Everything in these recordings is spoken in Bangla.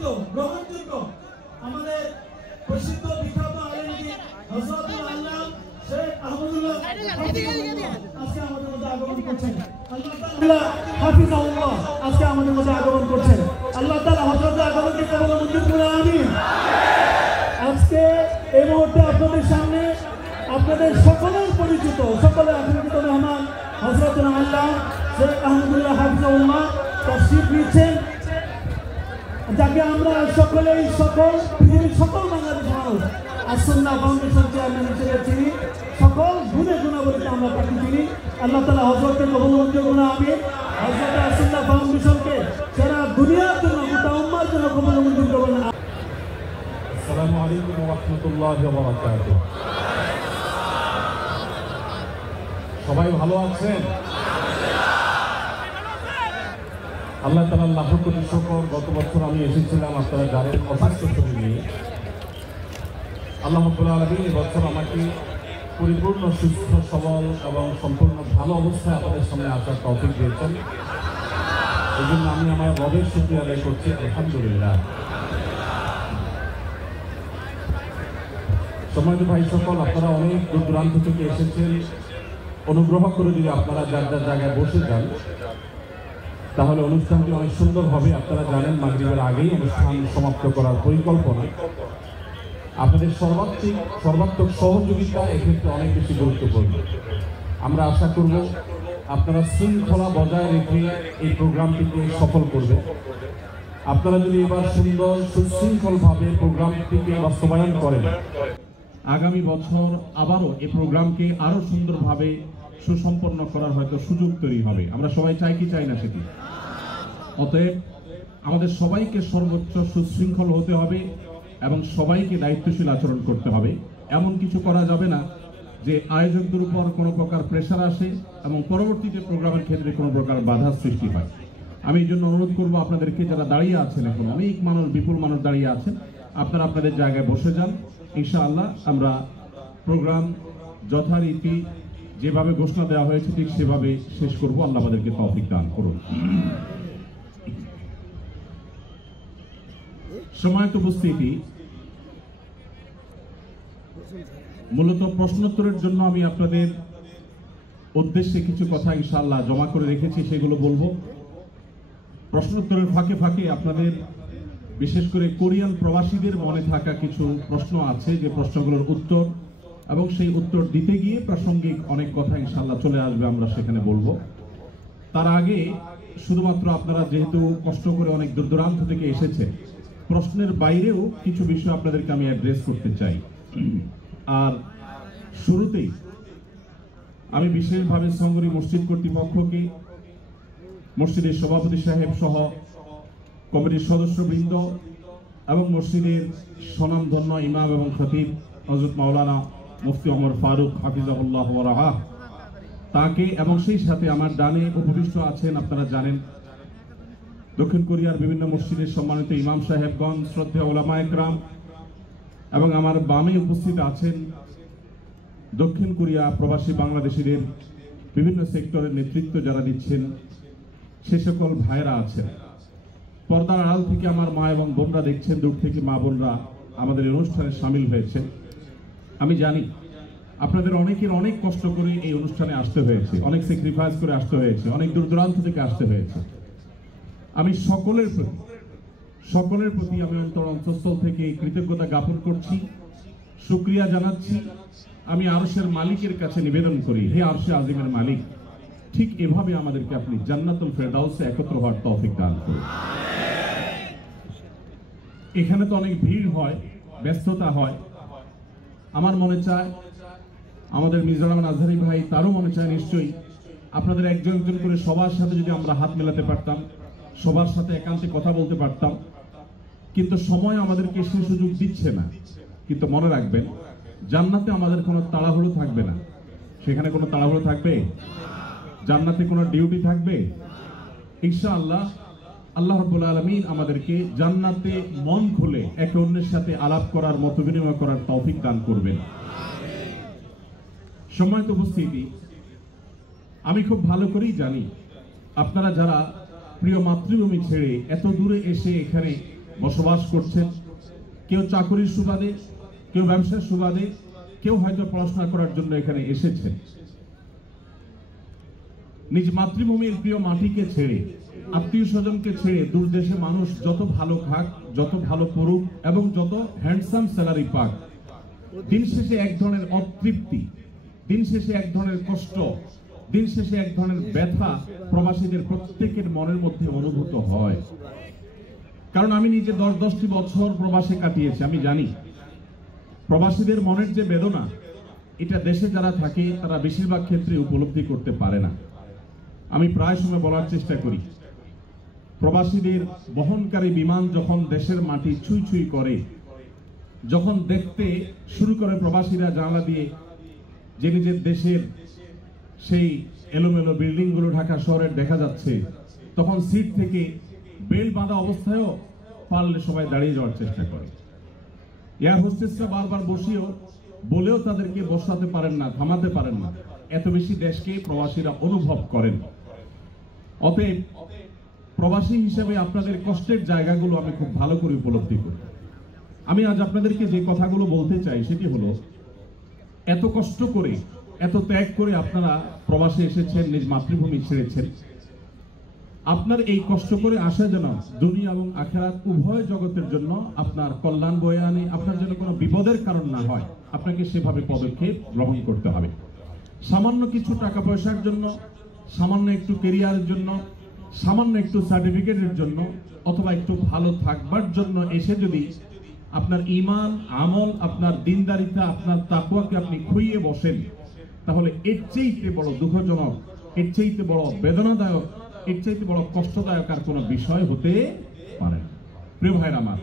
পরিচিত গ্রহণযোগ্য আমাদের প্রসিদ্ধ বিখ্যাত আলেমজি হযরতুল আল্লাহ শেখ আহমদুল্লাহ আজকে আমাদের মধ্যে আগমন করছেন। আল্লাহ তাআলা হাফিজাহুল্লাহ আজকে আমাদের মধ্যে আগমন করছেন। আল্লাহ তাআলা হযরতের আগমনকে কবুল মঞ্জুর করুন, আমিন। আজকে এই মুহূর্তে আপনাদের সামনে আপনাদের সকলের পরিচিত সকলের আশীর্বাদিত মেহমান হযরতুল আল্লাহ শেখ আহমদুল্লাহ হাফিজাহুল্লাহ তাশরীফ নিচ্ছেন, যাকে আমরা সকলেই সকল পৃথিবীর সকল বাংলাদেশ মানুষ আসুন্নাহ ফাউন্ডেশন চেয়ারম্যান হিসেবে চিনি, সকল গুণে গুণাবলীতে আমরা তাকে চিনি। আল্লাহ তাআলা হযরতকে কবুল মঞ্জুর করুন, আমিন। হযরত আসুন্নাহ ফাউন্ডেশনকে সারা দুনিয়ার জন্য গোটা উম্মার জন্য কবুল মঞ্জুর করুন। আসসালামু আলাইকুম ওয়া রাহমাতুল্লাহি ওয়া বারাকাতুহু। সবাই ভালো আছেন? আল্লাহ তাআলার লাখ কোটি শুকর। গত বছর আমি এসেছিলাম আপনারা জানেন অসুস্থ শরীর নিয়ে। আল্লাহ রাব্বুল আলামিন এই বছর আমাকে পরিপূর্ণ সুস্থ সবল এবং সম্পূর্ণ ভালো অবস্থায় আপনাদের সামনে আসার তৌফিক দিয়েছেন। এই জন্য আমি আমার রবের শুকরিয়া আদায় করছি, আলহামদুলিল্লাহ। সম্মানিত ভাই সকল, আপনারা অনেক দূর দূরান্ত থেকে এসেছেন। অনুগ্রহ করে যদি আপনারা যার যার জায়গায় বসে যান তাহলে অনুষ্ঠানটি অনেক সুন্দর হবে। আপনারা জানেন মাগরিবের আগেই অনুষ্ঠান সমাপ্ত করার পরিকল্পনা। আপনাদের সর্বাত্মক সহযোগিতা এক্ষেত্রে অনেক বেশি গুরুত্বপূর্ণ। আমরা আশা করব আপনারা শৃঙ্খলা বজায় রেখে এই প্রোগ্রামটিকে সফল করবেন। আপনারা যদি এবার সুন্দর সুশৃঙ্খলভাবে প্রোগ্রামটিকে বাস্তবায়ন করেন, আগামী বছর আবারও এই প্রোগ্রামকে আরো সুন্দরভাবে সুসম্পন্ন করার হয়তো সুযোগ তৈরি হবে। আমরা সবাই চাই কি চাই না সেটি? অতএব আমাদের সবাইকে সর্বোচ্চ সুশৃঙ্খল হতে হবে এবং সবাইকে দায়িত্বশীল আচরণ করতে হবে। এমন কিছু করা যাবে না যে আয়োজকদের উপর কোনো প্রকার প্রেশার আসে এবং পরবর্তীতে প্রোগ্রামের ক্ষেত্রে কোনো প্রকার বাধা সৃষ্টি হয়। আমি এই জন্য অনুরোধ করবো আপনাদেরকে, যারা দাঁড়িয়ে আছেন, এখন অনেক মানুষ, বিপুল মানুষ দাঁড়িয়ে আছেন, আপনারা আপনাদের জায়গায় বসে যান। ইনশাআল্লাহ আমরা প্রোগ্রাম যথারীতি যেভাবে ঘোষণা দেওয়া হয়েছে ঠিক সেভাবে শেষ করব। আল্লাহ আমাদেরকে তৌফিক দান করুন। সম্মানিত উপস্থিতি, মূলত প্রশ্নোত্তরের জন্য আমি আপনাদের উদ্দেশ্যে কিছু কথা ইনশাআল্লাহ জমা করে রেখেছি, সেগুলো বলবো। প্রশ্নোত্তরের ফাঁকে ফাঁকে আপনাদের বিশেষ করে কোরিয়ান প্রবাসীদের মনে থাকা কিছু প্রশ্ন আছে, যে প্রশ্নগুলোর উত্তর এবং সেই উত্তর দিতে গিয়ে প্রাসঙ্গিক অনেক কথা ইনশাআল্লাহ চলে আসবে, আমরা সেখানে বলবো। তার আগে শুধুমাত্র আপনারা যেহেতু কষ্ট করে অনেক দূর দূরান্ত থেকে এসেছে, প্রশ্নের বাইরেও কিছু বিষয় আপনাদেরকে আমি অ্যাড্রেস করতে চাই। আর শুরুতেই আমি বিশেষভাবে সঙ্গরি মসজিদ কর্তৃপক্ষকে, মসজিদের সভাপতি সাহেব সহ কমিটির সদস্যবৃন্দ এবং মসজিদের স্বনামধন্য ইমাম এবং খতিব হযরত মাওলানা মুফতি ওমর ফারুক হাফিজাহুল্লাহ ওয়া রাআহ, তাকে এবং সেই সাথে আমার ডানে উপবিষ্ট আছেন, আপনারা জানেন, দক্ষিণ কোরিয়ার বিভিন্ন মসজিদের সম্মানিত ইমাম সাহেবগণ, শ্রদ্ধেয় উলামা একরাম, এবং আমার বামে উপস্থিত আছেন দক্ষিণ কোরিয়া প্রবাসী বাংলাদেশিদের বিভিন্ন সেক্টরের নেতৃত্ব যারা দিচ্ছেন সে সকল ভাইরা আছেন। পর্দার আড়াল থেকে আমার মা এবং বোনরা দেখছেন, দূর থেকে মা বোনরা আমাদের অনুষ্ঠানে সামিল হয়েছেন। আমি জানি আপনাদের অনেকের অনেক কষ্ট করে এই অনুষ্ঠানে আসতে হয়েছে, অনেক স্যাক্রিফাইস করে আসতে হয়েছে, অনেক দূর দূরান্ত থেকে আসতে হয়েছে। আমি সকলের প্রতি আমি অন্তঃস্থল থেকে কৃতজ্ঞতা জ্ঞাপন করছি, শুকরিয়া জানাচ্ছি। আমি আরশের মালিকের কাছে নিবেদন করি, হে আরশে আজিমের মালিক, ঠিক এভাবে আমাদেরকে আপনি জান্নাতুল ফেরদাউসে একত্র হওয়ার তৌফিক দান করুন। এখানে তো অনেক ভিড় হয়, ব্যস্ততা হয়। আমার মনে চায়, আমাদের মিজানুর রহমান আজহারী ভাই, তারও মনে চায় নিশ্চয়ই আপনাদের একজন একজন করে সবার সাথে যদি আমরা হাত মেলাতে পারতাম, সবার সাথে একান্তে কথা বলতে পারতাম, কিন্তু সময় আমাদেরকে সে সুযোগ দিচ্ছে না। কিন্তু মনে রাখবেন, জান্নাতে আমাদের কোনো তাড়াহুড়ো থাকবে না। সেখানে কোনো তাড়াহুড়ো থাকবে? জান্নাতে কোনো ডিউটি থাকবে? ইনশাআল্লাহ আল্লাহ রাব্বুল আলামিন আমাদেরকে জান্নাতে মন খুলে একে অন্যের সাথে আলাপ করার, মত বিনিময় করার তৌফিক দান করবেন। সম্মানিত উপস্থিতি, আমি খুব ভালো করেই জানি আপনারা যারা প্রিয় মাতৃভূমি ছেড়ে এত দূরে এসে এখানে বসবাস করছেন, কেউ চাকরির সুবাদে, কেউ ব্যবসার সুবাদে, কেউ হয়তো পড়াশোনা করার জন্য এখানে এসেছেন। নিজ মাতৃভূমির প্রিয় মাটিকে ছেড়ে, আত্মীয় স্বজনকে ছেড়ে দূর দেশে মানুষ যত ভালো খাক, যত ভালো পড়ুক এবং যত হ্যান্ডসাম স্যালারি পাক, দিন শেষে এক ধরনের অতৃপ্তি, দিন শেষে এক ধরনের কষ্ট, দিন শেষে এক ধরনের ব্যথা প্রবাসীদের প্রত্যেকের মনের মধ্যে অনুভূত হয়। কারণ আমি নিজে 10-10টি বছর প্রবাসে কাটিয়েছি, আমি জানি প্রবাসীদের মনের যে বেদনা, এটা দেশে যারা থাকে তারা বেশিরভাগ ক্ষেত্রে উপলব্ধি করতে পারে না। আমি প্রায় সময় বলার চেষ্টা করি, প্রবাসীদের বহনকারী বিমান যখন দেশের মাটি ছুঁই ছুঁই করে, যখন দেখতে শুরু করে প্রবাসীরা জানালা দিয়ে যে নিজের দেশের সেই এলোমেলো বিল্ডিংগুলো ঢাকা শহরের দেখা যাচ্ছে, তখন সিট থেকে বেল্ট বাঁধা অবস্থায়ও পারলে সবাই দাঁড়িয়ে যাওয়ার চেষ্টা করে। এয়ার হোস্টেসরা বারবার বলেও তাদেরকে বসাতে পারেন না, থামাতে পারেন না, এত বেশি দেশকে প্রবাসীরা অনুভব করেন। অতএব প্রবাসী হিসেবে আপনাদের কষ্টের জায়গাগুলো আমি খুব ভালো করে উপলব্ধি করি। আমি আজ আপনাদেরকে যে কথাগুলো বলতে চাই সেটি হলো, এত কষ্ট করে, এত ত্যাগ করে আপনারা প্রবাসে এসেছেন, নিজ মাতৃভূমি ছেড়েছেন। আপনার এই কষ্ট করে আসা যেন দুনিয়া এবং আখিরাত উভয় জগতের জন্য আপনার কল্যাণ বয়ে আনে, আপনার জন্য কোনো বিপদের কারণ না হয়, আপনাকে সেভাবে পদক্ষেপ গ্রহণ করতে হবে। সামান্য কিছু টাকা পয়সার জন্য, সামান্য একটু কেরিয়ারের জন্য, সামান্য একটু সার্টিফিকেটের জন্য, অথবা একটু ভালো থাকবার জন্য এসে যদি আপনার ঈমান, আমল, আপনার দিনদারিতা, আপনার তাকওয়াকে আপনি খুইয়ে বসেন, তাহলে এর চাইতে বড় দুঃখজনক, এর চাইতে বড় বেদনাদায়ক, এর চাইতে বড় কষ্টদায়ক আর কোনো বিষয় হতে পারে না। প্রিয় ভাইরা আমার,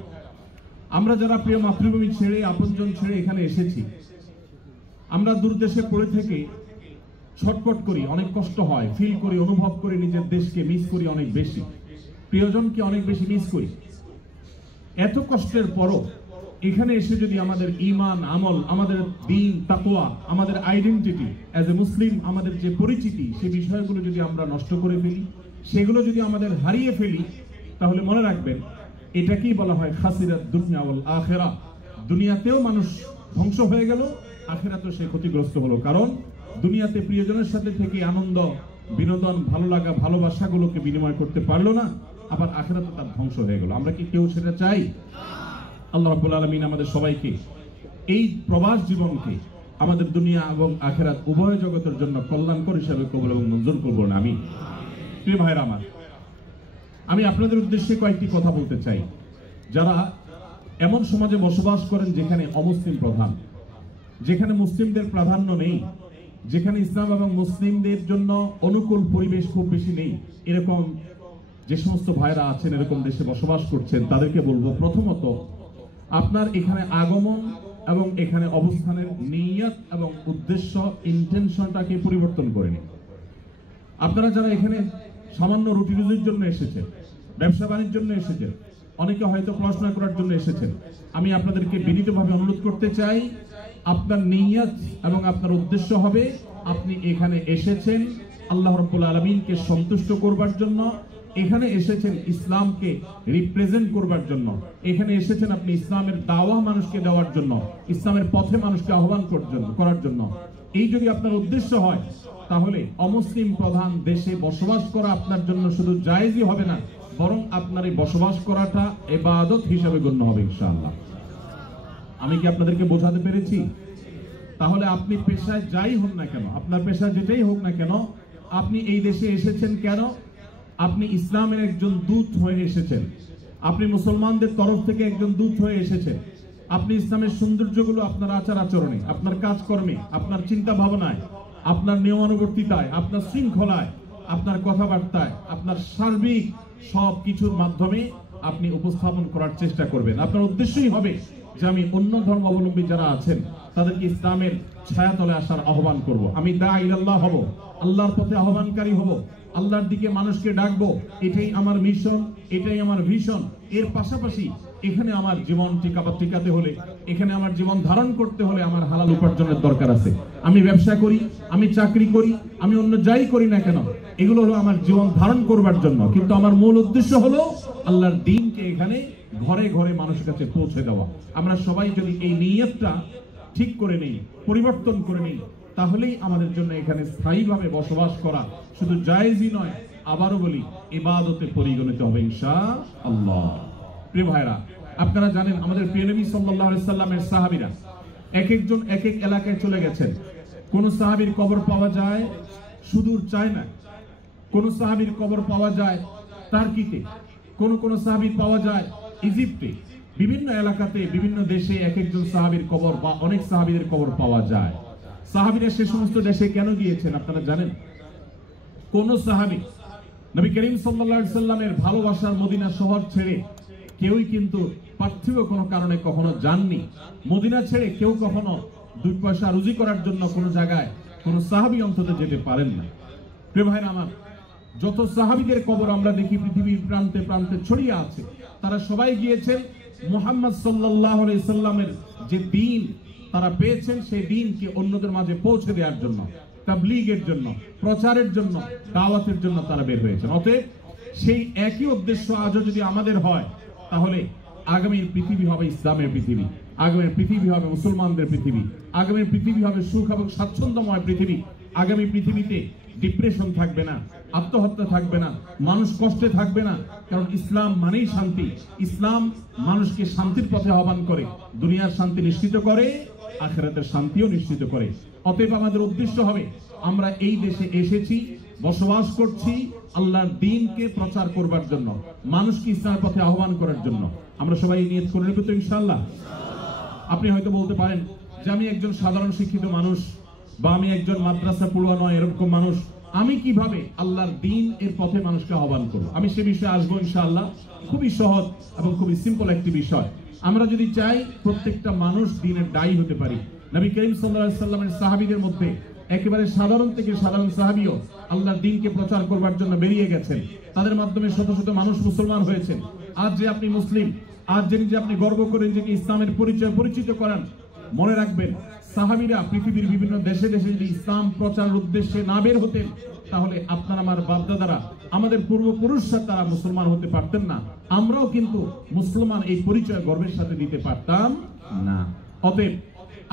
আমরা যারা প্রিয় মাতৃভূমি ছেড়ে, আপনজন ছেড়ে এখানে এসেছি, আমরা দূর দেশে পড়ে থেকে ছটফট করি, অনেক কষ্ট হয়, ফিল করি, অনুভব করি, নিজের দেশকে মিস করি অনেক বেশি, প্রিয়জনকে অনেক বেশি মিস করি। এত কষ্টের পরও এখানে এসে যদি আমাদের ঈমান, আমল, আমাদের দ্বীন, তাকওয়া, আমাদের আইডেন্টিটি অ্যাজ এ মুসলিম, আমাদের যে পরিচিতি, সেই বিষয়গুলো যদি আমরা নষ্ট করে ফেলি, সেগুলো যদি আমাদের হারিয়ে ফেলি, তাহলে মনে রাখবেন এটাকেই বলা হয় খাসিরাত দুনিয়া ওয়াল আখিরা। দুনিয়াতেও মানুষ ধ্বংস হয়ে গেল, আখিরাতেও সে ক্ষতিগ্রস্ত হলো। কারণ দুনিয়াতে প্রিয়জনের সাথে থেকে আনন্দ, বিনোদন, ভালো লাগা, ভালোবাসাগুলোকে বিনিময় করতে পারলো না, আবার আখিরাতে তার ধ্বংস হয়ে গেল। আমরা কি কেউ সেটা চাই? আল্লাহ রাব্বুল আলামিন আমাদের সবাইকে এই প্রবাস জীবনকে আমাদের দুনিয়া এবং আখিরাত উভয় জগতের জন্য কল্যাণকর হিসাবে কবুল এবং মঞ্জুর করবেন। আমি প্রিয় ভাইরা আমার, আমি আপনাদের উদ্দেশ্যে কয়েকটি কথা বলতে চাই। যারা এমন সমাজে বসবাস করেন যেখানে অমুসলিম প্রধান, যেখানে মুসলিমদের প্রাধান্য নেই, যেখানে ইসলাম এবং মুসলিমদের জন্য অনুকূল পরিবেশ খুব বেশি নেই, এরকম যে সমস্ত ভাইরা আছেন, এরকম দেশে বসবাস করছেন, তাদেরকে বলবো, প্রথমত আপনার এখানে আগমন এবং এখানে অবস্থানের নিয়ত এবং উদ্দেশ্য, ইন্টেনশনটাকে পরিবর্তন করে নিন। আপনারা যারা এখানে সামান্য রুটি রুজির জন্য এসেছেন, ব্যবসা বাণিজ্যের জন্য এসেছেন, অনেকে হয়তো পড়াশোনা করার জন্য এসেছেন, আমি আপনাদেরকে বিনীতভাবে অনুরোধ করতে চাই, আপনার নিয়ত এবং আপনার উদ্দেশ্য হবে আপনি এখানে এসেছেন আল্লাহ রাব্বুল আলামিনকে সন্তুষ্ট করবার জন্য, এখানে এসেছেন ইসলামকে রিপ্রেজেন্ট করবার জন্য, এখানে এসেছেন আপনি ইসলামের দাওয়া মানুষকে দেওয়ার জন্য, ইসলামের পথে মানুষকে আহ্বান করার জন্য। এই যদি আপনার উদ্দেশ্য হয়, তাহলে অমুসলিম প্রধান দেশে বসবাস করা আপনার জন্য শুধু জায়েজই হবে না, বরং আপনার এই বসবাস করাটা ইবাদত হিসেবে গণ্য হবে ইনশাআল্লাহ। আমি কি আপনাদেরকে বোঝাতে পেরেছি? তাহলে আপনি পেশায় যাই হন না কেন, আপনার পেশা যেটাই হোক না কেন, আপনি এই দেশে এসেছেন কেন? আপনি ইসলামের একজন দূত হয়ে এসেছেন, আপনি মুসলমানদের তরফ থেকে একজন দূত হয়ে এসেছেন। আপনি ইসলামের সৌন্দর্যগুলো আপনার আচার আচরণে, আপনার কাজকর্মে, আপনার চিন্তা ভাবনায়, আপনার নিয়মানুবর্তিতায়, আপনার শৃঙ্খলায়, আপনার কথাবার্তায়, আপনার সার্বিক সব কিছুর মাধ্যমে আপনি উপস্থাপন করার চেষ্টা করবেন। আপনার উদ্দেশ্যই হবে যে আমি অন্য ধর্মাবলম্বী যারা আছেন তাদেরকে ইসলামের ছায়াতলে আসার আহ্বান করব। আমি দাঈ ইলাল্লাহ হব, আল্লাহর পথে আহ্বানকারী হব, আল্লাহর দিকে মানুষকে ডাকবো, এটাই আমার মিশন, এটাই আমার ভিশন। এর পাশাপাশি এখানে আমার জীবন টিকাতে হলে, এখানে আমার জীবন ধারণ করতে হলে আমার হালাল উপার্জনের দরকার আছে। আমি ব্যবসা করি, আমি চাকরি করি, আমি অন্য যাই করি না কেন, এগুলো হলো আমার জীবন ধারণ করবার জন্য, কিন্তু আমার মূল উদ্দেশ্য হলো আল্লাহর দ্বীনকে এখানে ঘরে ঘরে মানুষের কাছে পৌঁছে দেওয়া। আমরা সবাই যদি এই নিয়তটা ঠিক করে নেই, পরিবর্তন করে নেই, তাহলেই আমাদের জন্য এখানে স্থায়ীভাবে বসবাস করা শুধু জায়েজই নয়, আবারও বলি ইবাদতে পরিগণিত হবে ইনশাআল্লাহ। প্রিয় ভাইরা, আপনারা জানেন আমাদের প্রিয় নবী সাল্লাল্লাহু আলাইহি সাল্লামের সাহাবীরা এক একজন এক এক এলাকায় চলে গেছেন। কোন সাহাবীর কবর পাওয়া যায় সুদূর চায়না, কোন সাহাবীর কবর পাওয়া যায় টার্কিতে, কোন সাহাবীর পাওয়া যায় ইজিপ্টে। বিভিন্ন এলাকাতে বিভিন্ন দেশে এক একজন সাহাবীর কবর বা অনেক সাহাবীদের কবর পাওয়া যায়। সাহাবীরা সে সমস্ত দেশে কেন গিয়েছেন আপনারা জানেন? কোন সাহাবী নবী করিম সাল্লাল্লাহু আলাইহি সাল্লামের ভালোবাসার মদিনা শহর ছেড়ে কেউই কিন্তু পার্থিব কোনো কারণে কখনো যাননি। মদিনা ছেড়ে কেউ কখনো দুই পয়সা রুজি করার জন্য কোনো জায়গায় কোনো সাহাবী অন্তত যেতে পারেন না। প্রিয় ভাইরা আমার, যত সাহাবীদের কবর আমরা দেখি পৃথিবীর প্রান্তে প্রান্তে ছড়িয়ে আছে, তারা সবাই গিয়েছেন মুহাম্মদ সাল্লাল্লাহু আলাইহি সাল্লামের যে দ্বীন তারা পেয়েছেন সেই দ্বীনকে অন্যদের মাঝে পৌঁছে দেওয়ার জন্য, তাবলীগের জন্য, প্রচারের জন্য, দাওয়াতের জন্য তারা বের হয়েছেন। অতএব সেই একই উদ্দেশ্য আজও যদি আমাদের হয়, তাহলে আগামীর পৃথিবী হবে ইসলামের পৃথিবী, আগামীর পৃথিবী হবে মুসলমানদের পৃথিবী, আগামীর পৃথিবী হবে সুখ এবং স্বাচ্ছন্দ্যময় পৃথিবী। আগামী পৃথিবীতে ডিপ্রেশন থাকবে না, আত্মহত্যা থাকবে না, মানুষ কষ্টে থাকবে না। কারণ ইসলাম মানেই শান্তি। ইসলাম মানুষকে শান্তির পথে আহ্বান করে, দুনিয়ার শান্তি নিশ্চিত করে, আখিরাতের শান্তিও নিশ্চিত করে। অতএব আমাদের উদ্দেশ্য হবে আমরা এই দেশে এসেছি, বসবাস করছি আল্লাহর দ্বীনকে প্রচার করবার জন্য, মানুষকে ইসলামের পথে আহ্বান করার জন্য। আমরা সবাই নিয়ত করে নেব তো ইনশাআল্লাহ। আপনি হয়তো বলতে পারেন যে আমি একজন সাধারণ শিক্ষিত মানুষ, বা আমি একজন মাদ্রাসা পড়ুয়া নয় এরকম মানুষ, আমি কিভাবে আল্লাহর দ্বীন এর পথে মানুষকে আহ্বান করব? আমি সে বিষয়ে আসবো ইনশাআল্লাহ। খুবই সহজ এবং খুবই সিম্পল একটি বিষয়। আমরা যদি চাই প্রত্যেকটা মানুষ দ্বীনের দায়ী হতে পারি, নবী করিম সাল্লাল্লাহু আলাইহি সাল্লামের সাহাবীদের মধ্যে একেবারে সাধারণ থেকে সাধারণ সাহাবীও আল্লাহর দ্বীনকে প্রচার করবার জন্য বেরিয়ে গেছেন। তাদের মাধ্যমে শত শত মানুষ মুসলমান হয়েছেন। আজ যে আপনি মুসলিম, আজ যে আপনি গর্ব করে নিজেকে ইসলামের পরিচয় পরিচিত করান, মনে রাখবেন সাহাবীরা পৃথিবীর বিভিন্ন দেশে দেশে যদি ইসলাম প্রচারের উদ্দেশ্যে না বের হতেন, তাহলে আপনার আমার বাপদাদারা, আমাদের পূর্বপুরুষরা তারা মুসলমান হতে পারতেন না। আমরাও কিন্তু মুসলমান এই পরিচয় গর্বের সাথে দিতে পারতাম না। অতএব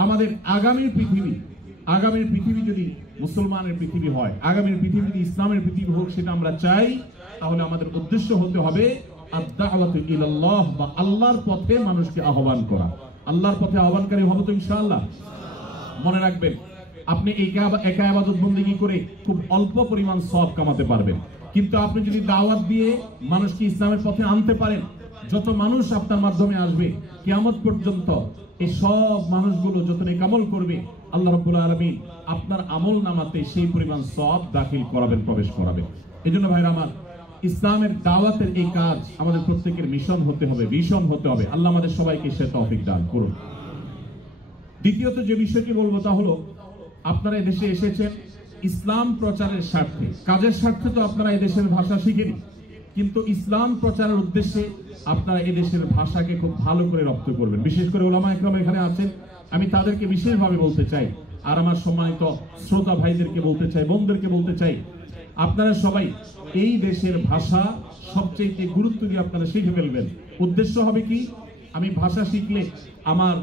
আমাদের আগামীর পৃথিবী যদি মুসলমানের পৃথিবী হয়, আগামীর পৃথিবী যদি ইসলামের পৃথিবী হোক, সেটা আমরা চাই, তাহলে আমাদের উদ্দেশ্য হতে হবে আদ-দাওয়াতু ইলাল্লাহ, বা আল্লাহর পথে মানুষকে আহ্বান করা। আল্লাহর পথে আহ্বানকারী হব তো ইনশাআল্লাহ। মনে রাখবেন, আপনি একা ইবাদত বন্দেগী করে খুব অল্প পরিমাণ সওয়াব কামাতে পারবেন, কিন্তু আপনি যদি দাওয়াত দিয়ে মানুষকে ইসলামের পথে আনতে পারেন, যত মানুষ আপনার মাধ্যমে আসবে কিয়ামত পর্যন্ত, এই সব মানুষগুলো যত নেক আমল করবে, আল্লাহ রাব্বুল আলামিন আপনার আমল নামাতে সেই পরিমাণ সওয়াব দাখিল করাবেন, প্রবেশ করাবেন। এজন্য ভাইরা আমার, ইসলামের দাওয়াতের এই কাজ আমাদের প্রত্যেকের মিশন হতে হবে, ভিশন হতে হবে। আল্লাহ আমাদের সবাইকে সে তৌফিক দান করুন। দ্বিতীয়ত যে বিষয়টি বলবো তা হলো, আপনারা এদেশে এসেছেন ইসলাম প্রচারের স্বার্থে, কাজের স্বার্থে তো আপনারা এদেশের ভাষা শিখেনি, কিন্তু ইসলাম প্রচারের উদ্দেশ্যে আপনারা এদেশের ভাষাকে খুব ভালো করে রপ্ত করবেন। বিশেষ করে ওলামা ইকরাম এখানে আছেন, আমি তাদেরকে বিশেষভাবে বলতে চাই, আর আমার সম্মানিত শ্রোতা ভাইদেরকে বলতে চাই, বোনদেরকে বলতে চাই, আপনারা সবাই এই দেশের ভাষা সবচেয়ে গুরুত্ব দিয়ে আপনারা শিখে ফেলবেন। উদ্দেশ্য হবে কি, আমি ভাষা শিখলে আমার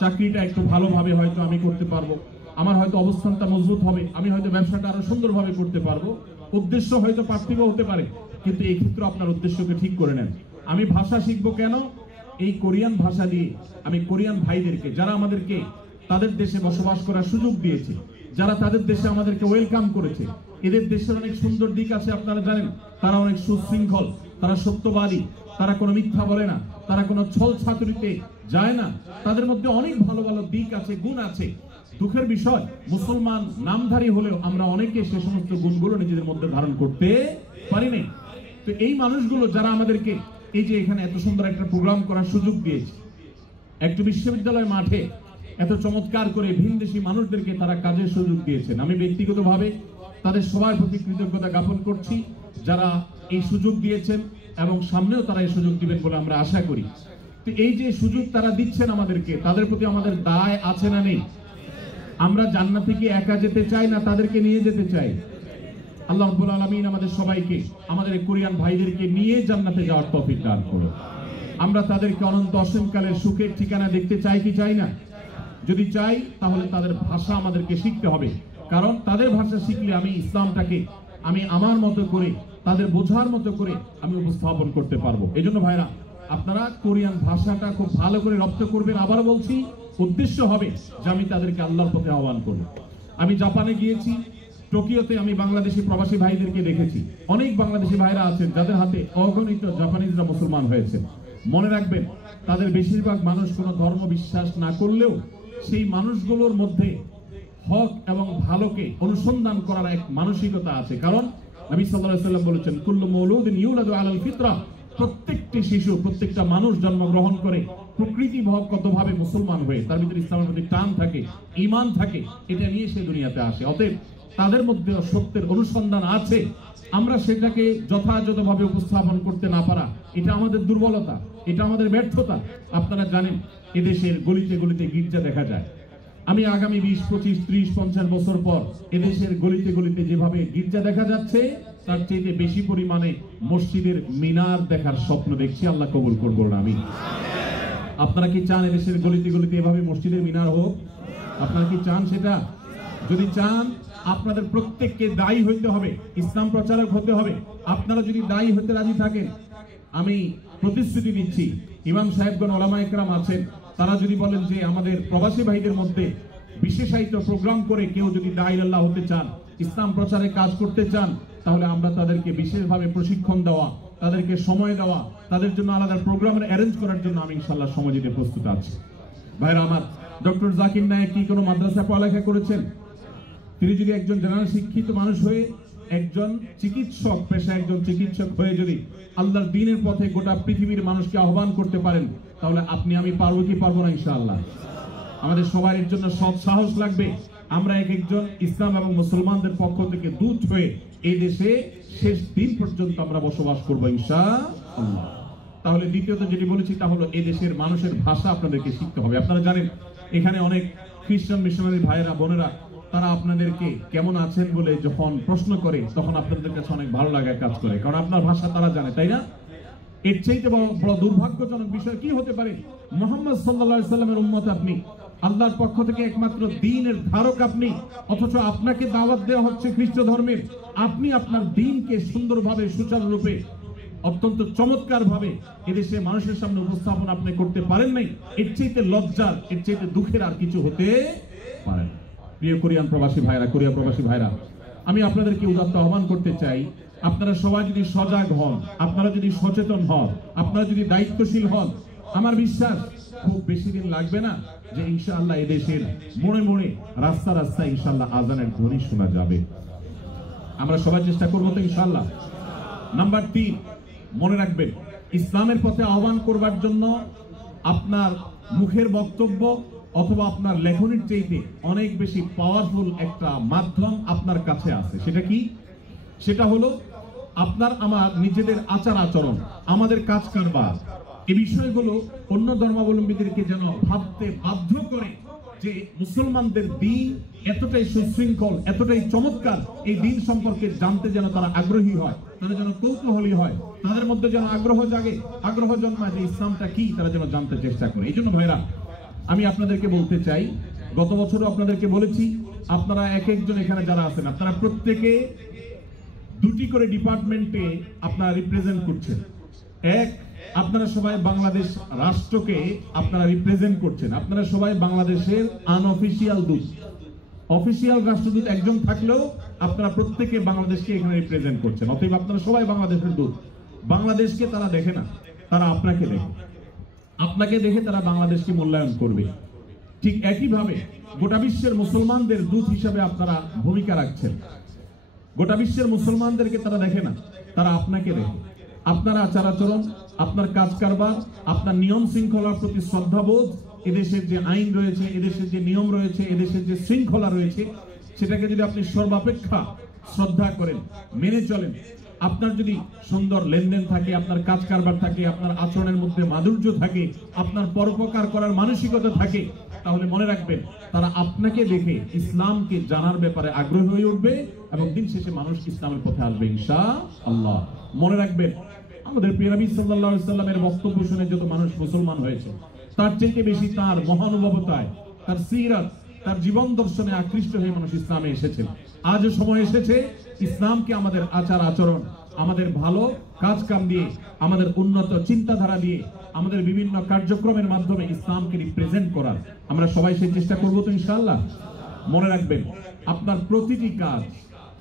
চাকরিটা একটু ভালোভাবে হয়তো আমি করতে পারবো, আমার হয়তো অবস্থানটা মজবুত হবে, আমি হয়তো ব্যবসাটা আরো সুন্দরভাবে করতে পারবো। উদ্দেশ্য হয়তো পার্থিব হতে পারে, কিন্তু এই ক্ষেত্রে আপনার উদ্দেশ্যকে ঠিক করে নেন। আমি ভাষা শিখবো কেন? এই কোরিয়ান ভাষা দিয়ে আমি কোরিয়ান ভাইদেরকে, যারা আমাদেরকে তাদের দেশে বসবাস করার সুযোগ দিয়েছে, যারা তাদের দেশে আমাদেরকে ওয়েলকাম করেছে, এদের দেশের অনেক সুন্দর দিক আছে আপনারা জানেন। তারা অনেক সুশৃঙ্খল, তারা সত্যবাদী, তারা কোনো মিথ্যা বলে না, তারা কোনো ছল ছাতুরিতে যায় না, তাদের মধ্যে অনেক ভালো ভালো দিক আছে, গুণ আছে। দুঃখের বিষয়, মুসলমান নামধারী হলেও আমরা অনেকে সে সমস্ত গুণগুলো নিজেদের মধ্যে ধারণ করতে পারি নাই। তো এই মানুষগুলো যারা আমাদেরকে এই যে এখানে এত সুন্দর একটা প্রোগ্রাম করার সুযোগ দিয়েছে, একটা বিশ্ববিদ্যালয় মাঠে এত চমৎকার করে ভিনদেশী মানুষদেরকে তারা কাজের সুযোগ দিয়েছেন, আমি ব্যক্তিগতভাবে তাদের সবার প্রতি কৃতজ্ঞতা জ্ঞাপন করছি, যারা এই সুযোগ দিয়েছেন এবং সামনেও তারা এই সুযোগ দিবেন বলে আমরা আশা করি। তো এই যে সুযোগ তারা দিচ্ছেন আমাদেরকে, তাদের প্রতি আমাদের দায় আছে না নেই? আমরা জান্নাতে কি একা যেতে চাই, না তাদেরকে নিয়ে যেতে চাই? আল্লাহ রাব্বুল আলামিন আমাদের সবাইকে, আমাদের কোরিয়ান ভাইদেরকে নিয়ে জান্নাতে যাওয়ার তৌফিক দান করুন। আমরা তাদেরকে অনন্ত অসীমকালের সুখের ঠিকানা দেখতে চাই কি চাই না? যদি চাই তাহলে তাদের ভাষা আমাদেরকে শিখতে হবে, কারণ তাদের ভাষা শিখলে আমি ইসলামটাকে আমি আমার মতো করে তাদের বোঝার মতো করে আমি উপস্থাপন করতে পারবো। এই জন্য ভাইরা, আপনারা কোরিয়ান ভাষাটা খুব ভালো করে রপ্ত করবেন। আবার বলছি, উদ্দেশ্য হবে যে আমি তাদেরকে আল্লাহর পথে আহ্বান করব। আমি জাপানে গিয়েছি, টোকিওতে আমি বাংলাদেশি প্রবাসী ভাইদেরকে দেখেছি। অনেক বাংলাদেশি ভাইরা আছেন যাদের হাতে অগণিত জাপানিজরা মুসলমান হয়েছে। মনে রাখবেন, তাদের বেশিরভাগ মানুষ কোনো ধর্ম বিশ্বাস না করলেও সেই মানুষগুলোর মধ্যে হক এবং ভালোকে অনুসন্ধান করার এক মানসিকতা আছে। কারণ নবী সাল্লাল্লাহু আলাইহি ওয়াসাল্লাম বলেছেন, কুল্লু মাউলুদিন ইউলাদু আলাল ফিতরা, প্রত্যেকটি শিশু, প্রত্যেকটা মানুষ জন্মগ্রহণ করে প্রকৃতিগতভাবে মুসলমান হয়ে, তার ভিতরে ইসলামের প্রতি টান থাকে, ঈমান থাকে, এটা নিয়ে সে দুনিয়াতে আসে। অতএব তাদের মধ্যে সত্যের অনুসন্ধান আছে। আমরা সেটাকে যথাযথভাবে উপস্থাপন করতে না পারা, এটা আমাদের দুর্বলতা, এটা আমাদের ব্যর্থতা। আপনারা জানেন, এদেশের গলিতে গলিতে গির্জা দেখা যায়। আমি আগামী 20, 25, 30, 50 বছর পর এদেশের গলিতে গলিতে যেভাবে গির্জা দেখা যাচ্ছে, তার চেয়ে বেশি পরিমাণে মসজিদের মিনার দেখার স্বপ্ন দেখছি। আল্লাহ কবুল করবো না আমি। আপনারা কি চান এদেশের গলিতে গলিতে এভাবে মসজিদের মিনার হোক? আপনারা কি চান সেটা? যদি চান, আপনাদের প্রত্যেককে দায়ী হইতে হবে, ইসলাম প্রচারক হতে হবে। আপনারা যদি দায়ী হতে রাজি থাকেন, আমি প্রতিশ্রুতি দিচ্ছি, ইমাম সাহেবগণ, ওলামা একরাম আছেন, তারা যদি বলেন যে আমাদের প্রবাসী ভাইদের মধ্যে বিশেষায়িত প্রোগ্রাম করে কেউ যদি দায়ী আল্লাহ হতে চান, ইসলাম প্রচারে কাজ করতে চান, তাহলে আমরা তাদেরকে বিশেষভাবে প্রশিক্ষণ দেওয়া, তাদেরকে সময় দেওয়া, তাদের জন্য আলাদা প্রোগ্রামের অ্যারেঞ্জ করার জন্য আমি ইনশাআল্লাহ সময় দিতে প্রস্তুত আছি। ভাইরা আমার, ডক্টর জাকির নায়েক কি কোনো মাদ্রাসা পড়ালেখা করেছেন? তিনি যদি একজন জেনারেল শিক্ষিত মানুষ হয়ে, একজন চিকিৎসক পেশা একজন চিকিৎসক হয়ে যদি আল্লাহর দ্বীনের পথে গোটা পৃথিবীর মানুষকে আহ্বান করতে পারেন, তাহলে আপনি আমি পারবো কি পারবো না? ইনশাআল্লাহ। আমাদের সবার এর জন্য সৎ সাহস লাগবে। আমরা এক একজন ইসলাম এবং মুসলমানদের পক্ষ থেকে দূত হয়ে এই দেশে শেষ দিন পর্যন্ত আমরা বসবাস করবো ইনশাআল্লাহ। তাহলে দ্বিতীয়ত যেটি বলেছি তা হলো, এই দেশের মানুষের ভাষা আপনাদেরকে শিখতে হবে। আপনারা জানেন, এখানে অনেক খ্রিস্টান মিশনারি ভাইয়েরা, বোনেরা, তারা আপনাদেরকে কেমন আছেন বলে যখন প্রশ্ন করে, তখন আপনাদের কাছে অনেক ভালো লাগা কাজ করে, কারণ আপনার ভাষা তারা জানে, তাই না? এর চাইতে বড় দুর্ভাগ্যজনক বিষয় কি হতে পারে? মুহাম্মদ সাল্লাল্লাহু আলাইহি সাল্লামের উম্মত আপনি, আল্লাহর পক্ষ থেকে একমাত্র দ্বীনের ধারক আপনি, অথচ আপনাকে দাওয়াত দেওয়া হচ্ছে খ্রিস্ট ধর্মের। আপনি আপনার দ্বীনকে সুন্দরভাবে, সুচারুরূপে, অত্যন্ত চমৎকার ভাবে এদেশে মানুষের সামনে উপস্থাপন আপনি করতে পারেন নাই। এর চাইতে লজ্জার, এর চাইতে দুঃখের আর কিছু হতে পারে না। প্রিয় কোরিয়ান প্রবাসী ভাইরা, কোরিয়া প্রবাসী ভাইরা, আমি আপনাদেরকে উদাত্ত আহ্বান করতে চাই, আপনারা সবাই যদি সজাগ হন, আপনারা যদি সচেতন হন, আপনারা যদি দায়িত্বশীল হন, আমার বিশ্বাস খুব বেশি দিন লাগবে না যে ইনশাআল্লাহ এদেশের মোড়ে মোড়ে, রাস্তা রাস্তায় ইনশাআল্লাহ আজানের ধ্বনি শোনা যাবে। আমরা সবাই চেষ্টা করবো তো ইনশাআল্লাহ। নাম্বার 3, মনে রাখবেন, ইসলামের পথে আহ্বান করবার জন্য আপনার মুখের বক্তব্য অথবা আপনার লেখনের চাইতে অনেক বেশি পাওয়ারফুল একটা মাধ্যম আপনার কাছে আছে। সেটা কি? সেটা হলো আপনার আমার নিজেদের আচার আচরণ, আমাদের কাজ কারবার। এই বিষয়গুলো অন্য ধর্মাবলম্বীদেরকে যেন ভাবতে বাধ্য করে যে মুসলমানদের দ্বীন এতটাই সুশৃঙ্খল, এতটাই চমৎকার, এই দ্বীন সম্পর্কে জানতে যেন তারা আগ্রহী হয়, তারা যেন কৌতূহলী হয়, তাদের মধ্যে যেন আগ্রহ জাগে, আগ্রহ জন্মায় যে ইসলামটা কি, তারা যেন জানতে চেষ্টা করে। এই জন্য ভাইরা, আমি আপনাদেরকে বলতে চাই, গত বছরও আপনাদেরকে বলেছি, আপনারা এক একজন এখানে যারা আছেন, আপনারা প্রত্যেকে 2টি করে ডিপার্টমেন্টে আপনারা রিপ্রেজেন্ট করছেন। এক, আপনারা সবাই বাংলাদেশ রাষ্ট্রকে আপনারা রিপ্রেজেন্ট করছেন। আপনারা সবাই বাংলাদেশের আনঅফিসিয়াল দূত। অফিসিয়াল রাষ্ট্রদূত একজন থাকলেও আপনারা প্রত্যেকে বাংলাদেশকে এখানে রিপ্রেজেন্ট করছেন। অতএব আপনারা সবাই বাংলাদেশের দূত। বাংলাদেশকে তারা দেখে না, তারা আপনাকে দেখে। আপনাকে দেখে তারা বাংলাদেশকে মূল্যায়ন করবে। ঠিক একইভাবে গোটা বিশ্বের মুসলমানদের দূত হিসাবে আপনারা ভূমিকা রাখছেন। গোটা বিশ্বের মুসলমানদেরকে তারা দেখে না, তারা আপনাকে দেখে। আপনার আচার আচরণ, আপনার কাজ কারবার, আপনার নিয়ম শৃঙ্খলার প্রতি শ্রদ্ধাবোধ, এদেশের যে আইন রয়েছে, এদেশের যে নিয়ম রয়েছে, এদেশের যে শৃঙ্খলা রয়েছে, সেটাকে যদি আপনি সর্বাপেক্ষা শ্রদ্ধা করেন, মেনে চলেন, আপনার যদি সুন্দর লেনদেন থাকে, আপনার কাজ কারবার থাকে, আপনার আচরণের মধ্যে মাধুর্য থাকে, আপনার পরোপকার করার মানসিকতা থাকে, তাহলে মনে রাখবেন তারা আপনাকে দেখে ইসলামকে জানার ব্যাপারে আগ্রহী হয়ে উঠবে এবং দিন শেষে মানুষ ইসলামের পথে আসবে ইনশাআল্লাহ। মনে রাখবেন, আমাদের প্রিয় নবী সাল্লাল্লাহু আলাইহি সাল্লামের বক্তব্য শুনে যত মানুষ মুসলমান হয়েছে, তার চেয়ে বেশি তার মহানুভবতায়, তার সিরাত, তার জীবন দর্শনে আকৃষ্ট হয়ে মানুষ ইসলামে এসেছে। আজও সময় এসেছে ইসলামকে আমাদের আচার আচরণ, আমাদের ভালো কাজ কাম দিয়ে, আমাদের উন্নত চিন্তাধারা দিয়ে, আমাদের বিভিন্ন কার্যক্রমের মাধ্যমে ইসলামকে রিপ্রেজেন্ট করার আমরা সবাই সেই চেষ্টা করবো তো ইনশাআল্লাহ। মনে রাখবেন, আপনার প্রতিটি কাজ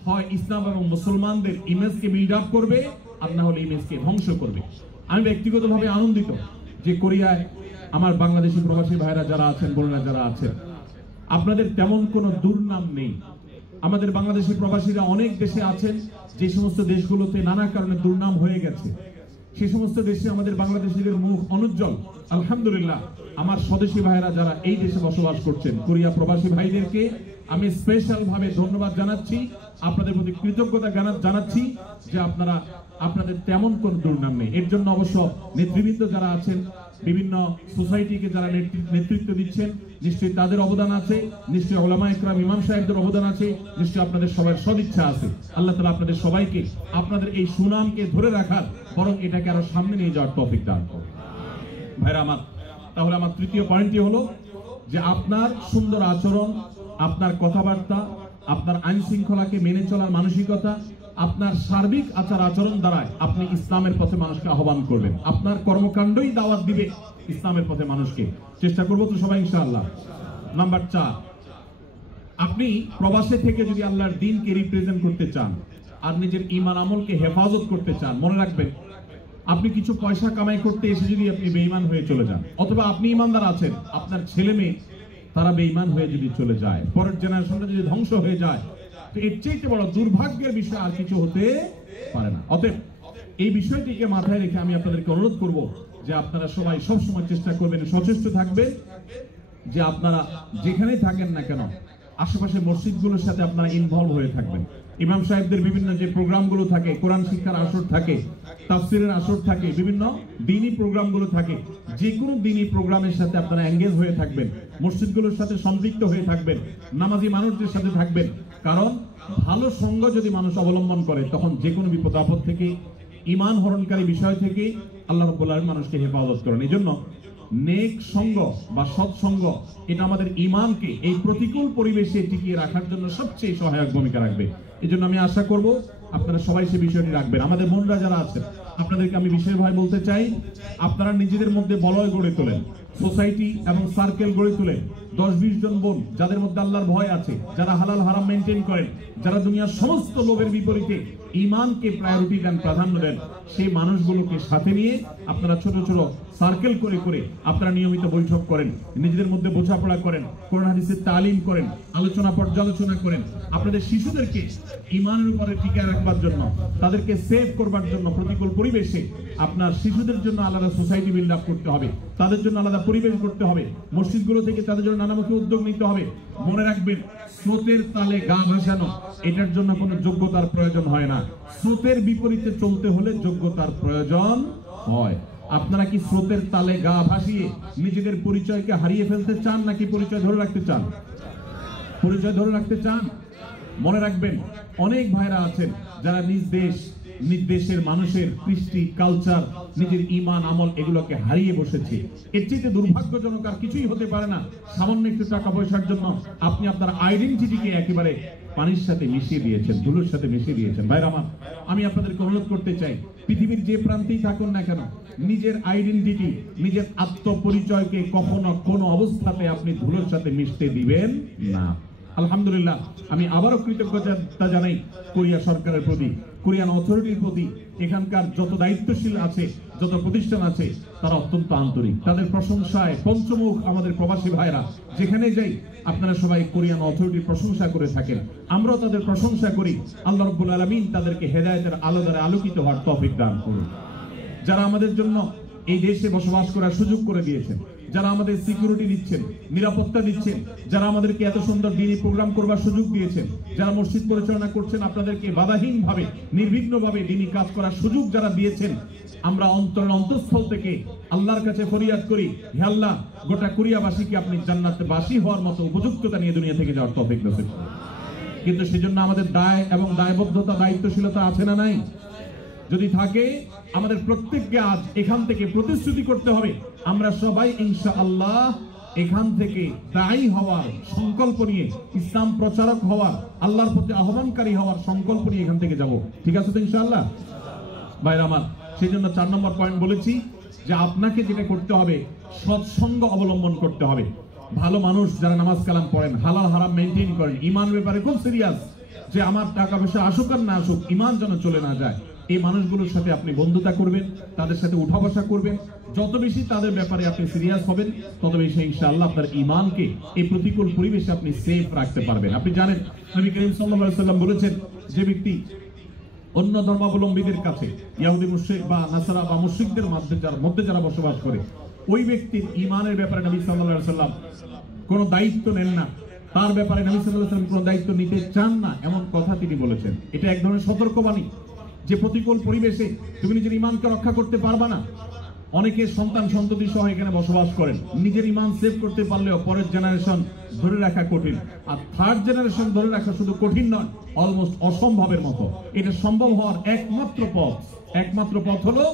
হয় ইসলাম এবং মুসলমানদের ইমেজকে বিল্ড আপ করবে, আর না হলে ইমেজকে ধ্বংস করবে। আমি ব্যক্তিগতভাবে আনন্দিত যে কোরিয়ায় আমার বাংলাদেশি প্রবাসী ভাইরা যারা আছেন, বোনেরা যারা আছেন, আপনাদের তেমন কোনো দুর্নাম নেই। আমাদের বাংলাদেশি প্রবাসীরা অনেক দেশে আছেন, যে সমস্ত দেশগুলোতে নানা কারণে দুর্নাম হয়ে গেছে, সেই সমস্ত দেশে আমাদের বাংলাদেশিদের মুখ অনুজ্জ্বল। আলহামদুলিল্লাহ, আমার স্বদেশী ভাইরা যারা এই দেশে বসবাস করছেন, কোরিয়া প্রবাসী ভাইদেরকে আমি স্পেশাল ভাবে ধন্যবাদ জানাচ্ছি, আপনাদের প্রতি কৃতজ্ঞতা জানাচ্ছি যে আপনাদের তেমন কোন দুর্নাম নেই। এর জন্য অবশ্য নেতৃবৃন্দ যারা আছেন, বিভিন্ন সোসাইটিকে যারা নেতৃত্ব দিচ্ছেন, নিশ্চয়ই তাদের অবদান আছে, নিশ্চয়ই উলামা ইকরাম ইমাম সাহেবদের অবদান আছে, নিশ্চয়ই আপনাদের সবার সদিচ্ছা আছে। আল্লাহ তাআলা আপনাদের সবাইকে আপনাদের এই সুনামকে ধরে রাখার, বরং এটাকে আরো সামনে নিয়ে যাওয়ার তৌফিক দান করুন। ভাইরা আমার, তাহলে আমার তৃতীয় পয়েন্টটি হলো যে আপনার সুন্দর আচরণ, আপনার কথাবার্তা, আপনার আইন শৃঙ্খলাকে মেনে চলার মানসিকতা, আপনার সার্বিক আচার আচরণ দ্বারাই আপনি ইসলামের পথে মানুষকে আহ্বান করবেন। আপনার কর্মকাণ্ডই দাওয়াত দিবে ইসলামের পথে মানুষকে। চেষ্টা করবো তো সবাই ইনশাআল্লাহ। নাম্বার 4, আপনি প্রবাসে থেকে যদি আল্লাহর দ্বীনকে রিপ্রেজেন্ট করতে চান আর নিজের ঈমান আমলকে হেফাজত করতে চান, মনে রাখবেন, আপনি কিছু পয়সা কামাই করতে এসে যদি আপনি বেঈমান হয়ে চলে যান, অথবা আপনি ঈমানদার আছেন, আপনার ছেলে মেয়ে তারা বেঈমান হয়ে যদি চলে যায়, পরের জেনারেশনটা যদি ধ্বংস হয়ে যায়, তো এর চেয়ে বড় দুর্ভাগ্যের বিষয় আর কিছু হতে পারে না। অতএব এই বিষয়টিকে মাথায় রেখে আমি আপনাদেরকে অনুরোধ করব যে আপনারা সবাই সবসময় চেষ্টা করবেন, সচেষ্ট থাকবেন যে আপনারা যেখানেই থাকেন না কেন আশেপাশে মসজিদগুলোর সাথে আপনারা ইনভলভ হয়ে থাকবেন। ইমাম সাহেবদের বিভিন্ন যে প্রোগ্রামগুলো থাকে, কোরআন শিক্ষার আসর থাকে, তাফসিরের আসর থাকে, বিভিন্ন দ্বীনি প্রোগ্রামগুলো থাকে, যে কোনো দ্বীনি প্রোগ্রামের সাথে আপনারা এঙ্গেজ হয়ে থাকবেন, মসজিদগুলোর সাথে সম্পৃক্ত হয়ে থাকবেন, নামাজি মানুষদের সাথে থাকবেন। কারণ ভালো সঙ্গ যদি মানুষ অবলম্বন করে, তখন যে কোনো বিপদ আপদ থেকে, ঈমান হরণকারী বিষয় থেকে আল্লাহ রাব্বুল আলামিন মানুষকে হেফাজত করেন। এই জন্য নেক সঙ্গ বা সৎসঙ্গ এটা আমাদের ঈমানকে এই প্রতিকূল পরিবেশে টিকিয়ে রাখার জন্য সবচেয়ে সহায়ক ভূমিকা রাখবে। এই জন্য আমি আশা করব আপনারা সবাই সেই বিষয়টি রাখবেন। আমাদের বোনরা যারা আছেন, আপনাদেরকে আমি বিশেষভাবে বলতে চাই, আপনারা নিজেদের মধ্যে বলয় গড়ে তোলেন, সোসাইটি এবং সার্কেল গড়ে তোলেন। 10-20 জন বোন যাদের মধ্যে আল্লাহর ভয় আছে, যারা হালাল হারাম মেনটেন করেন, যারা দুনিয়ার সমস্ত লোভের বিপরীতে ঈমানকে প্রায়োরিটি দেন, প্রাধান্য দেন, সেই মানুষগুলোকে সাথে নিয়ে আপনারা ছোট ছোট সার্কেল করে করে আপনারা নিয়মিত বৈঠক করেন, নিজেদের মধ্যে বোঝাপড়া করেন, কোরআন হাদিসের তালিম করেন, আলোচনা পর্যালোচনা করেন। আপনাদের শিশুদেরকে ঈমানের উপরে টিকিয়ে রাখবার জন্য, তাদেরকে সেভ করবার জন্য প্রতিকূল পরিবেশে আপনার শিশুদের জন্য আলাদা সোসাইটি বিল্ড আপ করতে হবে, তাদের জন্য আলাদা পরিবেশ করতে হবে, মসজিদগুলো থেকে তাদের জন্য নানামুখী উদ্যোগ নিতে হবে। মনে রাখবেন, স্রোতের তালে গা ভাসানো, এটার জন্য কোনো যোগ্যতার প্রয়োজন হয় না। স্রোতের বিপরীতে চলতে হলে যোগ্যতার প্রয়োজন হয়। আপনারা কি স্রোতের তালে গা ভাসিয়ে নিজেদের পরিচয়কে হারিয়ে ফেলতে চান, নাকি পরিচয় ধরে রাখতে চান? পরিচয় ধরে রাখতে চান। মনে রাখবেন, অনেক ভাইরা আছেন যারা নিজ দেশের মানুষের কৃষ্টি, কালচার, নিজের ঈমান আমল এগুলোকে হারিয়ে বসেছে। এর চেয়ে দুর্ভাগ্যজনক আর কিছুই হতে পারে না। সামান্য একটু টাকা পয়সার জন্য আপনি আপনার আইডেন্টিটিকে একেবারে পানির সাথে মিশিয়ে দিয়েছেন, ধুলোর সাথে মিশিয়ে দিয়েছেন। ভাইরা আমার, আমি আপনাদেরকে অনুরোধ করতে চাই, পৃথিবীর যে প্রান্তেই থাকুন না কেন, নিজের আইডেন্টিটি, নিজের আত্মপরিচয়কে কখনো কোনো অবস্থাতে আপনি ধুলোর সাথে মিশতে দিবেন না। আলহামদুলিল্লাহ, আমি আবারও কৃতজ্ঞতা জানাই কোরিয়া সরকারের প্রতি, কোরিয়ান অথরিটির প্রতি। এখানকার যত দায়িত্বশীল আছে, যত প্রতিষ্ঠান আছে, তারা অত্যন্ত আন্তরিক। তাদের প্রশংসায় পঞ্চমুখ আমাদের প্রবাসী ভাইরা যেখানে যাই, আপনারা সবাই কোরিয়ান অথরিটির প্রশংসা করে থাকেন, আমরাও তাদের প্রশংসা করি। আল্লাহ রাব্বুল আলামিন তাদেরকে হেদায়েতের আলো দ্বারা আলোকিত হওয়ার তৌফিক দান করুন। যারা আমাদের জন্য এই দেশে বসবাস করার সুযোগ করে দিয়েছেন, যারা আমাদের সিকিউরিটি দিচ্ছেন, নিরাপত্তা দিচ্ছেন, যারা আমাদেরকে এত সুন্দর দ্বীনি প্রোগ্রাম করবার সুযোগ দিয়েছেন, যারা মসজিদ পরিচালনা করছেন, আপনাদেরকে বাধাহীনভাবে নির্বিঘ্নভাবে দ্বীনি কাজ করার সুযোগ যারা দিয়েছেন, আমরা অন্তঃস্থল থেকে আল্লাহর কাছে ফরিয়াদ করি, হে আল্লাহ, গোটা কোরিয়াবাসীকে আপনি জান্নাতবাসী হওয়ার মতো উপযুক্ততা নিয়ে দুনিয়া থেকে যাওয়ার তৌফিক নসিব করুন। কিন্তু সেজন্য আমাদের দায় এবং দায়বদ্ধতা, দায়িত্বশীলতা আছে না নাই? যদি থাকে আমাদের প্রত্যেককে আজ এখান থেকে প্রতিশ্রুতি করতে হবে আমরা সবাই ইনশাআল্লাহ এখান থেকে দায়ী হওয়ার সংকল্প নিয়ে, ইসলাম প্রচারক হওয়ার, আল্লাহর প্রতি আহ্বানকারী হওয়ার সংকল্প নিয়ে এখান থেকে যাব। ঠিক আছে তো ইনশাআল্লাহ ভাইরা আমার? সেই জন্য 4 নম্বর পয়েন্ট বলেছি যে আপনাকে যেটা করতে হবে সৎসঙ্গ অবলম্বন করতে হবে। ভালো মানুষ যারা নামাজ কালাম পড়েন, হালাল হারাম মেনটেন করেন, ইমান ব্যাপারে খুব সিরিয়াস, যে আমার টাকা পয়সা আসুক আর না আসুক ইমান যেন চলে না যায়, এই মানুষগুলোর সাথে আপনি বন্ধুতা করবেন, তাদের সাথে উঠা বসা করবেন। যত বেশি তাদের ব্যাপারে আপনি সিরিয়াস হবেন তত বেশি ইনশাআল্লাহ আপনার ইমানকে এই প্রতিকূল পরিবেশে আপনি সেফ রাখতে পারবেন। আপনি জানেন নবী করিম সাল্লাল্লাহু আলাইহি ওয়াসাল্লাম বলেছেন, যে ব্যক্তি অন্য ধর্মাবলম্বীদের কাছে, ইহুদি মুশরিক বা নাসারা বা মুশরিকদের মধ্যে যারা বসবাস করে, ওই ব্যক্তির ইমানের ব্যাপারে নবী সাল্লাল্লাহু আলাইহি ওয়াসাল্লাম কোনো দায়িত্ব নেন না, তার ব্যাপারে নবী সাল্লাল্লাহু আলাইহি ওয়াসাল্লাম কোনো দায়িত্ব নিতে চান না, এমন কথা তিনি বলেছেন। এটা এক ধরনের সতর্কবাণী যে প্রতিকূল পরিবেশে তুমি নিজের ইমানকে রক্ষা করতে পারবা না। অনেকে সন্তান সন্ততি সহ এখানে বসবাস করেন, নিজের ইমান সেভ করতে পারলেও পরের জেনারেশন ধরে রাখা কঠিন, আর থার্ড জেনারেশন ধরে রাখা শুধু কঠিন নয়, অলমোস্ট অসম্ভবের মতো। এটা সম্ভব হওয়ার একমাত্র পথ হলো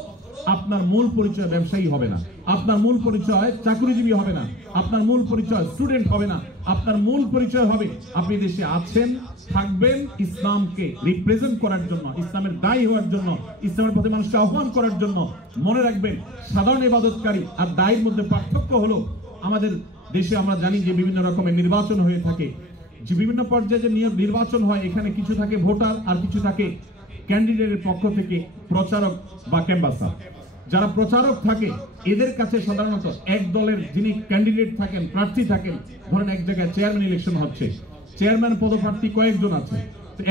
আপনার মূল পরিচয় ব্যবসায়ী হবে না, আপনার মূল পরিচয় চাকরিজীবী হবে না, আপনার মূল পরিচয় স্টুডেন্ট হবে না, আপনার মূল পরিচয় হবে আপনি দেশে আছেন, থাকবেন ইসলামকে রিপ্রেজেন্ট করার জন্য, ইসলামের দায়ী হওয়ার জন্য, ইসলামের প্রতি মানুষকে আহ্বান করার জন্য। মনে রাখবেন সাধারণ ইবাদতকারী আর দায়ীর মধ্যে পার্থক্য হলো, আমাদের দেশে আমরা জানি যে বিভিন্ন রকমের নির্বাচন হয়ে থাকে, যে বিভিন্ন পর্যায়ে যে নির্বাচন হয়, এখানে কিছু থাকে ভোটার আর কিছু থাকে ক্যান্ডিডেটের পক্ষ থেকে প্রচারক বা ক্যাম্বাসার। যারা প্রচারক থাকে এদের কাছে সাধারণত এক দলের যিনি ক্যান্ডিডেট থাকেন, প্রার্থী থাকেন, ধরেন এক জায়গায় চেয়ারম্যান ইলেকশন হচ্ছে, চেয়ারম্যান পদপ্রার্থী কয়েকজন আছে,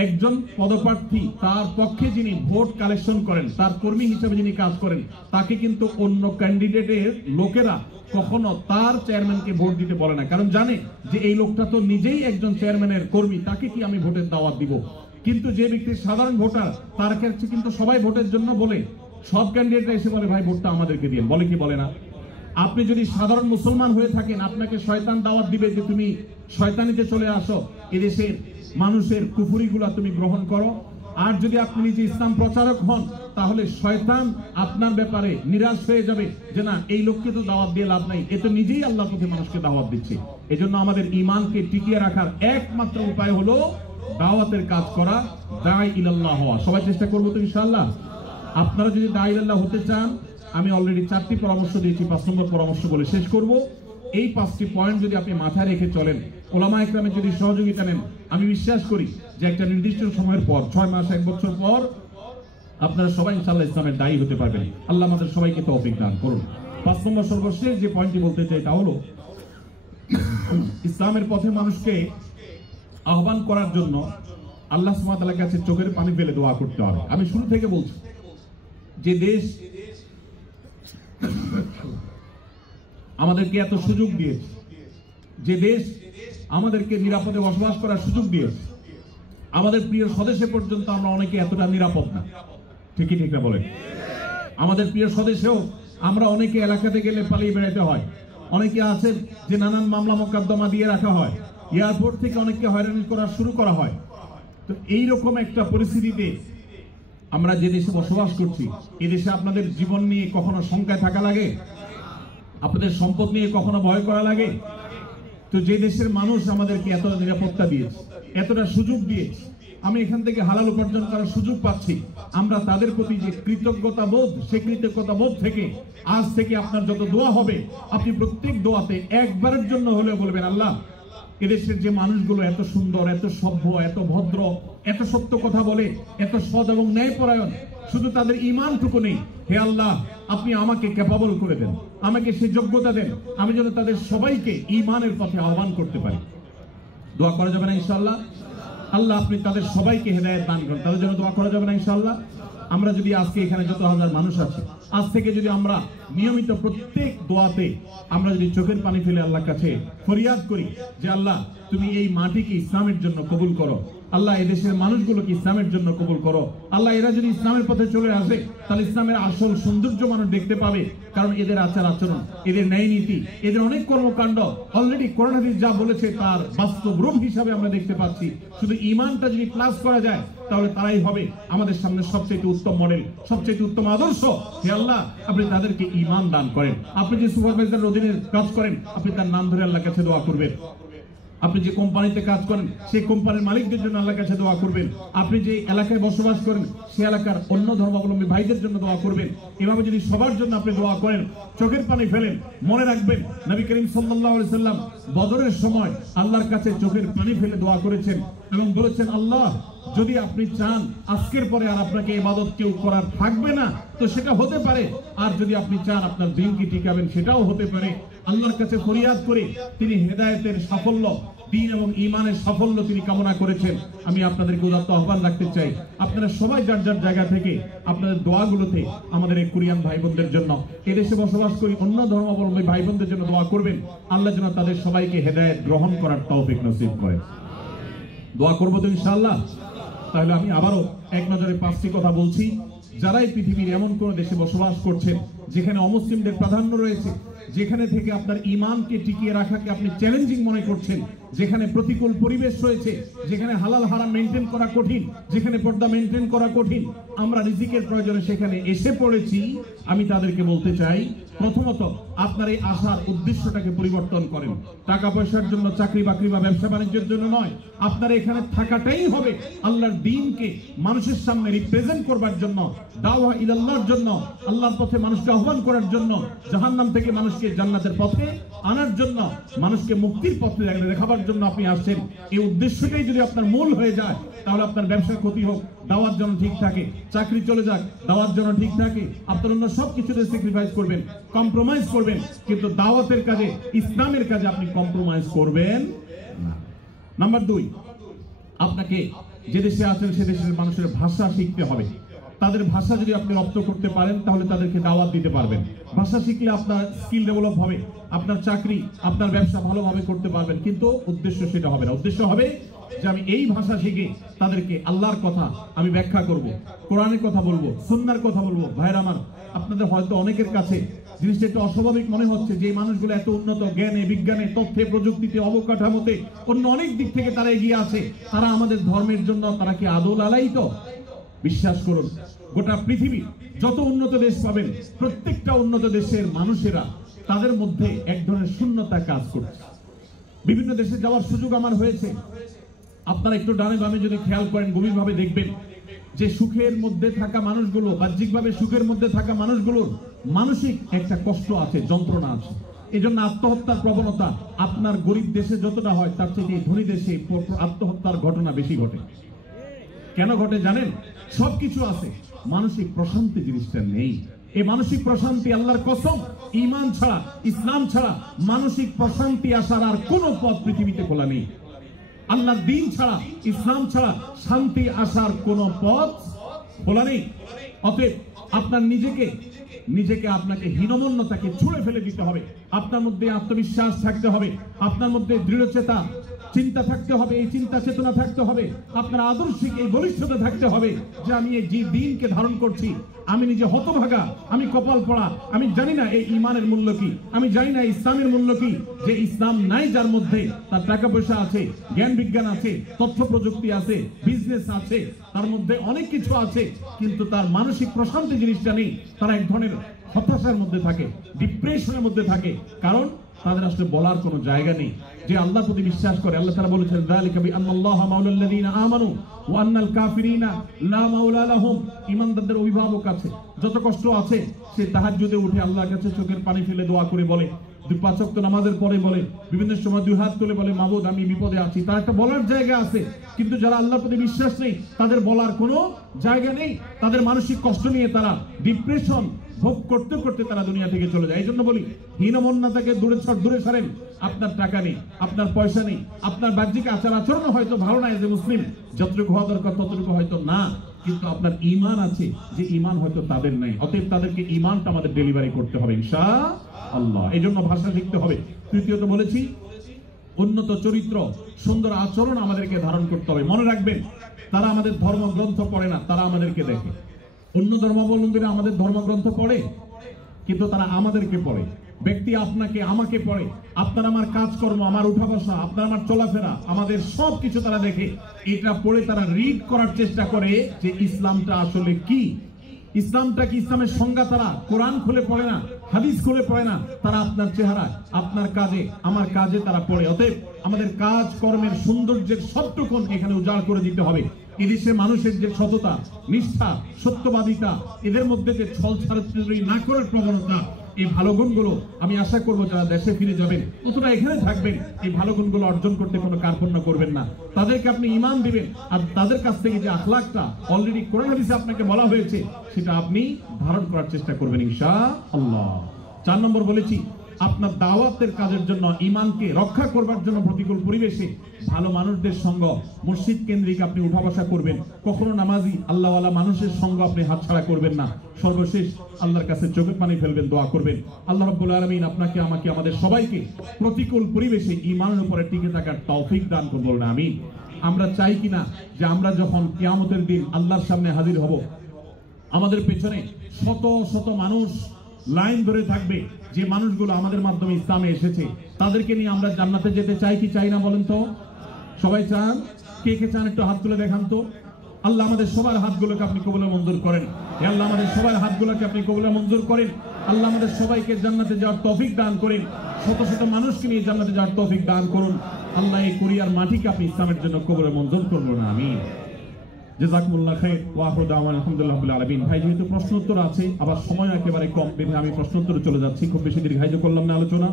একজন পদপ্রার্থী তার পক্ষে যিনি ভোট কালেকশন করেন, তার কর্মী হিসেবে যিনি কাজ করেন, তাকে কিন্তু অন্য ক্যান্ডিডেটের লোকেরা কখনো তার চেয়ারম্যানকে ভোট দিতে বলে না, কারণ জানে যে এই লোকটা তো নিজেই একজন চেয়ারম্যানের কর্মী, তাকে কি আমি ভোটের দাওয়াত দিব। কিন্তু যে ব্যক্তি সাধারণ ভোটার, তার কাছে কিন্তু সবাই ভোটের জন্য বলে, সব ক্যান্ডিডেটরা এসে বলে ভাই ভোটটা আমাদেরকে দিন, বলে কি বলে না? আপনি যদি সাধারণ মুসলমান হয়ে থাকেন, আপনাকে শয়তান দাওয়াত দিবে যে তুমি শয়তানিতে চলে আসো, এদেশের মানুষের কুফরিগুলা তুমি গ্রহণ করো। আর যদি আপনি নিজে ইসলাম প্রচারক হন, তাহলে শয়তান আপনার ব্যাপারে নিরাশ হয়ে যাবে যে না, এই লোককে তো দাওয়াত দিয়ে লাভ নাই, এ তো নিজেই আল্লাহর পথে মানুষকে দাওয়াত দিচ্ছে। এজন্য আমাদের ইমানকে টিকিয়ে রাখার একমাত্র উপায় হলো দাওয়াতের কাজ করা, দাঈ ইলাল্লাহ হওয়া। সবাই চেষ্টা করবো তো ইনশাআল্লাহ? আপনারা যদি দাঈ ইলাল্লাহ হতে চান, আমি অলরেডি 4টি পরামর্শ দিয়েছি, 5 নম্বর পরামর্শ বলে শেষ করব। এই 5টি পয়েন্ট যদি আপনি মাথায় রেখে চলেন, ওলামা ইকরামের যদি সহযোগিতা নেন, আমি বিশ্বাস করি যে একটা নির্দিষ্ট সময়ের পর, 6 মাস 1 বছর পর আপনারা সবাই ইনশাআল্লাহ ইসলামের দায়ী হতে পারবেন। আল্লাহ আমাদের সবাইকে তৌফিক দান করুন। 5 নম্বর সর্বশেষ যে পয়েন্টটি বলতে চাই তা হলো, ইসলামের পথে মানুষকে আহ্বান করার জন্য আল্লাহ সুবহানাহু ওয়া তাআলার কাছে চোখের পানি ফেলে দোয়া করতে হবে। আমি শুরু থেকে বলছি, যে দেশ আমাদেরকে এত সুযোগ দিয়েছে, যে দেশ আমাদেরকে নিরাপদে বসবাস করার সুযোগ দিয়েছে, আমাদের প্রিয় স্বদেশে পর্যন্ত আমরা অনেকে এতটা নিরাপদ না। ঠিকই ঠিক না বলেন? আমাদের প্রিয় স্বদেশেও আমরা অনেকে এলাকাতে গেলে পালিয়ে বেড়াতে হয়, অনেকে আছে যে নানান মামলা মোকদ্দমা দিয়ে রাখা হয়, এয়ারপোর্ট থেকে অনেককে হয়রানি করা শুরু করা হয়। তো এইরকম একটা পরিস্থিতিতে আমরা যে দেশে বসবাস করছি, এই দেশে আপনাদের জীবন নিয়ে কখনো শঙ্কায় থাকা লাগে? আপনাদের সম্পদ নিয়ে কখনো ভয় করা লাগে? তো যে দেশের মানুষ আমাদেরকে এত নিরাপত্তা দিয়েছে, এতটা সুযোগ দিয়েছে, আমি এখান থেকে হালাল উপার্জন করার সুযোগ পাচ্ছি, আমরা তাদের প্রতি যে কৃতজ্ঞতা বোধ, সেই কৃতজ্ঞতা বোধ থেকে আজ থেকে আপনার যত দোয়া হবে, আপনি প্রত্যেক দোয়াতে একবারের জন্য হলেও বলবেন, আল্লাহ এদেশের যে মানুষগুলো এত সুন্দর, এত সভ্য, এত ভদ্র, এত সত্য কথা বলে, এত সৎ এবং ন্যায়পরায়ণ, শুধু তাদের ঈমানটুকু নেই, হে আল্লাহ আপনি আমাকে ক্যাপাবল করে দেন, আমাকে সেই যোগ্যতা দেন, আমি যেন তাদের সবাইকে ঈমানের পথে আহ্বান করতে পারি। দোয়া করা যাবে না ইনশাআল্লাহ? আল্লাহ আপনি তাদের সবাইকে হেদায়েত দান করেন, তাদের জন্য দোয়া করা যাবে না ইনশাআল্লাহ? আমরা যদি আজকে এখানে যত হাজার মানুষ আছে, আজ থেকে যদি আমরা নিয়মিত প্রত্যেক দোয়াতে আমরা যদি চোখের পানি ফেলে আল্লাহর কাছে ফরিয়াদ করি যে আল্লাহ তুমি এই মাটিকে ইসলামের জন্য কবুল করো, আল্লাহ এই দেশের মানুষগুলোকে ইসলামের জন্য কবুল করো। আল্লাহ এরা যদি ইসলামের পথে চলে আসে তাহলে ইসলামের আসল সৌন্দর্য মানুষ দেখতে পাবে, কারণ এদের আচার আচরণ, এদের ন্যায় নীতি, এদের অনেক কর্মকাণ্ড অলরেডি কোরআন হাদিস যা বলেছে তার বাস্তব রূপ হিসাবে আমরা দেখতে পাচ্ছি। শুধু ঈমানটা যদি প্লাস করা যায় তাহলে তারাই হবে আমাদের সামনে সবচেয়ে উত্তম মডেল, সবচেয়ে উত্তম আদর্শ। হে আল্লাহ, আপনি তাদেরকে ঈমান দান করেন। আপনি যে সুপারভাইজার অধীনে কাজ করেন আপনি তার নাম ধরে আল্লাহর কাছে দোয়া করবেন। আপনি যে কোম্পানিতে কাজ করেন সেই কোম্পানির মালিকদের জন্য আল্লাহর কাছে দোয়া করবেন। আপনি যে এলাকায় বসবাস করেন সেই এলাকার অন্য ধর্মাবলম্বী ভাইদের জন্য দোয়া করবেন। এভাবে যদি সবার জন্য আপনি দোয়া করেন, চোখের পানি ফেলেন, মনে রাখবেন নবী করিম সাল্লাল্লাহু আলাইহি সাল্লাম বদরের সময় আল্লাহর কাছে চোখের পানি ফেলে দোয়া করেছেন এবং বলেছেন, আল্লাহ যদি আপনি চান আজকের পরে আর আপনাকে ইবাদত কেউ করার থাকবে না তো সেটা হতে পারে, আর যদি আপনি চান আপনার দিনকে টিকাবেন সেটাও হতে পারে। আল্লাহর কাছে ফরিয়াদ করে তিনি হেদায়েতের সাফল্য, দ্বীন এবং ঈমানের সাফল্য তিনি কামনা করেছেন। আমি আপনাদেরকে উদাত্ত আহ্বান রাখতে চাই, আপনারা সবাই যার যার জায়গা থেকে আপনাদের দোয়াগুলোতে আমাদের এই কোরিয়ান ভাই বোনদের জন্য, এদেশে বসবাস করি অন্য ধর্মাবলম্বী ভাই বোনদের জন্য দোয়া করবেন। আল্লাহ যেন তাদের সবাইকে হেদায়েত গ্রহণ করার তৌফিক নসিব করেন। দোয়া করবো তো ইনশাআল্লাহ। তাহলে আমি আবারও এক নজরে 5টি কথা বলছি। যারা এই পৃথিবীর এমন কোন দেশে বসবাস করছেন যেখানে অমুসলিমদের প্রাধান্য রয়েছে, যেখানে থেকে আপনার ঈমানকে টিকিয়ে রাখাকে আপনি চ্যালেঞ্জিং মনে করছেন, যেখানে প্রতিকূল পরিবেশ রয়েছে, যেখানে হালাল হারাম মেইনটেইন করা কঠিন, যেখানে পর্দা মেইনটেইন করা কঠিন, আমরা রিজিকের প্রয়োজনে সেখানে এসে পড়েছি, আমি তাদেরকে বলতে চাই, প্রথমত আপনার এই আসার উদ্দেশ্যটাকে পরিবর্তন করেন। টাকা পয়সার জন্য, চাকরি বাকরি বা ব্যবসা বাণিজ্যের জন্য নয়, আপনার এখানে থাকাটাই হবে আল্লাহর দ্বীনকে মানুষের সামনে রিপ্রেজেন্ট করবার জন্য, দাওয়া ইলাল্লাহর জন্য, আল্লাহর পথে মানুষকে আহ্বান করার জন্য, জাহান্নাম থেকে মানুষকে জান্নাতের পথে আনার জন্য, মানুষকে মুক্তির পথে দেখাবার জন্য আপনি আসছেন। এই উদ্দেশ্যটাই যদি আপনার মূল হয়ে যায় তাহলে আপনার ব্যবসার ক্ষতি হোক, দাওয়ার জন্য ঠিক থাকে, চাকরি চলে যাক, দাওয়ার জন্য ঠিক থাকে, আপনার অন্য সবকিছুতে স্যাক্রিফাইস করবেন, কম্প্রোমাইজ করবেন, কিন্তু দাওয়াতের কাজে, ইসলামের কাজে আপনি কম্প্রোমাইজ করবেন না। নাম্বার 2, আপনাকে যে দেশে আছেন সে দেশের মানুষের ভাষা শিখতে হবে। তাদের ভাষা যদি আপনি রপ্ত করতে পারেন তাহলে তাদেরকে দাওয়াত দিতে পারবেন। ভাষা শিখলে আপনার স্কিল ডেভেলপ হবে, আপনার চাকরি, আপনার ব্যবসা ভালোভাবে করতে পারবেন। কিন্তু উদ্দেশ্য সেটা হবে না। উদ্দেশ্য হবে যে আমি এই ভাষা শিখে তাদেরকে আল্লাহর কথা আমি ব্যাখ্যা করব, কোরআনের কথা বলবো, সুন্নাহর কথা বলবো। ভাইরা আমার, আপনাদের হয়তো অনেকের কাছে জিনিসটা একটু অস্বাভাবিক মনে হচ্ছে যে এই মানুষগুলো এত উন্নত জ্ঞানে, বিজ্ঞানে, তথ্যে, প্রযুক্তিতে, অবকাঠামোতে, অন্য অনেক দিক থেকে তারা এগিয়ে আছে, তারা আমাদের ধর্মের জন্য তারা কি আদৌ লালায়িত? বিশ্বাস করুন, গোটা পৃথিবী যত উন্নত দেশ পাবেন, প্রত্যেকটা উন্নত দেশের মানুষেরা তাদের মধ্যে এক ধরনের শূন্যতা কাজ করছে। বিভিন্ন দেশে যাওয়ার সুযোগ আমার হয়েছে। আপনারা একটু ডানে বামে যদি খেয়াল করেন, গভীরভাবে দেখবেন যে সুখের মধ্যে থাকা মানুষগুলো, বাহ্যিকভাবে সুখের মধ্যে থাকা মানুষগুলোর মানসিক একটা কষ্ট আছে, যন্ত্রণা আছে। এই জন্য আত্মহত্যার প্রবণতা আপনার গরিব দেশে যতটা হয় তার চেয়ে ধনী দেশে আত্মহত্যার ঘটনা বেশি ঘটে। কেন ঘটে জানেন? সবকিছু আছে, মানসিক প্রশান্তি জিনিসটা নেই। এই মানসিক প্রশান্তি, আল্লাহর কসম, ঈমান ছাড়া, ইসলাম ছাড়া মানসিক প্রশান্তি আসার আর কোনো পথ পৃথিবীতে খোলা নেই। আল্লাহর দ্বীন ছাড়া, ইসলাম ছাড়া শান্তি আসার কোনো পথ খোলা নেই। অতএব আপনার নিজেকে আপনাকে হীনমন্যতাকে ছুঁড়ে ফেলে দিতে হবে। আপনার মধ্যে আত্মবিশ্বাস থাকতে হবে, আপনার মধ্যে দৃঢ়চেতা চিন্তা থাকতে হবে, এই চিন্তা চেতনা থাকতে হবে, আপনার আদর্শিক এই বলিষ্ঠতা থাকতে হবে যে আমি এই যে দিনকে ধারণ করছি, আমি নিজে হতভাগা, আমি কপাল পড়া, আমি জানি না এই ঈমানের মূল্য কি, আমি জানি না ইসলামের মূল্য কি। যে ইসলাম নাই যার মধ্যে, তার টাকা পয়সা আছে, জ্ঞান বিজ্ঞান আছে, তথ্য প্রযুক্তি আছে, বিজনেস আছে, তার মধ্যে অনেক কিছু আছে, কিন্তু তার মানসিক প্রশান্তি জিনিসটা নেই। তারা এক ধরনের হতাশার মধ্যে থাকে, ডিপ্রেশনের মধ্যে থাকে, কারণ তাদের আসলে বলার কোনো জায়গা নেই। যে আল্লাহর প্রতি বিশ্বাস করে, আল্লাহ তাআলা বলেছেন যালিকা বিআন্নাল্লাহা মাওলাল্লাযীনা আমানু ওয়া আন্নাল কাফিরিনা লা মাওলা লাহুম। ঈমানদারদের অভিভাবক আছে, যত কষ্ট আছে সে তাহাজ্জুদে উঠে আল্লাহর কাছে চোখের পানি ফেলে দোয়া করে বলে, 5 ওয়াক্ত নামাজের পরে বলে, বিভিন্ন সময় 2 হাত তুলে বলে, মাবুদ আমি বিপদে আছি। তার একটা বলার জায়গা আছে। কিন্তু যারা আল্লাহর প্রতি বিশ্বাস নেই তাদের বলার কোনো জায়গা নেই। তাদের মানসিক কষ্ট নিয়ে তারা ডিপ্রেশন ভোগ করতে করতে তারা দুনিয়া থেকে চলে যায়। এই জন্য বলি, হীনমন্যতাকে দূরে সরেন। আপনার টাকা নেই, আপনার পয়সা নেই, আপনার বাহ্যিক আচার আচরণ হয়তো ভালো না, এজ এ মুসলিম যতটুকু হওয়া দরকার ততটুকু হয়তো না, কিন্তু আপনার ঈমান আছে, যে ঈমান হয়তো তাদের নাই। অতএব তাদেরকে ঈমানটা আমাদের ডেলিভারি করতে হবে ইনশাআল্লাহ। এই জন্য ভাষা শিখতে হবে। তৃতীয়ত বলেছি, উন্নত চরিত্র, সুন্দর আচরণ আমাদেরকে ধারণ করতে হবে। মনে রাখবেন, তারা আমাদের ধর্মগ্রন্থ পড়ে না, তারা আমাদেরকে দেখে। অন্য ধর্মাবলম্বীরা আমাদের ধর্মগ্রন্থ পড়ে, কিন্তু তারা আমাদেরকে পড়ে। ব্যক্তি আপনাকে আমাকে পড়ে, আপনার আমার কাজকর্ম, আমার উঠা বসা, আপনার আমার চলাফেরা, আমাদের সব কিছু তারা দেখে। এটা পড়ে তারা রিড করার চেষ্টা করে যে ইসলামটা আসলে কি, ইসলামটা কি, ইসলামের সংজ্ঞা তারা কোরআন খুলে পড়ে না, হাদিস খুলে পড়ে না, তারা আপনার চেহারা, আপনার কাজে, আমার কাজে তারা পড়ে। অতএব আমাদের কাজ কর্মের সৌন্দর্যের সবটুকুন এখানে উজাড় করে দিতে হবে। এদেশে মানুষের যে সততা, নিষ্ঠা, সত্যবাদিতা, এদের মধ্যে যে ছলছাড়ি না করার প্রবণতা, এই ভালো গুণগুলো আমি আশা করবো যারা দেশে ফিরে যাবেন অতটা এখানে থাকবেন, এই ভালো গুণগুলো অর্জন করতে কোনো কার্পণ্য করবেন না। তাদেরকে আপনি ঈমান দিবেন, আর তাদের কাছ থেকে যে আখলাকটা অলরেডি কোরআন হাদিসে আপনাকে বলা হয়েছে সেটা আপনি ধারণ করার চেষ্টা করবেন ইনশাআল্লাহ। 4 নম্বর বলেছি, আপনার দাওয়াতের কাজের জন্য, ঈমানকে রক্ষা করবার জন্য প্রতিকূল পরিবেশে ভালো মানুষদের সঙ্গ, মসজিদ কেন্দ্রিক আপনি উঠা বসা করবেন। কখনো নামাজি আল্লাহওয়ালা মানুষের সঙ্গ আপনি হাতছাড়া করবেন না। সর্বশেষ আল্লাহর কাছে চোখের পানি ফেলবেন, দোয়া করবেন আল্লাহ রাব্বুল আলামিন আপনাকে, আমাকে, আমাদের সবাইকে প্রতিকূল পরিবেশে ঈমানের উপরে টিকে থাকার তৌফিক দান করুন, বলুন আমিন। আমরা চাই কিনা যে আমরা যখন কিয়ামতের দিন আল্লাহর সামনে হাজির হব, আমাদের পেছনে শত শত মানুষ লাইন ধরে থাকবে, যে মানুষগুলো আমাদের মাধ্যমে ইসলামে এসেছে, তাদেরকে নিয়ে আমরা জান্নাতে যেতে চাই কি চাই না বলেন তো? সবাই চান? কে কে চান একটু হাত তুলে দেখান তো। আল্লাহ আমাদের সবার হাতগুলোকে আপনি কবুলে মঞ্জুর করেন। হে আল্লাহ, আমাদের সবার হাতগুলোকে আপনি কবুলে মঞ্জুর করেন। আল্লাহ আমাদের সবাইকে জান্নাতে যাওয়ার তৌফিক দান করেন। শত শত মানুষকে নিয়ে জান্নাতে যাওয়ার তৌফিক দান করুন। আল্লাহ এই কোরিয়ার মাটিকে আপনি ইসলামের জন্য কবুলে মঞ্জুর করুন, আমিন। জাযাকুমুল্লাহ খাইর ওয়া আখিরু দাওয়ানা আলহামদুলিল্লাহি রাব্বিল আলামিন। ভাই, যেহেতু প্রশ্ন উত্তর আছে, আবার সময় একেবারে কম, দেখে আমি প্রশ্ন উত্তরে চলে যাচ্ছি, খুব বেশি দীর্ঘায়িত করলাম না আলোচনা।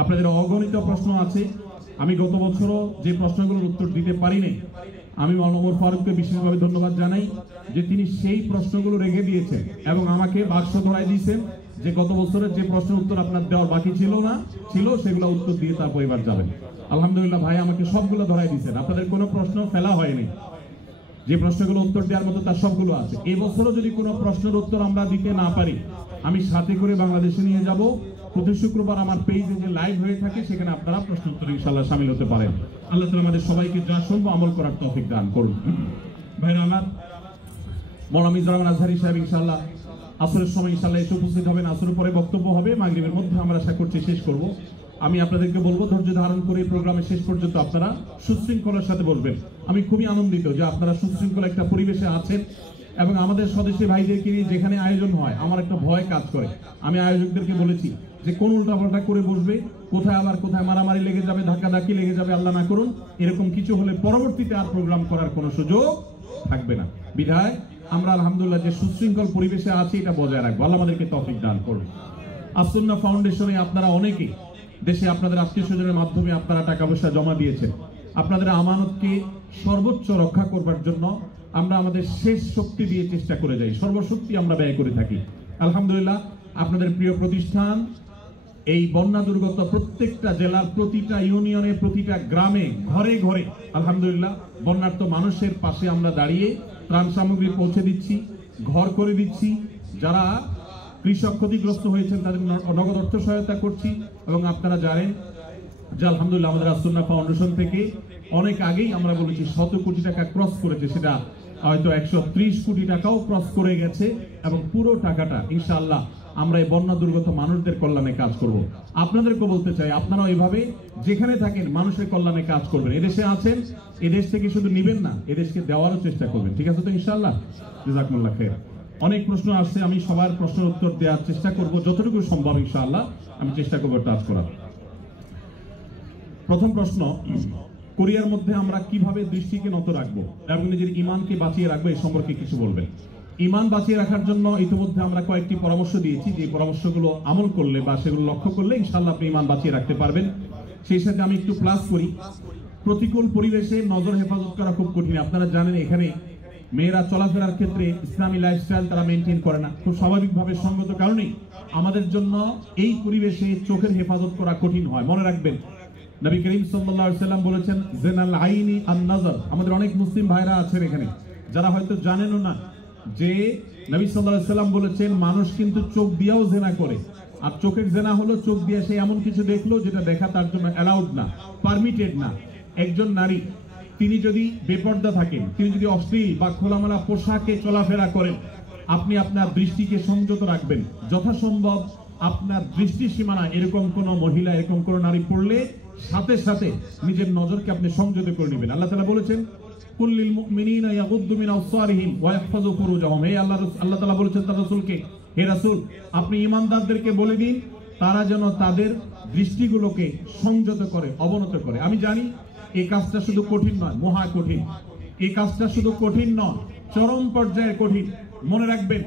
আপনাদের অগণিত প্রশ্ন আছে। আমি গত বছরও যে প্রশ্নগুলোর উত্তর দিতে পারিনি, আমি মাওলানা ওমর ফারুককে বিশেষভাবে ধন্যবাদ জানাই যে তিনি সেই প্রশ্নগুলো রেখে দিয়েছেন এবং আমাকে বাক্স ধরাই দিয়েছেন যে গত বছরের যে প্রশ্নের উত্তর আপনার দেওয়ার বাকি ছিল সেগুলো উত্তর দিয়ে তারপর এবার যাবেন। আলহামদুলিল্লাহ ভাই আমাকে সবগুলো ধরাই দিয়েছেন, আপনাদের কোনো প্রশ্ন ফেলা হয়নি। যে প্রশ্নগুলো উত্তর দেওয়ার মতো তার সবগুলো আছে। এই বছরও যদি কোনো প্রশ্নের উত্তর আমরা দিতে না পারি, আমি সাথে করে বাংলাদেশে নিয়ে যাব। প্রতি শুক্রবার আমার পেজে যে লাইভ হয়ে থাকে সেখানে আপনারা প্রশ্ন উত্তর ইনশাআল্লাহ শামিল হতে পারেন। আল্লাহ তাআলা আমাদের সবাইকে যা শুনবো আমল করার তৌফিক দান করুন। ভাইরা আমার, মাওলানা মিজানুর রহমান আজহারী সাহেব ইনশাআল্লাহ আসরের সময় ইনশাআল্লাহ এসে উপস্থিত হবেন। আসরের পরে বক্তব্য হবে, মাগরিবের মধ্যে আমরা আশা করছি শেষ করব। আমি আপনাদেরকে বলবো ধৈর্য ধারণ করে প্রোগ্রামের শেষ পর্যন্ত আপনারা সুশৃঙ্খলার সাথে বসবেন। আমি খুবই আনন্দিত যে আপনারা সুশৃঙ্খল একটা পরিবেশে আছেন এবং আমাদের স্বদেশী ভাইদেরকে নিয়ে যেখানে আয়োজন হয় আমার একটা ভয় কাজ করে। আমি আয়োজকদেরকে বলেছি যে কোন উল্টাপাল্টা করে বসবে, কোথায় আবার কোথায় মারামারি লেগে যাবে, ধাক্কাধাক্কি লেগে যাবে, আল্লাহ না করুন এরকম কিছু হলে পরবর্তীতে আর প্রোগ্রাম করার কোনো সুযোগ থাকবে না। বিধায় আমরা আলহামদুলিল্লাহ যে সুশৃঙ্খল পরিবেশে আছি এটা বজায় রাখবো। আল্লাহ আমাদেরকে তৌফিক দান করুন। আসুন্নাহ ফাউন্ডেশনে আপনারা অনেকে দেশে আপনাদের আত্মীয় স্বজনের মাধ্যমে আপনারা টাকা পয়সা জমা দিয়েছেন। আপনাদের আমানতকে সর্বোচ্চ রক্ষা করবার জন্য আমরা আমাদের শেষ শক্তি দিয়ে চেষ্টা করে যাই, সর্বশক্তি আমরা ব্যয় করে থাকি। আলহামদুলিল্লাহ আপনাদের প্রিয় প্রতিষ্ঠান এই বন্যা দুর্গত প্রত্যেকটা জেলার প্রতিটা ইউনিয়নে, প্রতিটা গ্রামে, ঘরে ঘরে আলহামদুলিল্লাহ বন্যার্ত মানুষের পাশে আমরা দাঁড়িয়ে ত্রাণ সামগ্রী পৌঁছে দিচ্ছি, ঘর করে দিচ্ছি। যারা কৃষক ক্ষতিগ্রস্ত হয়েছেন তাদের নগদ অর্থ সহায়তা করছি। এবং আপনারা জানেন যে আলহামদুলিল্লাহ আমাদের আসুন্নাহ ফাউন্ডেশন থেকে অনেক আগেই আমরা বলেছি 100 কোটি টাকা ক্রস করেছে, সেটা হয়তো 130 কোটি টাকাও ক্রস করে গেছে এবং পুরো টাকাটা ইনশাআল্লাহ আমরা এই বন্যা দুর্গত মানুষদের কল্যাণে কাজ করব। আপনাদেরকে বলতে চাই আপনারাও এইভাবে যেখানে থাকেন মানুষের কল্যাণে কাজ করবেন। এদেশে আছেন, এদেশ থেকে শুধু নিবেন না, এদেশকে দেওয়ারও চেষ্টা করবেন। ঠিক আছে তো ইনশাআল্লাহ? জাযাকুমুল্লাহ খাইর। অনেক প্রশ্ন আসছে, আমি সবার প্রশ্নের উত্তর দেওয়ার চেষ্টা করব যতটুকু সম্ভব ইনশাআল্লাহ আমি চেষ্টা করবো টাচ করার। প্রথম প্রশ্ন, কোরিয়ার মধ্যে আমরা কিভাবে দৃষ্টিকে নত রাখবো এবং নিজের ঈমানকে বাঁচিয়ে রাখবো এই সম্পর্কে কিছু বলবেন। ঈমান বাঁচিয়ে রাখার জন্য ইতিমধ্যে আমরা কয়েকটি পরামর্শ দিয়েছি, যে পরামর্শগুলো আমল করলে বা সেগুলো লক্ষ্য করলে ইনশাআল্লাহ আপনি ঈমান বাঁচিয়ে রাখতে পারবেন। সেই সাথে আমি একটু প্লাস করি, প্রতিকূল পরিবেশে নজর হেফাজত করা খুব কঠিন। আপনারা জানেন এখানে মেয়েরা চলাফেরার ক্ষেত্রে ইসলামী লাইফস্টাইল তারা মেনটেন করে না, খুব স্বাভাবিকভাবে সঙ্গত কারণেই আমাদের জন্য এই পরিবেশে চোখের হেফাজত করা কঠিন হয়। মনে রাখবেন নবী করিম সাল্লাল্লাহু আলাইহি ওয়াসাল্লাম বলেছেন জিনাল আইনি আন নাজর। আমাদের অনেক মুসলিম ভাইরা আছেন এখানে যারা হয়তো জানেনও না যে নবী সাল্লাল্লাহু আলাইহি ওয়াসাল্লাম বলেছেন মানুষ কিন্তু চোখ দিয়েও জিনা করে, আর চোখের জেনা হলো চোখ দিয়ে সে এমন কিছু দেখলো যেটা দেখা তার জন্য অ্যালাউড না, পারমিটেড না। একজন নারী তিনি যদি বেপর্দা থাকেন, তিনি যদি অশ্লীল বা খোলামেলা পোশাকে চলাফেরা করেন, আপনি আপনার দৃষ্টিকে সংযত রাখবেন। যথাসম্ভব আপনার দৃষ্টি সীমানা এরকম কোন মহিলা, এরকম কোন নারী পড়লে সাথে সাথে নিজের নজরকে আপনি সংযত করে নেবেন। আল্লাহ তাআলা বলেছেন কুল্লিল মুমিনিনা ইয়াগুদ্দু মিন আবসারিহিম ওয়া ইয়াহফাযু ফুরুজাহুম। হে আল্লাহ তাআলা বলেছেন তার রাসূলকে, হে রাসূল আপনি ঈমানদারদেরকে বলে দিন তারা যেন তাদের দৃষ্টিগুলোকে সংযত করে, অবনত করে। আমি জানি এই কাজটা শুধু কঠিন নয়, মহা কঠিন। এই কাজটা শুধু কঠিন নয়, চরম পর্যায়ে কঠিন। মনে রাখবেন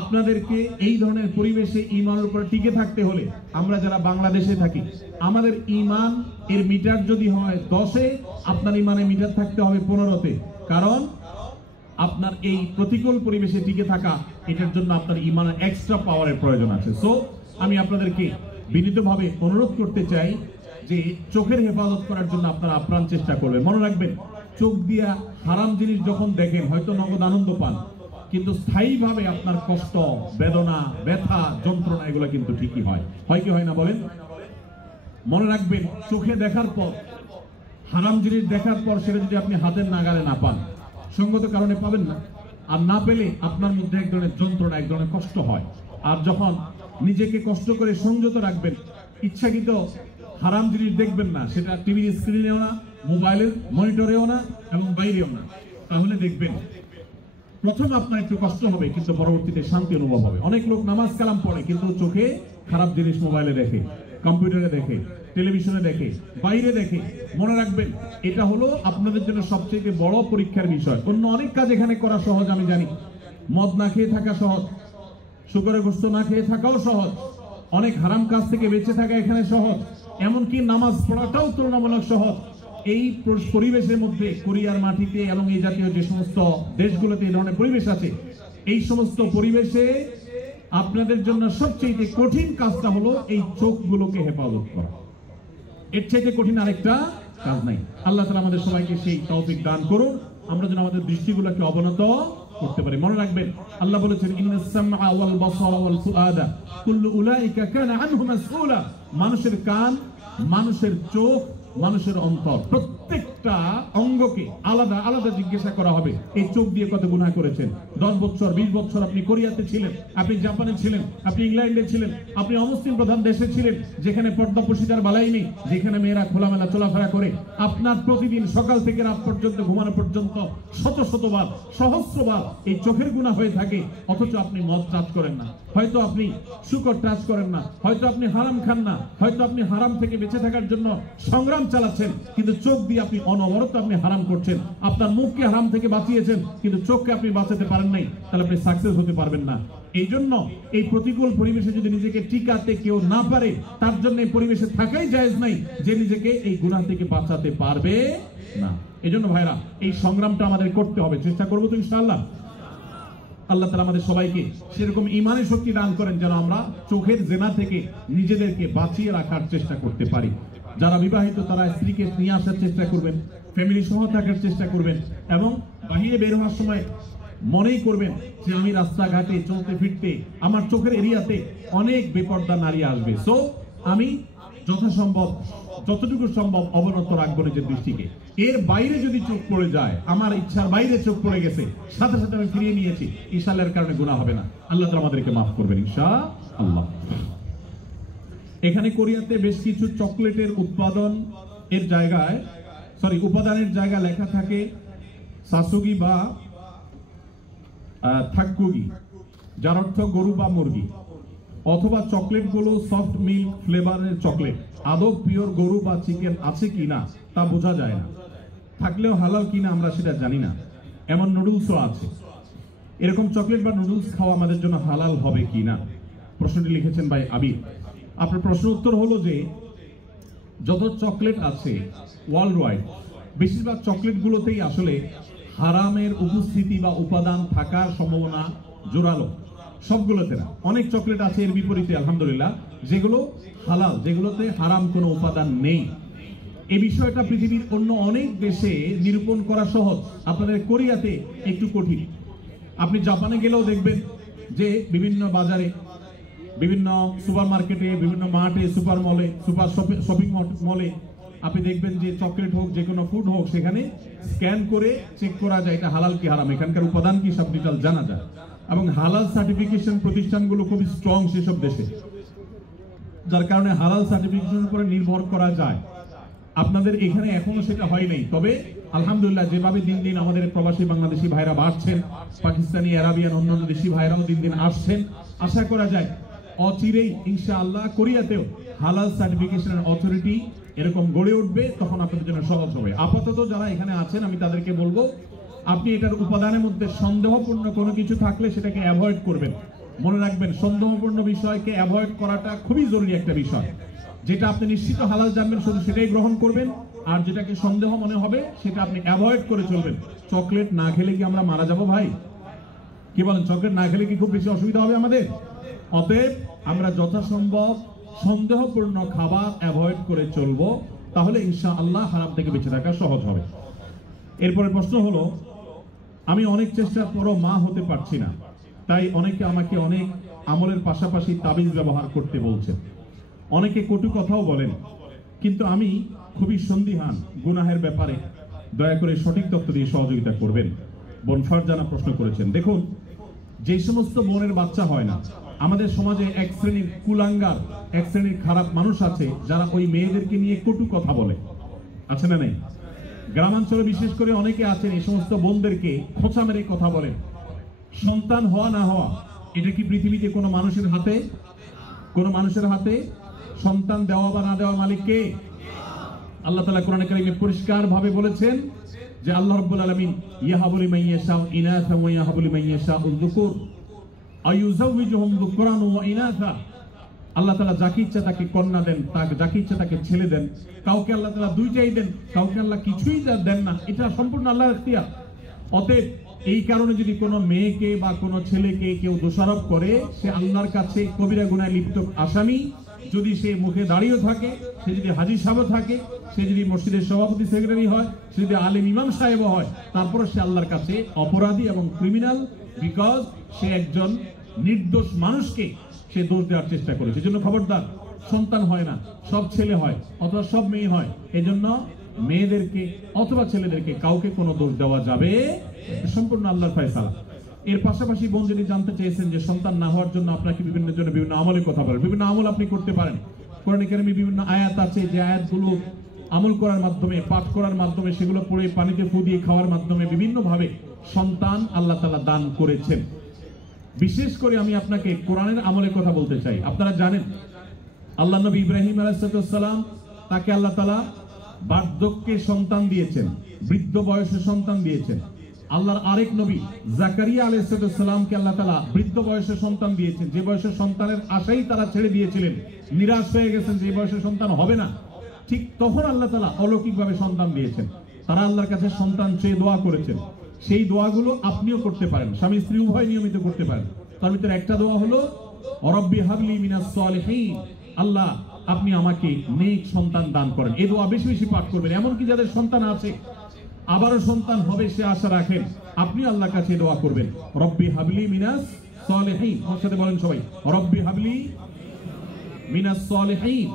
আপনাদেরকে এই ধরনের পরিবেশে ঈমানের উপর টিকে থাকতে হলে, আমরা যারা বাংলাদেশে থাকি আমাদের ঈমান এর মিটার যদি হয় 10-এ, আপনার ঈমানের মিটার থাকতে হবে 15-তে। কারণ আপনার এই প্রতিকূল পরিবেশে টিকে থাকা, এটার জন্য আপনার ঈমানের এক্সট্রা পাওয়ারের প্রয়োজন আছে। সো আমি আপনাদেরকে বিনীতভাবে অনুরোধ করতে চাই যে চোখের হেফাজত করার জন্য আপনারা আপ্রাণ চেষ্টা করবেন। মনে রাখবেন চোখ দিয়া হারাম জিনিস যখন দেখেন হয়তো নগদ আনন্দ পান, কিন্তু স্থায়ীভাবে আপনার কষ্ট, বেদনা, ব্যথা, যন্ত্রণা এগুলো কিন্তু ঠিকই হয়। হয় কি হয় না বলেন? মনে রাখবেন চোখে দেখার পর, হারাম জিনিস দেখার পর সেটা যদি আপনি হাতের নাগালে না পান, সঙ্গত কারণে পাবেন না, আর না পেলে আপনার মধ্যে এক ধরনের যন্ত্রণা, এক ধরনের কষ্ট হয়। আর যখন নিজেকে কষ্ট করে সংযত রাখবেন, ইচ্ছাকৃত হারাম জিনিস দেখবেন না, সেটা টিভির স্ক্রিনেও না, মোবাইলের মনিটরেও না, এবং বাইরেও না, তাহলে দেখবেন প্রথম আপনার একটু কষ্ট হবে কিন্তু পরবর্তীতে শান্তি অনুভব হবে। অনেক লোক নামাজ কালাম পড়ে কিন্তু চোখে খারাপ জিনিস মোবাইলে দেখে, কম্পিউটারে দেখে, টেলিভিশনে দেখে, বাইরে দেখে। মনে রাখবেন এটা হলো আপনাদের জন্য সবচেয়ে বড় পরীক্ষার বিষয়। অন্য অনেক কাজ এখানে করা সহজ, আমি জানি। মদ না খেয়ে থাকা সহজ, শুকরের গোশত না খেয়ে থাকাও সহজ, অনেক হারাম কাজ থেকে বেঁচে থাকা এখানে সহজ, এমনকি নামাজ পড়াটাও তুলনামূলক সহজ। এই পরিবেশের মধ্যে কোরিয়ার মাটিতে এবং এই জাতীয় যে সমস্ত দেশগুলোতে এই ধরনের পরিবেশ আছে, এই সমস্ত পরিবেশে আপনাদের জন্য সবচেয়ে কঠিন কাজটা হলো এই চোখগুলোকে হেফাজত করা। এর চাইতে কঠিন আরেকটা কাজ নাই। আল্লাহ তাআলা আমাদের সবাইকে সেই তৌফিক দান করুন, আমরা যেন আমাদের দৃষ্টিগুলোকে অবনত করতে পারি। মনে রাখবেন আল্লাহ বলেছেন ইন্নাস সামআ ওয়াল বাসারা ওয়াল ফুআদা কুল্লু উলাইকা কানা আনহু মাসউলা। মানুষের কান, মানুষের চোখ, মানুষের অন্তর, প্রত্যেকটা অঙ্গকে আলাদা আলাদা জিজ্ঞাসা করা হবে এই চোখ দিয়ে কত গুনাহ করেছেন। 10 বছর 20 বছর আপনি কোরিয়াতে ছিলেন, আপনি জাপানে ছিলেন, আপনি ইংল্যান্ডে ছিলেন, আপনি অমুসলিম প্রধান দেশে ছিলেন যেখানে পর্দা পর্শিদার বালাই নেই, যেখানে মেয়েরা খোলামেলা চলাফেরা করে। আপনার প্রতিদিন সকাল থেকে রাত পর্যন্ত ঘুমানো পর্যন্ত শত শতবার, সহস্রবার এই চোখের গুনাহ হয়ে থাকে, অথচ আপনি মদ টাচ করেন না, হয়তো আপনি শুকর টাচ করেন না, হয়তো আপনি হারাম খান না, হয়তো আপনি হারাম থেকে বেঁচে থাকার জন্য সংগ্রাম চালাচ্ছেন, কিন্তু চোখ দিয়ে আপনি অনবরত আপনি হারাম করছেন। আপনার মুখকে হারাম থেকে বাঁচিয়েছেন কিন্তু চোখকে আপনি বাঁচাতে পারেন নাই, তাহলে আপনি সাকসেস হতে পারবেন না। এই জন্য এই প্রতিকূল পরিবেশে যদি নিজেকে টিকাতে কেউ না পারে, তার জন্য এই পরিবেশে থাকাই জায়েজ নাই যে নিজেকে এই গুনাহ থেকে বাঁচাতে পারবে না। এই জন্য ভাইরা এই সংগ্রামটা আমাদের করতে হবে, চেষ্টা করবো তো ইনশাআল্লাহ। আল্লাহ তাআলা আমাদের সবাইকে সেরকম ঈমানের শক্তি দান করেন যেন আমরা চোখের জেনা থেকে নিজেদেরকে বাঁচিয়ে রাখার চেষ্টা করতে পারি। যারা বিবাহিত তারা স্ত্রীকে নিয়ে আসার চেষ্টা করবেন, ফ্যামিলি সহ থাকার চেষ্টা করবেন, এবং বাহিরে বের হওয়ার সময় মনেই করবেন যে আমি রাস্তাঘাটে চলতে ফিরতে আমার চোখের এরিয়াতে অনেক বেপর্দা নারী আসবে। সো আমি যথাসম্ভব যতটুকু সম্ভব অবনত রাখবো নিজের দৃষ্টিকে। এর বাইরে যদি চোখ পড়ে যায়, আমার ইচ্ছার বাইরে চোখ পড়ে গেছে, সাথে সাথে আমি ফিরিয়ে নিয়েছি, ইনশাআল্লাহর কারণে গুনাহ হবে না। আল্লাহ তাআলা আমাদেরকে মাফ করবেন ইনশাআল্লাহ। এখানে কোরিয়াতে বেশ কিছু চকলেটের উপাদানের জায়গায় লেখা থাকে সাসুগি বা থাক্কুগি, যার অর্থ গরু বা মুরগি, অথবা চকলেটগুলো সফট মিল্ক ফ্লেভারের চকলেট। আদৌ পিওর গরু বা চিকেন আছে কিনা তা বোঝা যায় না, থাকলেও হালাল কিনা আমরা সেটা জানি না। এমন নুডলসও আছে। এরকম চকলেট বা নুডলস খাওয়া আমাদের জন্য হালাল হবে কিনা, প্রশ্নটি লিখেছেন ভাই আবির। আপনার প্রশ্ন উত্তর হলো যে যত চকলেট আছে ওয়ার্ল্ড ওয়াইড, বেশিরভাগ চকলেটগুলোতেই আসলে হারামের উপস্থিতি বা উপাদান থাকার সম্ভাবনা জোরালো। সবগুলোতে না, অনেক চকলেট আছে এর বিপরীতে আলহামদুলিল্লাহ যেগুলো হালাল, যেগুলোতে হারাম কোনো উপাদান নেই। এই বিষয়টা পৃথিবীর অন্য অনেক দেশে নিরূপণ করা সহজ, আপনাদের কোরিয়াতে একটু কঠিন। আপনি জাপানে গেলেও দেখবেন যে বিভিন্ন বাজারে বিভিন্ন সুপার মার্কেটে, বিভিন্ন মার্টে, সুপার মলে, সুপার শপিং মলে আপনি দেখবেন যে চকলেট হোক, যে কোনো ফুড হোক, সেখানে স্ক্যান করে চেক করা যায় এটা হালাল কি হারাম, এখানকার উপাদান কি, সব ডিটেইল জানা যায়। এবং হালাল সার্টিফিকেশন প্রতিষ্ঠানগুলো খুবই স্ট্রং সেসব দেশে, যার কারণে হালাল সার্টিফিকেশনের উপরে নির্ভর করা যায়। আপনাদের এখানে এখনো সেটা হয় নাই, তবে আলহামদুলিল্লাহ যেভাবে দিন দিন আমাদের প্রবাসী বাংলাদেশি ভাইরা বাড়ছেন, পাকিস্তানি, আরাবিয়ান, অন্যান্য দেশি ভাইরাও দিন দিন আসছেন, আশা করা যায় অচিরেই ইনশাআল্লাহ কোরিয়াতেও হালাল সার্টিফিকেশনের অথরিটি এরকম গড়ে উঠবে, তখন আপনাদের জন্য সহজ হবে। আপাতত যারা এখানে আছেন আমি তাদেরকে বলবো, আপনি এটার উপাদানের মধ্যে সন্দেহপূর্ণ কোনো কিছু থাকলে সেটাকে অ্যাভয়েড করবেন। মনে রাখবেন, সন্দেহপূর্ণ বিষয়কে অ্যাভয়েড করাটা খুবই জরুরি একটা বিষয়। যেটা আপনি নিশ্চিত হালাল জানবেন শুধু সেটাই গ্রহণ করবেন, আর যেটাকে সন্দেহ মনে হবে সেটা আপনি অ্যাভয়েড করে চলবেন। চকলেট না খেলে কি আমরা মারা যাব ভাই? কি বলেন? চকলেট না খেলে কি খুব বেশি অসুবিধা হবে আমাদের? অতএব আমরা যথাসম্ভব সন্দেহপূর্ণ খাবার অ্যাভয়েড করে চলবো, তাহলে ইনশাআল্লাহ হারাম থেকে বেঁচে থাকা সহজ হবে। এরপরে প্রশ্ন হলো, আমি অনেক চেষ্টার পরও মা হতে পারছি না, তাই অনেকে আমাকে অনেক আমলের পাশাপাশি তাবিজ ব্যবহার করতে বলছেন, অনেকে কটু কথাও বলেন, কিন্তু আমি খুবই সন্দিহান গুনাহের ব্যাপারে। দয়া করে সঠিক তথ্য দিয়ে সহযোগিতা করবেন। বোন ফারজানা প্রশ্ন করেছেন, দেখুন, যে সমস্ত বোনের বাচ্চা হয় না, আমাদের সমাজে এক শ্রেণীর কুলাঙ্গার, এক শ্রেণীর খারাপ মানুষ আছে যারা ওই মেয়েদেরকে নিয়ে কটু কথা বলে, আছে না নেই? গ্রামাঞ্চলে বিশেষ করে অনেকে আছেন এই সমস্ত বোনদেরকে খোঁচা মেরে কথা বলেন। সন্তান হওয়া না হওয়া এটা কি পৃথিবীতে কোনো মানুষের হাতে? কোনো মানুষের হাতে? সন্তান দেওয়া বা না দেওয়া মালিক কে? আল্লাহ তাআলা কোরআনে কারীমে পরিষ্কার ভাবে বলেছেন যে আল্লাহ রাব্বুল আলামিন ইয়াহাবু লিমান ইয়াশাউ ইনাসা ওয়া ইয়াহাবু লিমান ইয়াশাউ যুকুর আইয়ুযাওয়িজুহুম যুকরান ওয়া ইনাসা। আল্লাহ তাআলা যাকে ইচ্ছা তাকে কন্যা দেন, তাকে যাকে ইচ্ছা তাকে ছেলে দেন। কাউকে আল্লাহ তাআলা দুইটাই দেন, কাউকে আল্লাহ কিছুই দেন না, এটা সম্পূর্ণ আল্লাহর ইখতিয়ার। অতএব এই কারণে যদি কোনো মেয়েকে বা কোনো ছেলেকে কেউ দোষারোপ করে, সে আল্লাহর কাছে কবিরা গুনাহে লিপ্ত আসামি। যদি সে মুখে দাঁড়িয়ে থাকে, সে যদি হাজী সাহেব থাকে, সে যদি মসজিদের সভাপতি সেক্রেটারি হয়, সে যদি আলেম ইমাম সাহেব হয়, তারপরে সে আল্লাহর কাছে অপরাধী এবং ক্রিমিনাল, বিকজ সে একজন নির্দোষ মানুষকে সে দোষ দেওয়ার চেষ্টা করেছে। এজন্য খবরদার, সন্তান হয় না, সব ছেলে হয় অথবা সব মেয়ে হয়, এজন্য মেয়েদেরকে অথবা ছেলেদেরকে কাউকে কোনো দোষ দেওয়া যাবে, সম্পূর্ণ আল্লাহর ফয়সালা। এর পাশাপাশি বোন যদি জানতে চেয়েছেন যে সন্তান না হওয়ার জন্য আপনাকে বিভিন্ন আমলের কথা বলেন, বিভিন্ন আমল আপনি করতে পারেন। কোরআনে কারিমে বিভিন্ন আয়াত আছে, যে আয়াতগুলো আমল করার মাধ্যমে, পাঠ করার মাধ্যমে, সেগুলো পড়ে পানিতে ফু দিয়ে খাওয়ার মাধ্যমে বিভিন্নভাবে সন্তান আল্লাহ তাআলা দান করেছেন। বিশেষ করে আমি আপনাকে কোরআনের আমলের কথা বলতে চাই। আপনারা জানেন আল্লাহ নবী ইব্রাহিম আলাইহিস সালাম, তাকে আল্লাহ তাআলা বার্ধক্যে সন্তান দিয়েছেন, বৃদ্ধ বয়সে সন্তান দিয়েছেন। আল্লাহর আরেক নবী জাকারিয়া আলাইহিস সালামকে আল্লাহ তাআলা বৃদ্ধ বয়সে সন্তান দিয়েছেন, যে বয়সে সন্তানের আশাই তারা ছেড়ে দিয়েছিলেন, নিরাশ হয়ে গেছেন যে বয়সে সন্তান হবে না। ঠিক তখন আল্লাহ তাআলা অলৌকিকভাবে সন্তান দিয়েছেন। তারা আল্লাহর কাছে সন্তান চেয়ে দোয়া করেছেন। সেই দোয়াগুলো আপনিও করতে পারেন, স্বামী স্ত্রী উভয় নিয়মিত করতে পারেন। তার ভিতরে একটা দোয়া হলো রব্বি হাবলি মিনাস সালিহিন, আল্লাহ আপনি আমাকে নেক সন্তান দান করেন। এই দোয়া বেশি বেশি পাঠ করবেন। এমনকি যাদের সন্তান আছে, আবারও সন্তান হবে সে আশা রাখেন, আপনি আল্লাহর কাছে দোয়া করবেন রব্বি হাবলি মিনাস সালিহিন। আমার সাথে বলেন সবাই, রব্বি হাবলি মিনাস সালিহিন।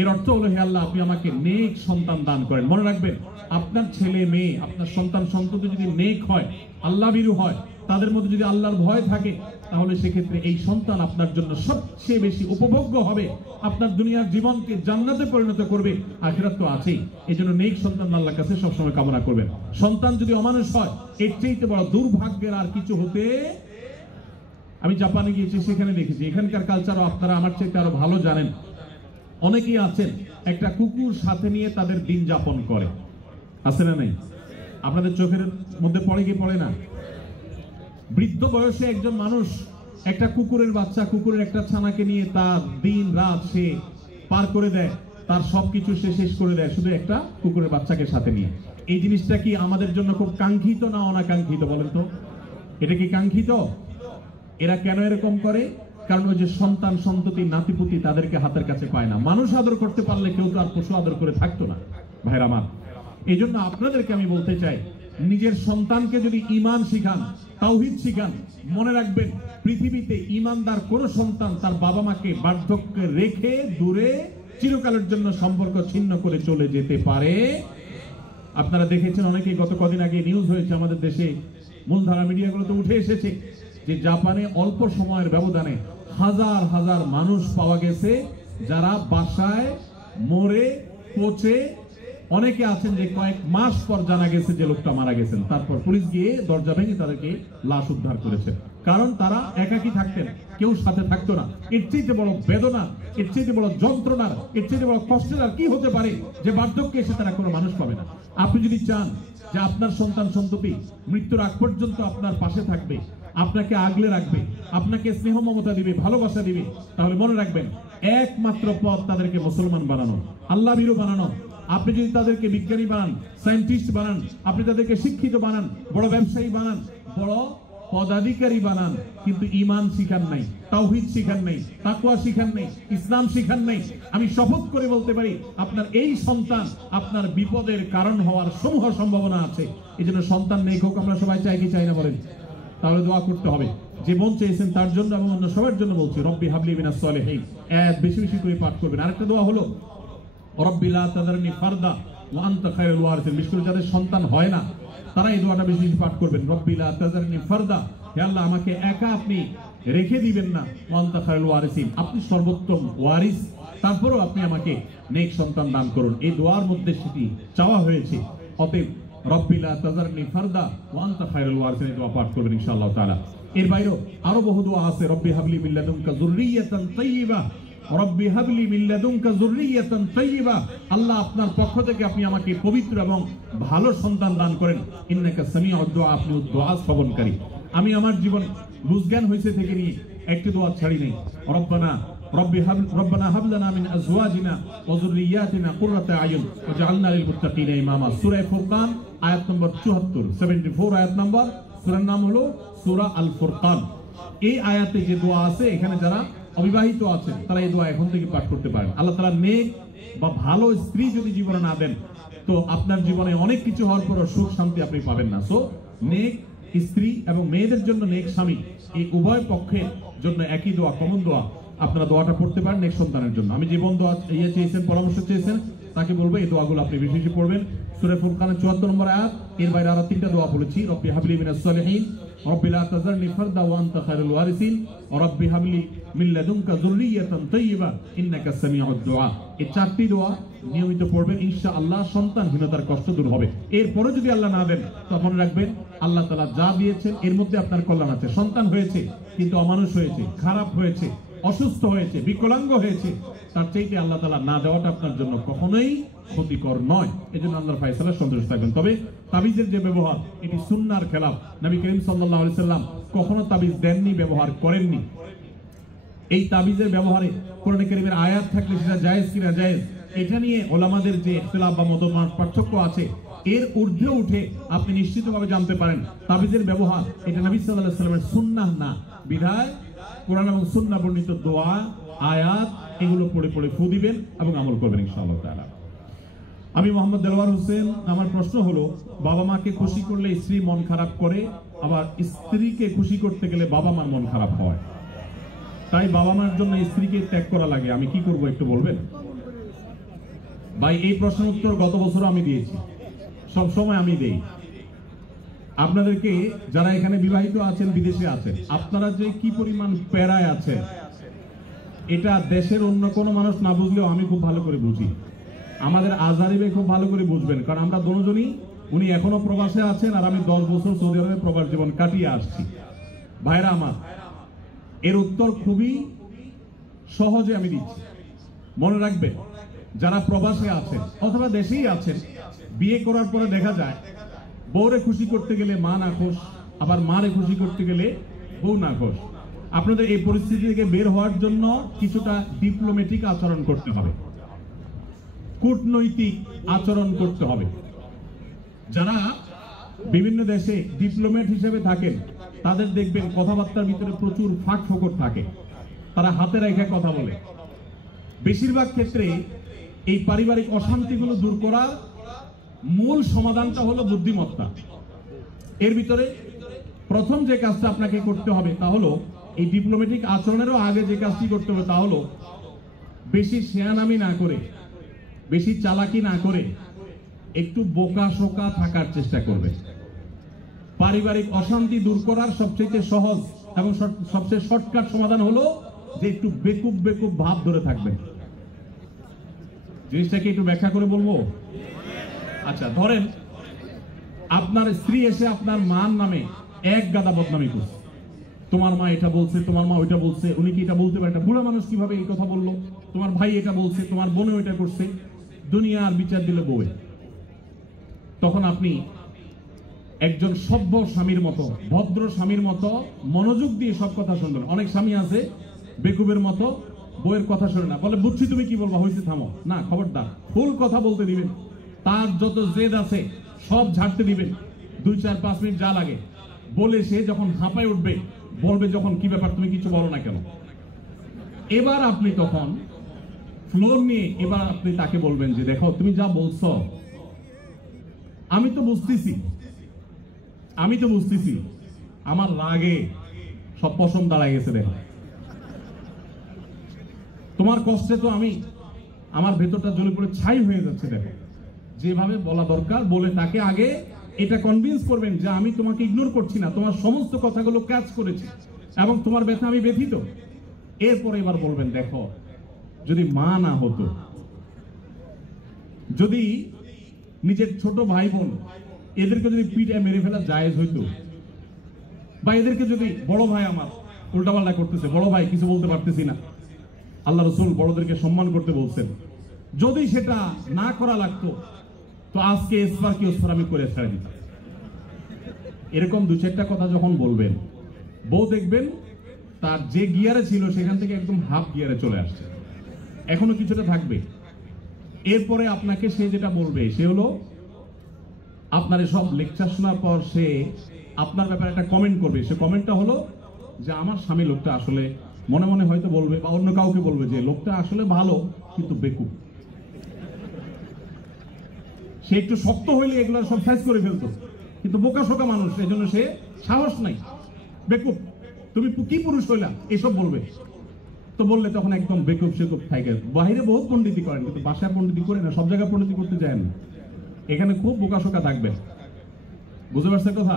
এর অর্থ হলো, হে আল্লাহ আপনি আমাকে নেক সন্তান দান করেন। মনে রাখবেন, আপনার ছেলে মেয়ে, আপনার সন্তান সন্ততি যদি নেক হয়, আল্লাহ ভীরু হয়, তাদের মধ্যে যদি আল্লাহর ভয় থাকে, তাহলে সেক্ষেত্রে এই সন্তান আপনার জন্য সবচেয়ে বেশি উপভোগ্য হবে, আপনার দুনিয়ার জীবনকে জান্নাতে পরিণত করবে, আখিরাত তো আছেই। এই জন্য নেক সন্তান আল্লাহর কাছে সবসময় কামনা করবেন। সন্তান যদি অমানুষ হয়, এর চাইতে বড় দুর্ভাগ্যের আর কিছু হতে। আমি জাপানে গিয়েছি, সেখানে দেখেছি, এখানকার কালচারও আপনারা আমার চাইতে আরো ভালো জানেন। অনেকেই আছেন একটা কুকুর সাথে নিয়ে তাদের দিন যাপন করে, আছে না নাই? আপনাদের চোখের মধ্যে পড়ে কি পড়ে না? বৃদ্ধ বয়সে একজন মানুষ একটা কুকুরের বাচ্চা, কুকুরের একটা ছানাকে নিয়ে তার দিন রাত সে পার করে দেয়, তার সবকিছু সে শেষ করে দেয় শুধু একটা কুকুরের বাচ্চাকে সাথে নিয়ে। এই জিনিসটা কি আমাদের জন্য খুব কাঙ্ক্ষিত না অনাকাঙ্ক্ষিত বলেন তো? এটা কি কাঙ্ক্ষিত? এরা কেন এরকম করে? কারণ ওই যে সন্তান সন্ততি নাতিপুতি তাদেরকে হাতের কাছে পায় না। মানুষ আদর করতে পারলে কেউ তো আর পশু আদর করে থাকতো না ভাইরা আমার। এই জন্য আপনাদেরকে আমি বলতে চাই, নিজের সন্তানকে যদি ঈমান শিখান, তাওহীদ শিখান, মনে রাখবেন পৃথিবীতে ঈমানদার কোন সন্তান তার বাবা মাকে বার্ধক্যে রেখে দূরে চিরকালের জন্য সম্পর্ক ছিন্ন করে চলে যেতে পারে। আপনারা দেখেছেন অনেকেই, গত কদিন আগে নিউজ হয়েছে আমাদের দেশে, মূলধারা মিডিয়াগুলোতে উঠে এসেছে যে জাপানে অল্প সময়ের ব্যবধানে হাজার হাজার মানুষ পাওয়া গেছে যারা বাসায় মরে পচে, অনেকে আছেন যে কয়েক মাস পর জানা গেছে যে লোকটা মারা গেছেন, তারপর পুলিশ গিয়ে দরজা ভেঙে তাদেরকে লাশ উদ্ধার করেছে। কারণ তারা একাকী থাকতেন, কেউ সাথে থাকতো না। এর চেয়ে বড় বেদনা, এর চেয়ে বড় যন্ত্রণার, এর চেয়ে বড় কষ্টের আর কি হতে পারে যে বার্ধক্যে এসে তারা কোনো মানুষ পাবে না। আপনি যদি চান যে আপনার সন্তান সন্ততি মৃত্যুর আগ পর্যন্ত আপনার পাশে থাকবে, আপনাকে আগলে রাখবে, আপনাকে স্নেহ মমতা দিবে, ভালোবাসা দিবে, তাহলে মনে রাখবেন একমাত্র পথ তাদেরকে মুসলমান বানানো, আল্লাহ ভীরু বানানো। আপনি যদি তাদেরকে বিজ্ঞানী বানান, সায়েন্টিস্ট বানান, আপনি তাদেরকে শিক্ষিত বানান, বড় ব্যবসায়ী বানান, বড় পদাধিকারী বানান, কিন্তু ঈমান শিখান নাই, তাওহীদ শিখান নাই, তাকওয়া শিখান নাই, ইসলাম শিখান নাই, আমি শপথ করে বলতে পারি আপনার এই সন্তান আপনার বিপদের কারণ হওয়ার সমূহ সম্ভাবনা আছে। এই জন্য সন্তান নেই হোক, আমরা সবাই চাই কি চাই না বলেন? তাহলে দোয়া করতে হবে। যে বোন চেয়েছেন তার জন্য এবং অন্য সবার জন্য বলছি, রব্বি হাবলি মিনাস সালিহিন, বেশি বেশি করে পাঠ করবেন। আরেকটা দোয়া হলো রব্বি লা তাযারনি ফারদা ওয়া আনতা খায়রুল ওয়ারিসিন। বিশেষ করে যাদের সন্তান হয় না তারা এই দোয়াটা বেশি বেশি পাঠ করবেন, রব্বি লা তাযারনি ফারদা, হে আল্লাহ আমাকে একা আপনি রেখে দিবেন না, ওয়া আনতা খায়রুল ওয়ারিসিন, আপনি সর্বোত্তম ওয়ারিস, তারপরেও আপনি আমাকে নেক সন্তান দান করুন। এই দোয়ার মধ্যে সেটি চাওয়া হয়েছে। অতএব রব্বি লা তাযারনি ফারদা ওয়া আনতা খায়রুল ওয়ারিসিন এই দোয়া পাঠ করবেন ইনশাআল্লাহ তাআলা। এর বাইরেও আরো বহু দোয়া আছে, রব্বি হাবলি মিন লাদুনকা যুররিয়াতান তাইয়্যিবা, রব্বি হাবলি মিন লাদুনকা যুররিয়াতান তাইয়্যিবা, আল্লাহ আপনার পক্ষ থেকে আপনি আমাকে পবিত্র এবং ভালো সন্তান দান করেন। ইন্নাকা সামিউদ দুআ, আপনি দোয়া শ্রবণকারী। আমি আমার জীবন বুঝজ্ঞান হয়েছে থেকে নিয়ে একটি দোয়া ছাড়ি নেই, রব্বানা হাব লানা মিন আজওয়াজিনা ওয়া যুররিয়াতিনা কুররাতা আয়ুন ওয়াজআলনা লিল মুত্তাকিনা ইমামা। সূরা ফুরকান আয়াত নম্বর 74, 74 আয়াত নম্বর। সূরার নাম হলো সূরা আল ফুরকান। এই আয়াতে যে দোয়া আছে, এখানে যারা অবিবাহিত আছেন তারা এই দোয়া এখন থেকে পাঠ করতে পারেন। আল্লাহ তাআলা নেক বা ভালো স্ত্রী যদি জীবনে না দেন, তো আপনার জীবনে অনেক কিছু হওয়ার পরও সুখ শান্তি আপনি পাবেন না। সো নেক স্ত্রী এবং মেয়েদের জন্য নেক স্বামী, এই উভয় পক্ষের জন্য একই দোয়া, কমন দোয়া, আপনারা দোয়াটা পড়তে পারেন নেক সন্তানের জন্য। আমি জীবন দোয়া চেয়েছেন, পরামর্শ চেয়েছেন, তাকে বলবো এই দোয়াগুলো আপনি বেশি বেশি পড়বেন। সূরা ফুরকানের 74 নম্বর আয়াত, এর বাইরে আরো 3টা দোয়া বলেছি, রব্বি হাবলি মিনাস সালিহিন, রব্বি লা তাযারনি ফারদা ওয়া আনতা খায়রুল ওয়ারিসিন, রব্বি হাবলি মিন লাদুনকা যুররিয়াতান তাইয়্যিবা ইন্নাকা সামিউদ দুআ। এই 4টি দোয়া নিয়মিত পড়বেন, ইনশাআল্লাহ সন্তানহীনতার কষ্ট দূর হবে। এরপরে যদি আল্লাহ না দেন, তখন রাখবেন আল্লাহ তাআলা যা দিয়েছেন এর মধ্যে আপনার কল্যাণ আছে। সন্তান হয়েছে কিন্তু অমানুষ হয়েছে, খারাপ হয়েছে, অসুস্থ হয়েছে, বিকলাঙ্গ হয়েছে, তার চাইতে আল্লাহ তাআলা না দেওয়াটা আপনার জন্য কখনোই ক্ষতিকর নয়। এজন্য আল্লাহর ফয়সালা সন্তুষ্ট থাকবেন। তবে তাবিজের যে ব্যবহার, এটি সুন্নাহর খেলাফ। নবী করিম সাল্লাল্লাহু আলাইহি সাল্লাম কখনো তাবিজ দেননি, ব্যবহার করেননি। এই তাবিজের ব্যবহারে কোরআনে কারীমের আয়াত থাকলে সেটা জায়েজ কিনা জায়েজ, এটা নিয়ে ওলামাদের যে ইখতিলাফ বা মতপার্থক্য পার্থক্য আছে, এর ঊর্ধ্বে উঠে আপনি নিশ্চিতভাবে জানতে পারেন তাবিজের ব্যবহার এটা নবী সাল্লাল্লাহু আলাইহি সাল্লামের সুন্নাহ না। বিধায় কোরআন এবং সুন্নাহ বর্ণিত দোয়া, আয়াত এগুলো পড়ে পড়ে ফু দিবেন এবং আমল করবেন ইনশাআল্লাহ তাআলা। আমি মোহাম্মদ দেলোয়ার হোসেন। আমার প্রশ্ন হলো, বাবা মাকে খুশি করলে স্ত্রী মন খারাপ করে, আবার স্ত্রীকে খুশি করতে গেলে বাবা মার মন খারাপ হয়, তাই বাবা মার জন্য স্ত্রীকে ত্যাগ করা লাগে, আমি কি করব একটু বলবেন? ভাই, এই প্রশ্নের উত্তর গত বছর আমি দিয়েছি, সব সময় আমি দেই। আপনাদেরকে যারা এখানে বিবাহিত আছেন, বিদেশে আছেন, আপনারা যে কি পরিমাণ প্যারায় আছেন, এটা দেশের অন্য কোনো মানুষ না বুঝলেও আমি খুব ভালো করে বুঝি। আমাদের আজহারি ভাই খুব ভালো করে বুঝবেন, কারণ আমরা দুজনই, উনি এখনো প্রবাসে আছেন আর আমি 10 বছর সৌদি আরবে প্রবাস জীবন কাটিয়ে আসছি। ভাইরা আমার, এর উত্তর খুবই সহজে আমি দিচ্ছি। মনে রাখবেন, যারা প্রবাসে আছেন অথবা দেশেই আছেন, বিয়ে করার পরে দেখা যায় বউরে খুশি করতে গেলে মা না খুশ, আবার মারে খুশি করতে গেলে বউ না খুশ। আপনাদের এই পরিস্থিতি থেকে বের হওয়ার জন্য কিছুটা ডিপ্লোম্যাটিক আচরণ করতে হবে, কূটনৈতিক আচরণ করতে হবে। যারা বিভিন্ন দেশে ডিপ্লোম্যাট হিসেবে থাকেন, তাদের দেখবেন কথাবার্তার ভিতরে প্রচুর ফাঁক ফোকর থাকে, তারা হাতে রেখে কথা বলে। বেশিরভাগ ক্ষেত্রে এই পারিবারিক অশান্তিগুলো দূর করার মূল সমাধানটা হলো বুদ্ধিমত্তা। এর ভিতরে প্রথম যে কাজটা আপনাকে করতে হবে তা হলো, এই ডিপ্লোম্যাটিক আচরণেরও আগে যে কাজটি করতে হবে তা হলো, বেশি শেয়ানামি না করে, বেশি চালাকি না করে একটু বোকা শোকা থাকার চেষ্টা করবে। পারিবারিক অশান্তি দূর করার সবচেয়ে সহজ এবং সবচেয়ে শর্টকাট সমাধান হলো যে একটু বেকুব বেকুব ভাব ধরে থাকবে। জিনিসটাকে একটু ব্যাখ্যা করে বলবো। আচ্ছা, ধরেন আপনার স্ত্রী এসে আপনার মার নামে এক গাদা বদনামি করছে, তোমার মা এটা বলছে, তোমার মা ওইটা বলছে, উনি কি এটা বলতে পারে, একটা বুড়া মানুষ কিভাবে এই কথা বললো, তোমার ভাই এটা বলছে, তোমার বোনে ওইটা করছে, দুনিয়ার বিচার দিলে বউয়ে। তখন আপনি একজন সভ্য স্বামীর মতো, ভদ্র স্বামীর মতো মনোযোগ দিয়ে সব কথা শুনবেন। অনেক স্বামী আছে বেকুবের মতো বউয়ের কথা শুনে না, বলে বুঝছি তুমি কি বলবা, হয়েছে থামো না, খবরদার, ফুল কথা বলতে দিবেন, তার যত জেদ আছে সব ঝাড়তে দিবেন, 2-4-5 মিনিট যা লাগে বলে সে যখন হাঁপায় উঠবে বলবে যখন, কি ব্যাপার তুমি কিছু বলো না কেন। এবার আপনি তখন ফ্লোর নিয়ে এবার আপনি তাকে বলবেন যে দেখো তুমি যা বলছো আমি তো বুঝতেছি, আমার রাগে সব পশম দাঁড়ায় গেছে, দেখো তোমার কষ্টে তো আমার ভেতরটা জ্বলে পড়ে ছাই হয়ে যাচ্ছে, দেখো যেভাবে বলা দরকার বলে তাকে আগে এটা কনভিন্স করবেন যে আমি তোমাকে ইগনোর করছি না, তোমার সমস্ত কথাগুলো ক্যাচ করেছি এবং তোমার ব্যথা আমি ব্যথিত। এরপরে এবার বলবেন দেখো যদি মা না হতো, যদি নিজের ছোট ভাই বোন এদেরকে যদি পিঠে মেরে ফেলা জায়েজ হইতো, বা এদেরকে যদি বড় ভাই আমার উল্টাপাল্টা করতেছে, বড় ভাই কিছু বলতে পারতেছি না, আল্লাহ রাসূল বড়দেরকে সম্মান করতে বলছেন, যদি সেটা না করা লাগতো তো আজকে এসপার কি ওসপার আমি করে ছেড়ে দিতাম। এরকম 2-4টা কথা যখন বলবেন, বউ দেখবেন তার যে গিয়ারে ছিল সেখান থেকে একদম হাফ গিয়ারে চলে আসছে, এখনো কিছুটা থাকবে। এরপরে আপনাকে সে যেটা বলবে সে হলো, আপনার সব লেকচার শোনার পর সে আপনার ব্যাপারে একটা কমেন্ট করবে। সে কমেন্টটা হলো যে আমার স্বামী লোকটা আসলে, মনে মনে হয়তো বলবে বা অন্য কাউকে বলবে যে লোকটা আসলে ভালো কিন্তু বেকুব। সে একটু শক্ত হইলে এগুলো সব সাইজ করে ফেলতো, কিন্তু বোকা শোকা মানুষ, এই জন্য সে সাহস নাই, বেকুব, তুমি কি পুরুষ হইলা এসব বলবে। তো বললে তখন একদম বেকুব সেকুব থাকে। বাইরে বহুত পণ্ডিতি করেন কিন্তু বাসায় পণ্ডিতি করে না, সব জায়গায় পণ্ডিতি করতে যায় না, এখানে খুব বোকা শোকা থাকবে। বুঝতে পারছে কথা?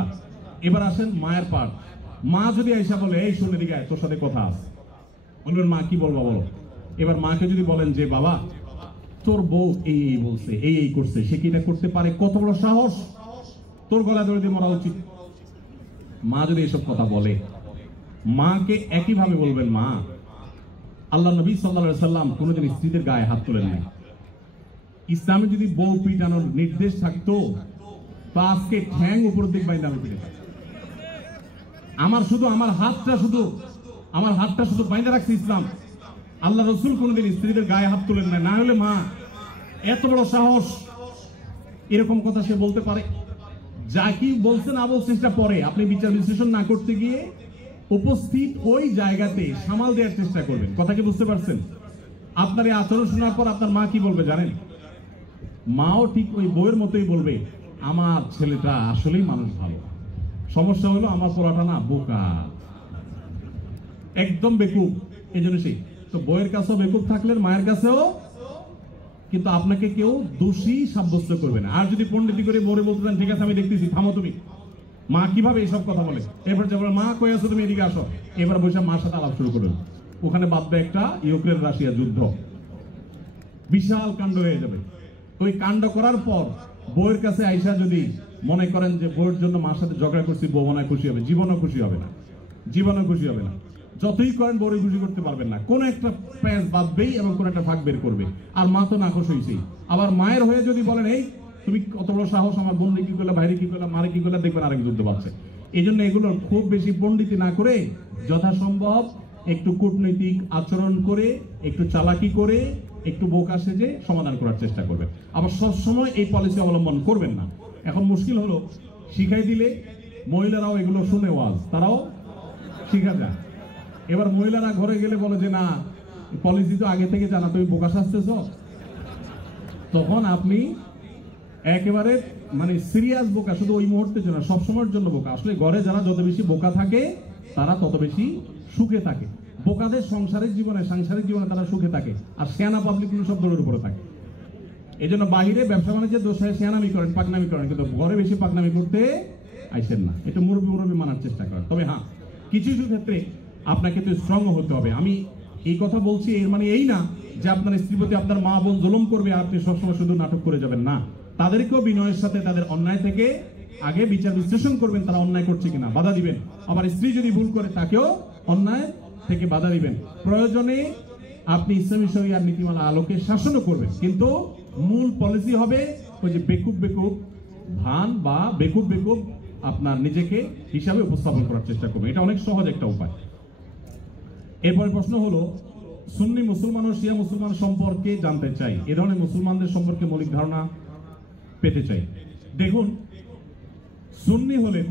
এবার আসেন মায়ের পার্ট। মা যদি আইসা বলে এই শুনে দিকে তোর সাথে কথা আছে, বলবেন মা কি বলবা বলো। এবার মাকে যদি বলেন যে বাবা তোর বউ এই এই বলছে, এই এই করছে, সে কি এটা করতে পারে, কত বড় সাহস, তোর গলা ধরে দিয়ে মরা উচিত। মা যদি এসব কথা বলে, মাকে একইভাবে বলবেন মা আল্লাহ নবী সাল্লাল্লাহু আলাইহি সাল্লাম কোনোদিন স্ত্রীদের গায়ে হাত তোলেন নাই। ইসলামে যদি বউ পিটানোর নির্দেশ থাকতো তো আজকে ঠ্যাং উপর দিক বাইন্দা আমি পিটাতাম। আমার হাতটা শুধু বাইন্দা রাখছে ইসলাম। আল্লাহ রসুল কোনোদিন স্ত্রীদের গায়ে হাত তোলেন না। না হলে মা এত বড় সাহস, এরকম কথা সে বলতে পারে। যা কি বলছে না বলছে সেটা পরে, আপনি বিচার বিশ্লেষণ না করতে গিয়ে উপস্থিত ওই জায়গাতে সামাল দেওয়ার চেষ্টা করবেন। কথা কি বুঝতে পারছেন? আপনার এই আচরণ শোনার পর আপনার মা কি বলবে জানেন? মাও ঠিক ওই বউয়ের মতোই বলবে আমার ছেলেটা আসলেই মানুষ ভালো, সমস্যা হলো আমার পোলাটা না বোকা, একদম বেকুব। এই জন্য সেই তো বউয়ের কাছেও বেকুব থাকলেন, মায়ের কাছেও, কিন্তু আপনাকে কেউ দোষী সাব্যস্ত করবে না। আর যদি পণ্ডিতি করে বউরে বলতে চান ঠিক আছে আমি দেখতেছি, থামো তুমি। মা কিভাবে এইসব কথা বলে, এরপর যখন মা কই আছো তুমি এদিকে আসো, এবার বসে মার সাথে আলাপ শুরু করবেন। ওখানে বাঁধবে একটা ইউক্রেন রাশিয়া যুদ্ধ, বিশাল কাণ্ড হয়ে যাবে। ওই কাণ্ড করার পর বউয়ের কাছে আইসা যদি মনে করেন যে বউয়ের জন্য মার সাথে ঝগড়া করছি, বউ মনে খুশি হবে, জীবনও খুশি হবে না, জীবনও খুশি হবে না। যতই করেন বউরে খুশি করতে পারবেন না, কোন একটা প্যাঁচ বাঁধবেই এবং কোন একটা ভাগ বের করবে। আর মা তো না খুশি হয়েছেই। আবার মায়ের হয়ে যদি বলেন এই তুমি কত বড় সাহস, আমার বোনরে কি করলে, ভাইরে কি করলে, মারে কি করলে, দেখবেন আরেক যুদ্ধ পাচ্ছে। এই জন্য এগুলোর খুব বেশি পণ্ডিতি না করে যথাসম্ভব একটু কূটনৈতিক আচরণ করে, একটু চালাকি করে, একটু বোকা সেজে সমাধান করার চেষ্টা করবেন। আবার সবসময় এই পলিসি অবলম্বন করবেন না। এখন মুশকিল হলো শিখাই দিলে মহিলারাও এগুলো শুনে ওয়াজ, তারাও শিখা যায়। এবার মহিলারা ঘরে গেলে বলে যে না পলিসি তো আগে থেকে জানা, তুমি বোকা সাজতেছ। তখন আপনি একেবারে মানে সিরিয়াস বোকা, শুধু ওই মুহূর্তের জন্য, সবসময়ের জন্য বোকা। আসলে ঘরে যারা যত বেশি বোকা থাকে তারা তত বেশি সুখে থাকে। বোকাদের সাংসারিক জীবনে তারা সুখে থাকে, আর সেনা পাবলিক সব দৌড়ের উপরে থাকে। এই জন্য বাহিরে ব্যবসা বাণিজ্যের দোষায় সেনামি করেন, পাকনামি করেন, কিন্তু ঘরে বেশি পাকনামি করতে আইসেন না। এটা মুরব্বী মানার চেষ্টা করেন। তবে হ্যাঁ, কিছু কিছু ক্ষেত্রে আপনাকে তো স্ট্রং হতে হবে। আমি এই কথা বলছি, এর মানে এই না যে আপনার স্ত্রীর প্রতি আপনার মা বোন জুলুম করবে আর আপনি সবসময় শুধু নাটক করে যাবেন না। তাদেরকেও বিনয়ের সাথে তাদের অন্যায় থেকে আগে বিচার বিশ্লেষণ করবেন, তারা অন্যায় করছে কিনা, বাধা দিবেন। আবার স্ত্রী যদি ভুল করে তাকেও অন্যায় থেকে বাধা দিবেন। প্রয়োজনে আপনি ইসলামী শরিয়ার নীতিমালা আলোকে শাসনও করবেন, কিন্তু মূল পলিসি হবে ওই যে বেকুব ভান বা বেকুব আপনার নিজেকে হিসাবে উপস্থাপন করার চেষ্টা করবেন। এটা অনেক সহজ একটা উপায়। এরপরে প্রশ্ন হলো, সুন্নি মুসলমান ও শিয়া মুসলমান সম্পর্কে জানতে চাই। এ ধরনের মুসলমানদের সম্পর্কে মৌলিক ধারণা পেতে চাই। দেখুন, সুন্নি হলেন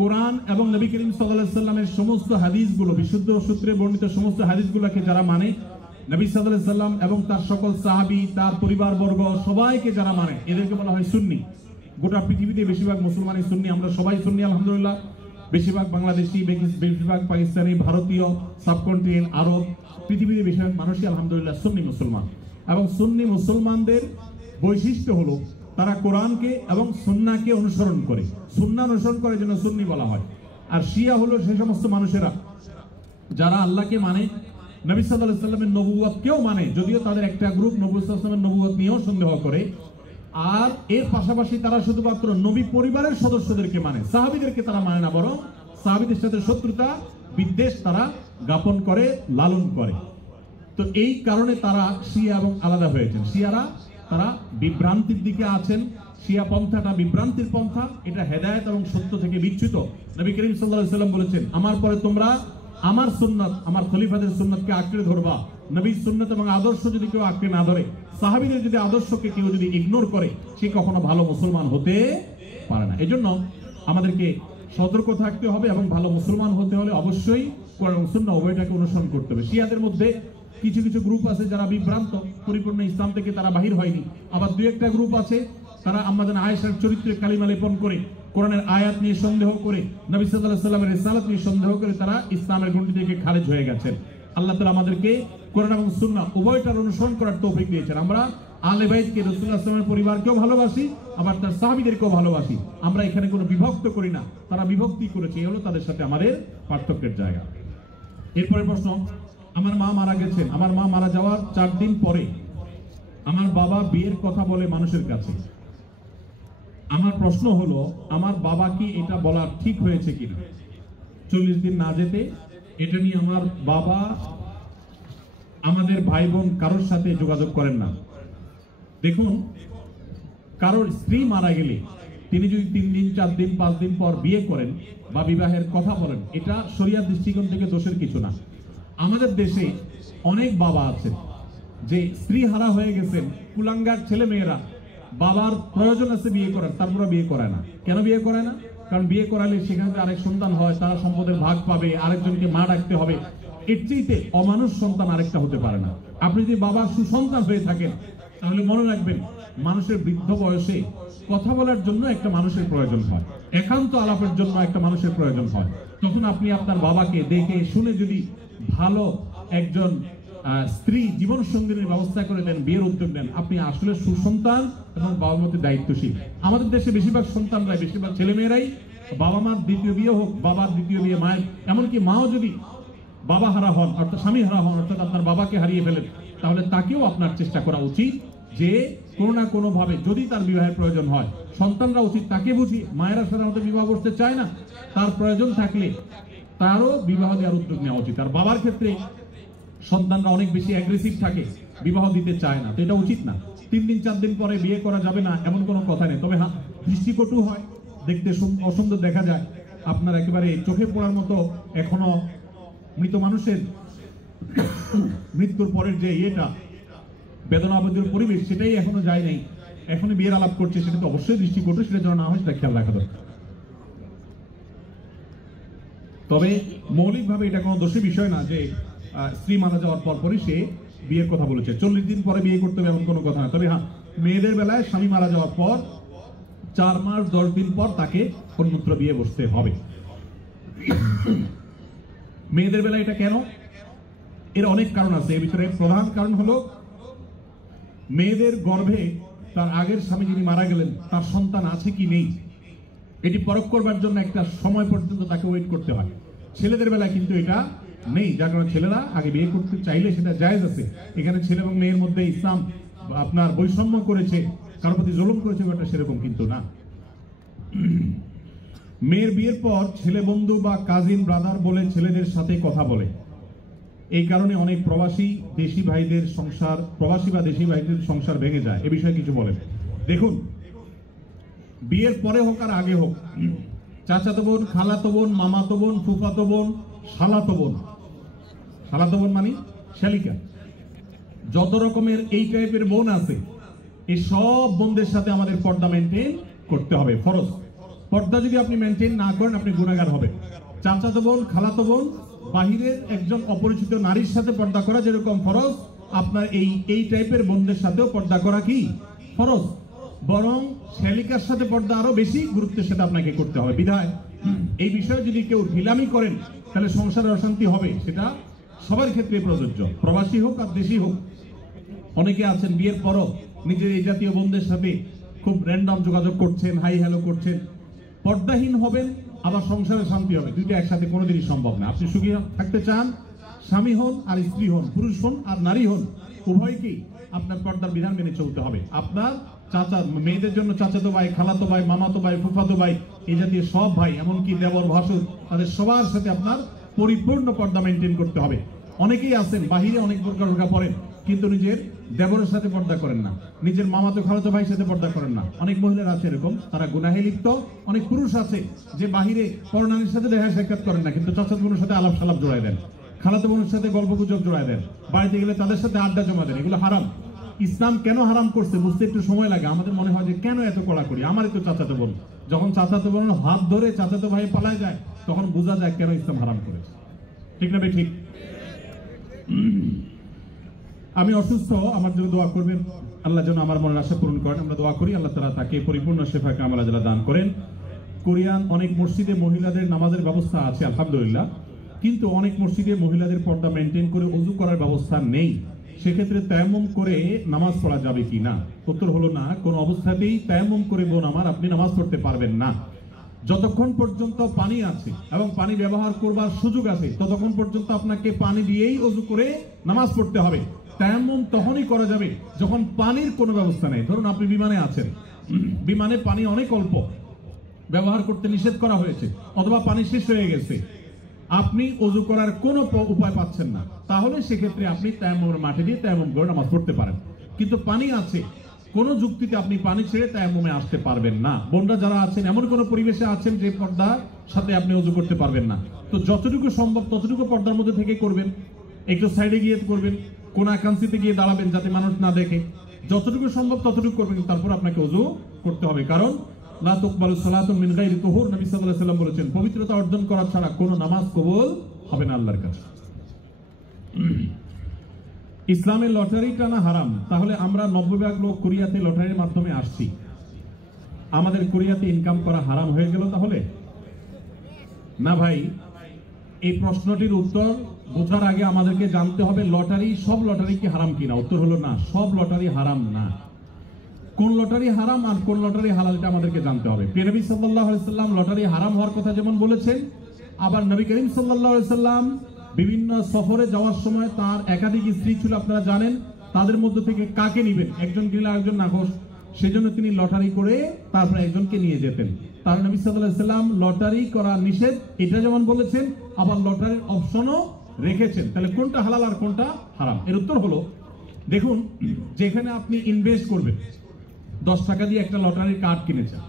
কোরআন এবং নবী করিম সাল্লাল্লাহু আলাইহি সাল্লামের সমস্ত হাদিসগুলো, বিশুদ্ধ সূত্রে বর্ণিত সমস্ত হাদিসগুলোকে যারা মানে, নবী সাল্লাল্লাহু আলাইহি সাল্লাম এবং তার সকল সাহাবী, তার পরিবারবর্গ সবাইকে যারা মানে, এদেরকে বলা হয় সুন্নি। গোটা পৃথিবীতে বেশিরভাগ মুসলমানই সুন্নি। আমরা সবাই সুন্নি আলহামদুলিল্লাহ। বেশিরভাগ বাংলাদেশি, বেশিরভাগ পাকিস্তানি, ভারতীয়, সাবকন্টিনেন্ট, আরব, পৃথিবীতে বেশিরভাগ মানুষই আলহামদুলিল্লাহ সুন্নি মুসলমান। এবং সুন্নি মুসলমানদের বৈশিষ্ট্য হলো তারা কোরআনকে এবং সুন্নাহকে অনুসরণ করে। সুন্নাহ অনুসরণ করার জন্য সুন্নি বলা হয়। আর শিয়া হলো সেই সমস্ত মানুষেরা যারা আল্লাহকে মানে, নবী সাল্লাল্লাহু আলাইহি সাল্লামের নবুয়তকেও মানে, যদিও তাদের একটা গ্রুপ নবী সাল্লাল্লাহু আলাইহি সাল্লামের নবুয়ত নিয়েও সন্দেহ করে। আর এর পাশাপাশি তারা শুধুমাত্র নবী পরিবারের সদস্যদেরকে মানে, সাহাবীদেরকে তারা মানে না, বরং সাহাবীদের সাথে শত্রুতা বিদ্বেষ তারা জ্ঞাপন করে, লালন করে। তো এই কারণে তারা শিয়া এবং আলাদা হয়েছেন। শিয়ারা তারা বিভ্রান্তির দিকে আছেন। শিয়া পন্থাটা বিভ্রান্তির পন্থা, এটা হেদায়েত এবং সত্য থেকে বিচ্যুত। নবী করিম সাল্লাল্লাহু আলাইহি সাল্লাম বলেছেন, আমার পরে তোমরা আমার সুন্নাত, আমার খলিফাদের সুন্নাতকে আঁকড়ে ধরবা। নবীর সুন্নাত এবং আদর্শ যদি কেউ আঁকড়ে না ধরে, সাহাবীদের যদি আদর্শকে কেউ যদি ইগনোর করে, সে কখনো ভালো মুসলমান হতে পারে না। এজন্য আমাদেরকে সতর্ক থাকতে হবে এবং ভালো মুসলমান হতে হলে অবশ্যই কোরআন এবং সুন্নাহ উভয়টাকে অনুসরণ করতে হবে। শিয়াদের মধ্যে কিছু কিছু গ্রুপ আছে যারা বিভ্রান্ত, পরিপূর্ণ ইসলাম থেকে তারা বাহির হয়নি। আবার দুই একটা গ্রুপ আছে তারা আমাদের আয়েশার চরিত্রে কালিমা লেপন করে, কোরআনের আয়াত নিয়ে সন্দেহ করে, নবী সাল্লাল্লাহু আলাইহি সাল্লামের রিসালাত নিয়ে সন্দেহ করে তারা ইসলামের গণ্ডি থেকে খারিজ হয়ে গেছেন। আল্লাহ তাআলা আমাদেরকে কোরআন এবং সুন্নাহ উভয়টার অনুসরণ করার তৌফিক দিয়েছেন। আমরা আহলে বাইতকে, রাসূলুল্লাহ সাল্লাল্লাহু আলাইহি ওয়াসাল্লামের পরিবারকেও ভালোবাসি, আবার তার সাহাবীদেরকেও ভালোবাসি। আমরা এখানে কোনো বিভক্ত করি না, তারা বিভক্তি করেছে, এই হলো তাদের সাথে আমাদের পার্থক্যের জায়গা। এরপরে প্রশ্ন, আমার মা মারা গেছেন। আমার মা মারা যাওয়ার 4 দিন পরে আমার বাবা বিয়ের কথা বলে মানুষের কাছে। আমার প্রশ্ন হলো, আমার বাবা কি এটা বলা ঠিক হয়েছে কিনা? 40 দিন না যেতে, এটা নিয়ে আমার বাবা আমাদের ভাই বোন কারোর সাথে যোগাযোগ করেন না। দেখুন, কারোর স্ত্রী মারা গেলে তিনি যদি 3 দিন 4 দিন 5 দিন পর বিয়ে করেন বা বিবাহের কথা বলেন, এটা শরিয়ার দৃষ্টিকোণ থেকে দোষের কিছু না। আমাদের দেশে অনেক বাবা আছেন যে স্ত্রী হারা হয়ে গেছেন, কুলাঙ্গার ছেলে মেয়েরা বাবার প্রয়োজন আছে বিয়ে করার, তারপরে বিয়ে করায় না। কেন বিয়ে করায় না? কারণ বিয়ে করালে সেখানে আরেক সন্তান হয়, তারা সম্পদের ভাগ পাবে, আরেকজনকে মা ডাকতে হবে। এর চেয়ে অমানুষ সন্তান আরেকটা হতে পারে না। আপনি যদি বাবার সুসন্তান হয়ে থাকেন, তাহলে মনে রাখবেন, মানুষের বৃদ্ধ বয়সে কথা বলার জন্য একটা মানুষের প্রয়োজন হয়, একান্ত আলাপের জন্য একটা মানুষের প্রয়োজন হয়। তখন আপনি আপনার বাবাকে দেখে শুনে যদি ভালো একজন স্ত্রী জীবন সঙ্গিনীর ব্যবস্থা করে দেন, বিয়ের উদ্যোগ নেন, আপনি আসলে সুসন্তান এবং বাবা মাতে দায়িত্বশীল। আমাদের দেশে বেশিরভাগ সন্তানরাই, বেশিরভাগ ছেলেমেয়েরাই বাবা মার দ্বিতীয় বিয়ে হোক, বাবার দ্বিতীয় বিয়ে, মায়ের, এমনকি মাও যদি বাবা হারা হন, অর্থাৎ স্বামী হারা হন, অর্থাৎ আপনার বাবাকে হারিয়ে ফেলেন, তাহলে তাকেও আপনার চেষ্টা করা উচিত যে কোনো না কোনো ভাবে যদি তার বিবাহের প্রয়োজন হয়, সন্তানরা উচিত তাকে বুঝি, মায়েরা সাধারণত বিবাহ করতে চায় না, তার প্রয়োজন থাকলে তারও বিবাহ দেওয়ার উদ্যোগ নেওয়া উচিত। আর বাবার ক্ষেত্রে সন্তানরা অনেক বেশি অ্যাগ্রেসিভ থাকে, বিবাহ দিতে চায় না, তো এটা উচিত না। 3 দিন 4 দিন পরে বিয়ে করা যাবে না এমন কোনো কথা নেই। তবে হ্যাঁ, দৃষ্টিকটু হয়, দেখতে অসুন্দর দেখা যায়। আপনার একেবারে চোখে পড়ার মতো এখনো মৃত মানুষের মৃত্যুর পরের যে ইয়েটা, বেদনা আবেগের পরিবেশ, সেটাই এখনো যায় নাই, এখনো বিয়ের আলাপ করছে, সেটা তো অবশ্যই দৃষ্টিকটু, সেটা যেন না হয় সেটা খেয়াল রাখা দরকার। তবে মৌলিকভাবে এটা কোনো দোষের বিষয় না যে স্ত্রী মারা যাওয়ার পরপরই সে বিয়ের কথা বলেছে। 40 দিন পরে বিয়ে করতে হবে এমন কোনো কথা না। তবে হ্যাঁ, মেয়েদের বেলায় স্বামী মারা যাওয়ার পর 4 মাস 10 দিন পর তাকে অন্যত্র বিয়ে বসতে হবে। মেয়েদের বেলা এটা কেন? এর অনেক কারণ আছে। এর ভিতরে প্রধান কারণ হলো মেয়েদের গর্ভে তার আগের স্বামী যিনি মারা গেলেন তার সন্তান আছে কি নেই এটি পরখ করবার জন্য একটা সময় পর্যন্ত তাকে ওয়েট করতে হয়। ছেলেদের বেলা কিন্তু এটা নেই, যার কারণে ছেলেরা আগে বিয়ে করতে চাইলে সেটা জায়েজ আছে। এখানে ছেলে এবং মেয়ের মধ্যে ইসলাম আপনার বৈষম্য করেছে, কারোর প্রতি জুলুম করেছে, ব্যাপারটা সেরকম কিন্তু না। মেয়ের বিয়ের পর ছেলে বন্ধু বা কাজিন ব্রাদার বলে ছেলেদের সাথে কথা বলে। এই কারণে অনেক প্রবাসী বা দেশি ভাইদের সংসার ভেঙে যায়। এ বিষয়ে কিছু বলেন। দেখুন, বিয়ের পরে হোক আর আগে হোক, চাচাতো বোন, খালাতো বোন, মামাতো বোন, ফুফাতো বোন, শালাতো বোন মানে শালিকা, যত রকমের এই টাইপের বোন আছে, এই সব বোনদের সাথে আমাদের পর্দা মেনটেন করতে হবে, ফরজ। পর্দা যদি আপনি মেনটেন না করেন আপনি গুনাহগার হবেন। চাচাতো বোন, খালাতো বোন, বাহিরের একজন অপরিচিত নারীর সাথে পর্দা করা যেরকম ফরজ, আপনার এই টাইপের বোনদের সাথেও পর্দা করা কি ফরজ। বরং শালিকার সাথে পর্দা আরো বেশি গুরুত্বের সাথে আপনাকে করতে হবে। বিধায় এই বিষয়ে যদি কেউ ঢিলামি করেন তাহলে সংসারে অশান্তি হবে। সেটা সবার ক্ষেত্রে প্রযোজ্য, প্রবাসী হোক আর দেশি হোক। অনেকে আছেন বিয়ের পরও নিজের এই জাতীয় বোনদের সাথে খুব র্যান্ডম যোগাযোগ করছেন, হাই হ্যালো করছেন। পর্দাহীন হবেন, আবার সংসারে শান্তি হবে, দুইটা একসাথে কোনোদিনই সম্ভব না। আপনি সুখী থাকতে চান, স্বামী হন আর স্ত্রী হন, পুরুষ হন আর নারী হন, উভয়কেই আপনার পর্দার বিধান মেনে চলতে হবে। আপনার মেয়েদের জন্য চাচাতো ভাই, খালাতো ভাই, মামাতো ভাই, ফুফাতো ভাই, এই জাতীয় সব ভাই, এমনকি দেবর ভাসুর, তাদের সবার সাথে আপনার পরিপূর্ণ পর্দা মেনটেন করতে হবে। অনেকেই আছেন বাহিরে অনেক বোরকা পরেন, কিন্তু নিজের দেবরের সাথে পর্দা করেন না, নিজের মামাতো খালাতো ভাইয়ের সাথে পর্দা করেন না। অনেক মহিলারা আছে এরকম, তারা গুনাহে লিপ্ত। অনেক পুরুষ আছে যে বাহিরে পরনারীর সাথে দেখা সাক্ষাৎ করেন না, কিন্তু চাচাতো বোনের সাথে আলাপ সালাপ জোড়ায় দেন, খালাতো বোনের সাথে গল্প গুজব জোড়ায় দেন, বাড়িতে গেলে তাদের সাথে আড্ডা জমা দেন। এগুলো হারাম। ইসলাম কেন হারাম করছে বুঝতে একটু সময় লাগে। আমাদের মনে হয় যে কেন এত কড়া করি, আমারই তো চাচাতো বোন। যখন চাচাতো বোনের হাত ধরে চাচাতো ভাই পালায় যায় তখন বোঝা যায় কেন ইসলাম হারাম করেছে। ঠিক না ভাই? ঠিক। আমি অসুস্থ, আমার জন্য দোয়া করবেন, আল্লাহ যেন আমার মনের আশা পূরণ করেন। আমরা দোয়া করি আল্লাহ তাআলা তাকে পরিপূর্ণ শিফা কামিলা দান করেন। কোরিয়ান অনেক মসজিদে মহিলাদের নামাজের ব্যবস্থা আছে আলহামদুলিল্লাহ, কিন্তু অনেক মসজিদে মহিলাদের পর্দা মেনটেন করে ওযু করার ব্যবস্থা নেই। সেক্ষেত্রে তায়াম্মুম করে নামাজ পড়া যাবে কি না? উত্তর হলো না, কোন অবস্থাতেই তায়াম্মুম করে বোন আমার আপনি নামাজ পড়তে পারবেন না। যতক্ষণ পর্যন্ত পানি আছে এবং পানি ব্যবহার করবার সুযোগ আছে ততক্ষণ পর্যন্ত আপনাকে পানি দিয়েই ওযু করে নামাজ পড়তে হবে। তায়াম্মুম তখনই করা যাবে যখন পানির কোনো ব্যবস্থা নেই। ধরুন আপনি বিমানে আছেন, বিমানে পানি অনেক অল্প, ব্যবহার করতে নিষেধ করা হয়েছে, অথবা পানি শেষ হয়ে গেছে, আপনি ওযু করার কোনো উপায় পাচ্ছেন না, তাহলে সেক্ষেত্রে আপনি তায়াম্মুমের মাটি দিয়ে তায়াম্মুম করে নামাজ পড়তে পারেন। কিন্তু পানি আছে, কোন যুক্তিতে আপনি পানি ছেড়ে তায়াম্মুমে আসতে পারবেন না। বোনরা যারা আছেন এমন কোন পরিবেশে আছেন যে পর্দার সাথে আপনি ওযু করতে পারবেন না, তো যতটুকু সম্ভব ততটুকু পর্দার মধ্যে থেকে করবেন। একটু সাইডে গিয়ে করবেন, কোন একান্সিতে গিয়ে দাঁড়াবেন যাতে মানুষ না দেখে, যতটুকু সম্ভব ততটুকু করবেন। তারপর আপনাকে ওযু করতে হবে, কারণ লা তুকবালু সালাতুন মিন গায়রি তুহুর, নবী সাল্লাল্লাহু আলাইহি ওয়াসাল্লাম বলেছেন পবিত্রতা অর্জন করা ছাড়া কোনো নামাজ কবুল হবে না আল্লাহর কাছে। ইসলামের লটারি টানা হারাম, তাহলে আমরা 90% লোক কোরিয়াতে লটারির মাধ্যমে আসছি, আমাদের কোরিয়াতে ইনকাম করা হারাম হয়ে গেল তাহলে? না ভাই, এই প্রশ্নটির উত্তর বোঝার আগে আমাদেরকে জানতে হবে লটারি, সব লটারি কি হারাম কিনা। উত্তর হলো না, সব লটারি হারাম না। কোন লটারি হারাম আর কোন লটারি হালাল এটা আমাদেরকে জানতে হবে। প্রিয় নবী সাল্লাল্লাহু আলাইহি সাল্লাম লটারি হারাম হওয়ার কথা যেমন বলেছেন, আবার নবী করিম সাল্লাল্লাহু আলাইহি সাল্লাম বিভিন্ন সফরে যাওয়ার সময় তার একাধিক স্ত্রী ছিল, আপনারা জানেন, তাদের মধ্যে থেকে কাকে নেবেন, একজন গেলে একজন নাখোশ, সেজন্য তিনি লটারি করে তারপরে একজনকে নিয়ে যেতেন। তার নবী সাল্লাল্লাহু আলাইহি সাল্লাম লটারি করা নিষেধ এটা যেমন বলেছেন, আবার লটারির অপশনও রেখেছেন। তাহলে কোনটা হালাল আর কোনটা হারাম? এর উত্তর হলো, দেখুন, যেখানে আপনি ইনভেস্ট করবেন, 10 টাকা দিয়ে একটা লটারির কার্ড কিনেছেন,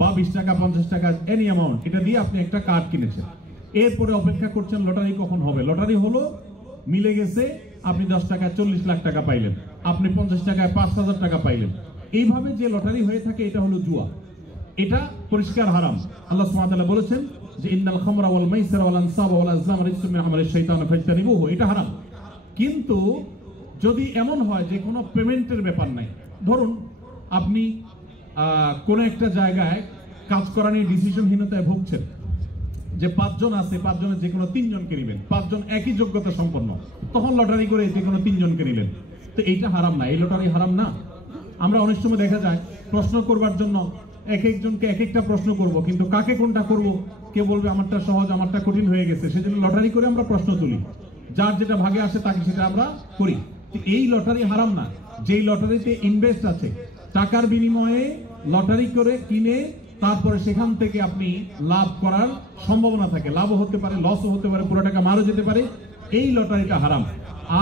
বা 20 টাকা 50 টাকা এনি অ্যামাউন্ট, এটা দিয়ে আপনি একটা কার্ড কিনেছেন, এরপরে অপেক্ষা করছেন লটারি কখন হবে। লটারি হলো, মিলে গেছে, আপনি 10 টাকায় 40 লাখ টাকা পাইলেন, আপনি 50 টাকায় 5,000 টাকা পাইলেন। এইভাবে যে লটারি হয়ে থাকে এটা হলো জুয়া, এটা পরিষ্কার হারাম। আল্লাহ সুবহানাহু ওয়া তাআলা বলেছেন যে ইন্নাল খামরা ওয়াল মাইসিরা ওয়াল আনসাবা ওয়াল আজলাম রিজসুম মিন আমালিশ শাইতান ফাজতানিবুহু, এটা হারাম। কিন্তু যদি এমন হয় যে কোনো পেমেন্টের ব্যাপার নাই, ধরুন আপনি কোন একটা জায়গায় কাজ করা নিয়ে ডিসিশনহীনতায় ভুগছেন, যে 5 জন আছে, 5 জনের যে কোনো 3 জনকে নিবেন, 5 জন একই যোগ্যতা সম্পন্ন, তখন লটারি করে যে কোনো 3 জনকে নিলেন। তো এইটা হারাম না? এই লটারি হারাম না? আমরা অনেক সময় দেখা যায় প্রশ্ন করবার জন্য এক একজনকে এক একটা প্রশ্ন করব, কিন্তু কাকে কোনটা করব, কে বলবে আমারটা সহজ, আমারটা কঠিন হয়ে গেছে, সেজন্য লটারি করে আমরা প্রশ্ন তুলি, যার যেটা ভাগে আসে তাকে সেটা আমরা করি। এই লটারি হারাম না। যেই লটারিতে ইনভেস্ট আছে, টাকার বিনিময়ে লটারি করে কিনে তারপরে সেখান থেকে আপনি লাভ করার সম্ভাবনা থাকে, লাভও হতে পারে, লসও হতে পারে, পুরো টাকা মারও যেতে পারে, এই লটারিটা হারাম।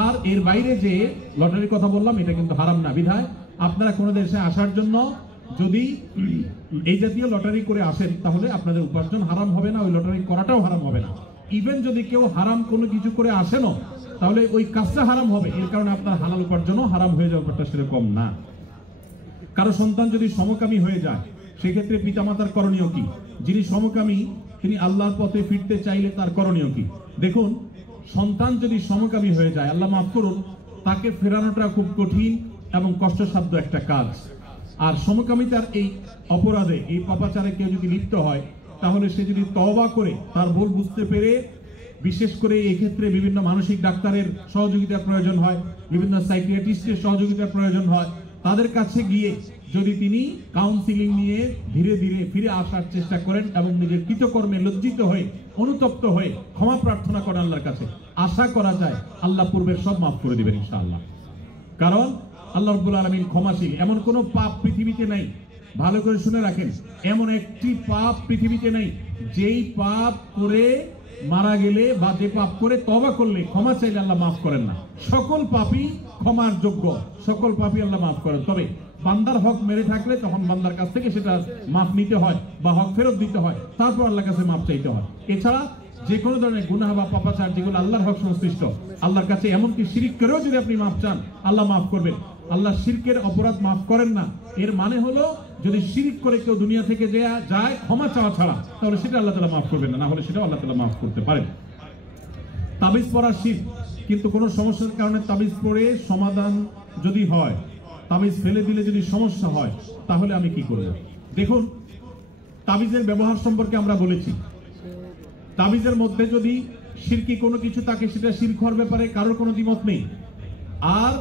আর এর বাইরে যে লটারির কথা বললাম এটা কিন্তু হারাম না। বিধায় আপনারা কোনো দেশে আসার জন্য যদি এই জাতীয় লটারি করে আসেন তাহলে আপনাদের উপার্জন হারাম হবে না, ওই লটারি করাটাও হারাম হবে না। ইভেন যদি কেউ হারাম কোনো কিছু করে আসেনও তাহলে ওই কাজটা হারাম হবে, এর কারণে আপনার হালাল উপার্জনও হারাম হয়ে যাওয়ার ব্যাপারটা সেরকম না। কারো সন্তান যদি সমকামী হয়ে যায় সেক্ষেত্রে পিতামাতার করণীয় কি? যিনি সমকামী তিনি আল্লাহর পথে ফিরতে চাইলে তার করণীয় কি? দেখুন, সন্তান যদি সমকামী হয়ে যায়, আল্লাহ মাফ করুন, তাকে ফেরানোটা খুব কঠিন এবং কষ্টসাধ্য একটা কাজ। আর সমকামিতার এই অপরাধে, এই পাপাচারে কেউ যদি লিপ্ত হয় তাহলে সে যদি তওবা করে তার ভুল বুঝতে পেরে, বিশেষ করে এই ক্ষেত্রে বিভিন্ন মানসিক ডাক্তারের সহযোগিতার প্রয়োজন হয়, বিভিন্ন সাইকিয়াট্রিস্টের সহযোগিতার প্রয়োজন হয়, তাদের কাছে গিয়ে যদি তিনি কাউন্সিলিং নিয়ে ধীরে ধীরে ফিরে আসার চেষ্টা করেন এবং নিজের কৃতকর্মে লজ্জিত হয়ে অনুতপ্ত হয়ে ক্ষমা প্রার্থনা করেন আল্লাহর কাছে, আশা করা যায় আল্লাহ পূর্বের সব মাফ করে দিবেন ইনশাআল্লাহ। কারণ আল্লাহ রাব্বুল আলামিন ক্ষমাশীল। এমন কোন পাপ পৃথিবীতে নাই, ভালো করে শুনে রাখেন, এমন একটি পাপ পৃথিবীতে নাই যেই পাপ করে মারা গেলে বা যে পাপ করে তওবা করলে ক্ষমা চাইলে আল্লাহ মাফ করেন না। সকল পাপই ক্ষমার যোগ্য, সকল পাপই আল্লাহ মাফ করেন। তবে বান্দার হক মেরে থাকলে তখন বান্দার কাছ থেকে সেটা মাফ নিতে হয় বা হক ফেরত দিতে হয়, তারপর আল্লাহর কাছে মাফ চাইতে হয়। এছাড়া যে কোনো ধরনের গুনাহ বা পাপাচার যেগুলো আল্লাহর হক সংশ্লিষ্ট, আল্লাহর কাছে এমনকি শিরক করেও যদি আপনি মাফ চান আল্লাহ মাফ করবেন। আল্লাহ শিরকের অপরাধ মাফ করেন না, এর মানে হলো যদি শিরক করে কেউ দুনিয়া থেকে যায় ক্ষমা চাওয়া ছাড়া, তাহলে সেটা আল্লাহ তাআলা মাফ করবেন না, না হলে সেটাও আল্লাহ তাআলা মাফ করতে পারেন। তাবিজ পড়া শিরক, কিন্তু কোনো সমস্যার কারণে তাবিজ পড়ে সমাধান যদি হয়, তাবিজ ফেলে দিলে যদি সমস্যা হয়, তাহলে আমি কি করব? দেখুন, তাবিজের ব্যবহার সম্পর্কে আমরা বলেছি। তাবিজের মধ্যে যদি শিরকি কোনো কিছু থাকে সেটা শিরক হওয়ার ব্যাপারে কারোর কোনো দ্বিমত নেই। আর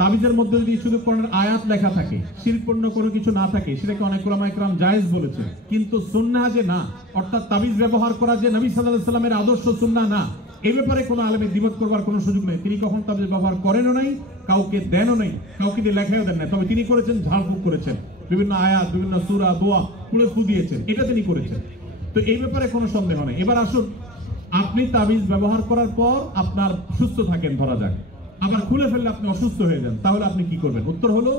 তাবিজের মধ্যে যদি শুধু কোরআনের আয়াত লেখা থাকে, শিরকপূর্ণ কোনো কিছু না থাকে, সেটাকে অনেক উলামা ইকরাম জায়েজ বলেছে। কিন্তু সুন্নাহ যে না, অর্থাৎ তাবিজ ব্যবহার করা যে নবী সাল্লাল্লাহু আলাইহি ওয়াসাল্লামের আদর্শ সুন্নাহ না, এই ব্যাপারে কোনো আলেমের দ্বিমত করবার কোনো সুযোগ নেই। তিনি কখন তাবিজ ব্যবহার করেনও নাই, কাউকে দেনও নাই, কাউকে দিয়ে লেখাও দেন নাই। তবে তিনি করেছেন ঝাড়ফুঁক করেছেন, বিভিন্ন আয়াত, বিভিন্ন সূরা, দোয়া খুলে ফু দিয়েছেন, এটা তিনি করেছেন। তো এই ব্যাপারে কোনো সন্দেহ নেই। এবার আসুন, আপনি তাবিজ ব্যবহার করার পর আপনার সুস্থ থাকেন ধরা যাক, আবার খুলে ফেললে আপনি অসুস্থ হয়ে যান, তাহলে আপনি কি করবেন? উত্তর হলো,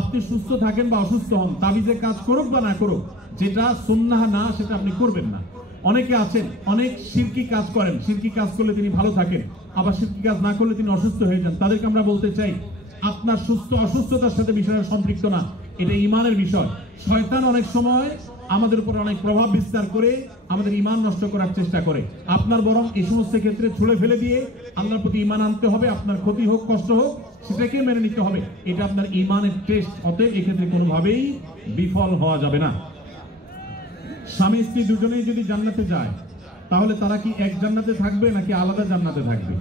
আপনি সুস্থ থাকেন বা অসুস্থ হন, তাবিজে কাজ করুক বা না করুক, যেটা সুন্নাহ না সেটা আপনি করবেন না। অনেকে আছেন অনেক শিরকি কাজ করেন, শিরকি কাজ করলে তিনি ভালো থাকেন, আবার শিরকি কাজ না করলে তিনি অসুস্থ হয়ে যান। তাদেরকে আমরা বলতে চাই, আপনার সুস্থ অসুস্থতার সাথে বিষয়টা সম্পৃক্ত না, এটা ঈমানের বিষয়। শয়তান অনেক সময় আমাদের উপর অনেক প্রভাব বিস্তার করে আমাদের ঈমান নষ্ট করার চেষ্টা করে। আপনার বরং এই সমস্ত ক্ষেত্রে ছুঁড়ে ফেলে দিয়ে আল্লাহর প্রতি ঈমান আনতে হবে। আপনার ক্ষতি হোক কষ্ট হোক সেটাকে মেনে নিতে হবে, এটা আপনার ঈমানের টেস্ট। অতএব এক্ষেত্রে কোনোভাবেই বিফল হওয়া যাবে না। স্বামী স্ত্রী দুজনেই যদি জান্নাতে যায় তাহলে তারা কি এক জান্নাতে থাকবে নাকি আলাদা জান্নাতে থাকবে?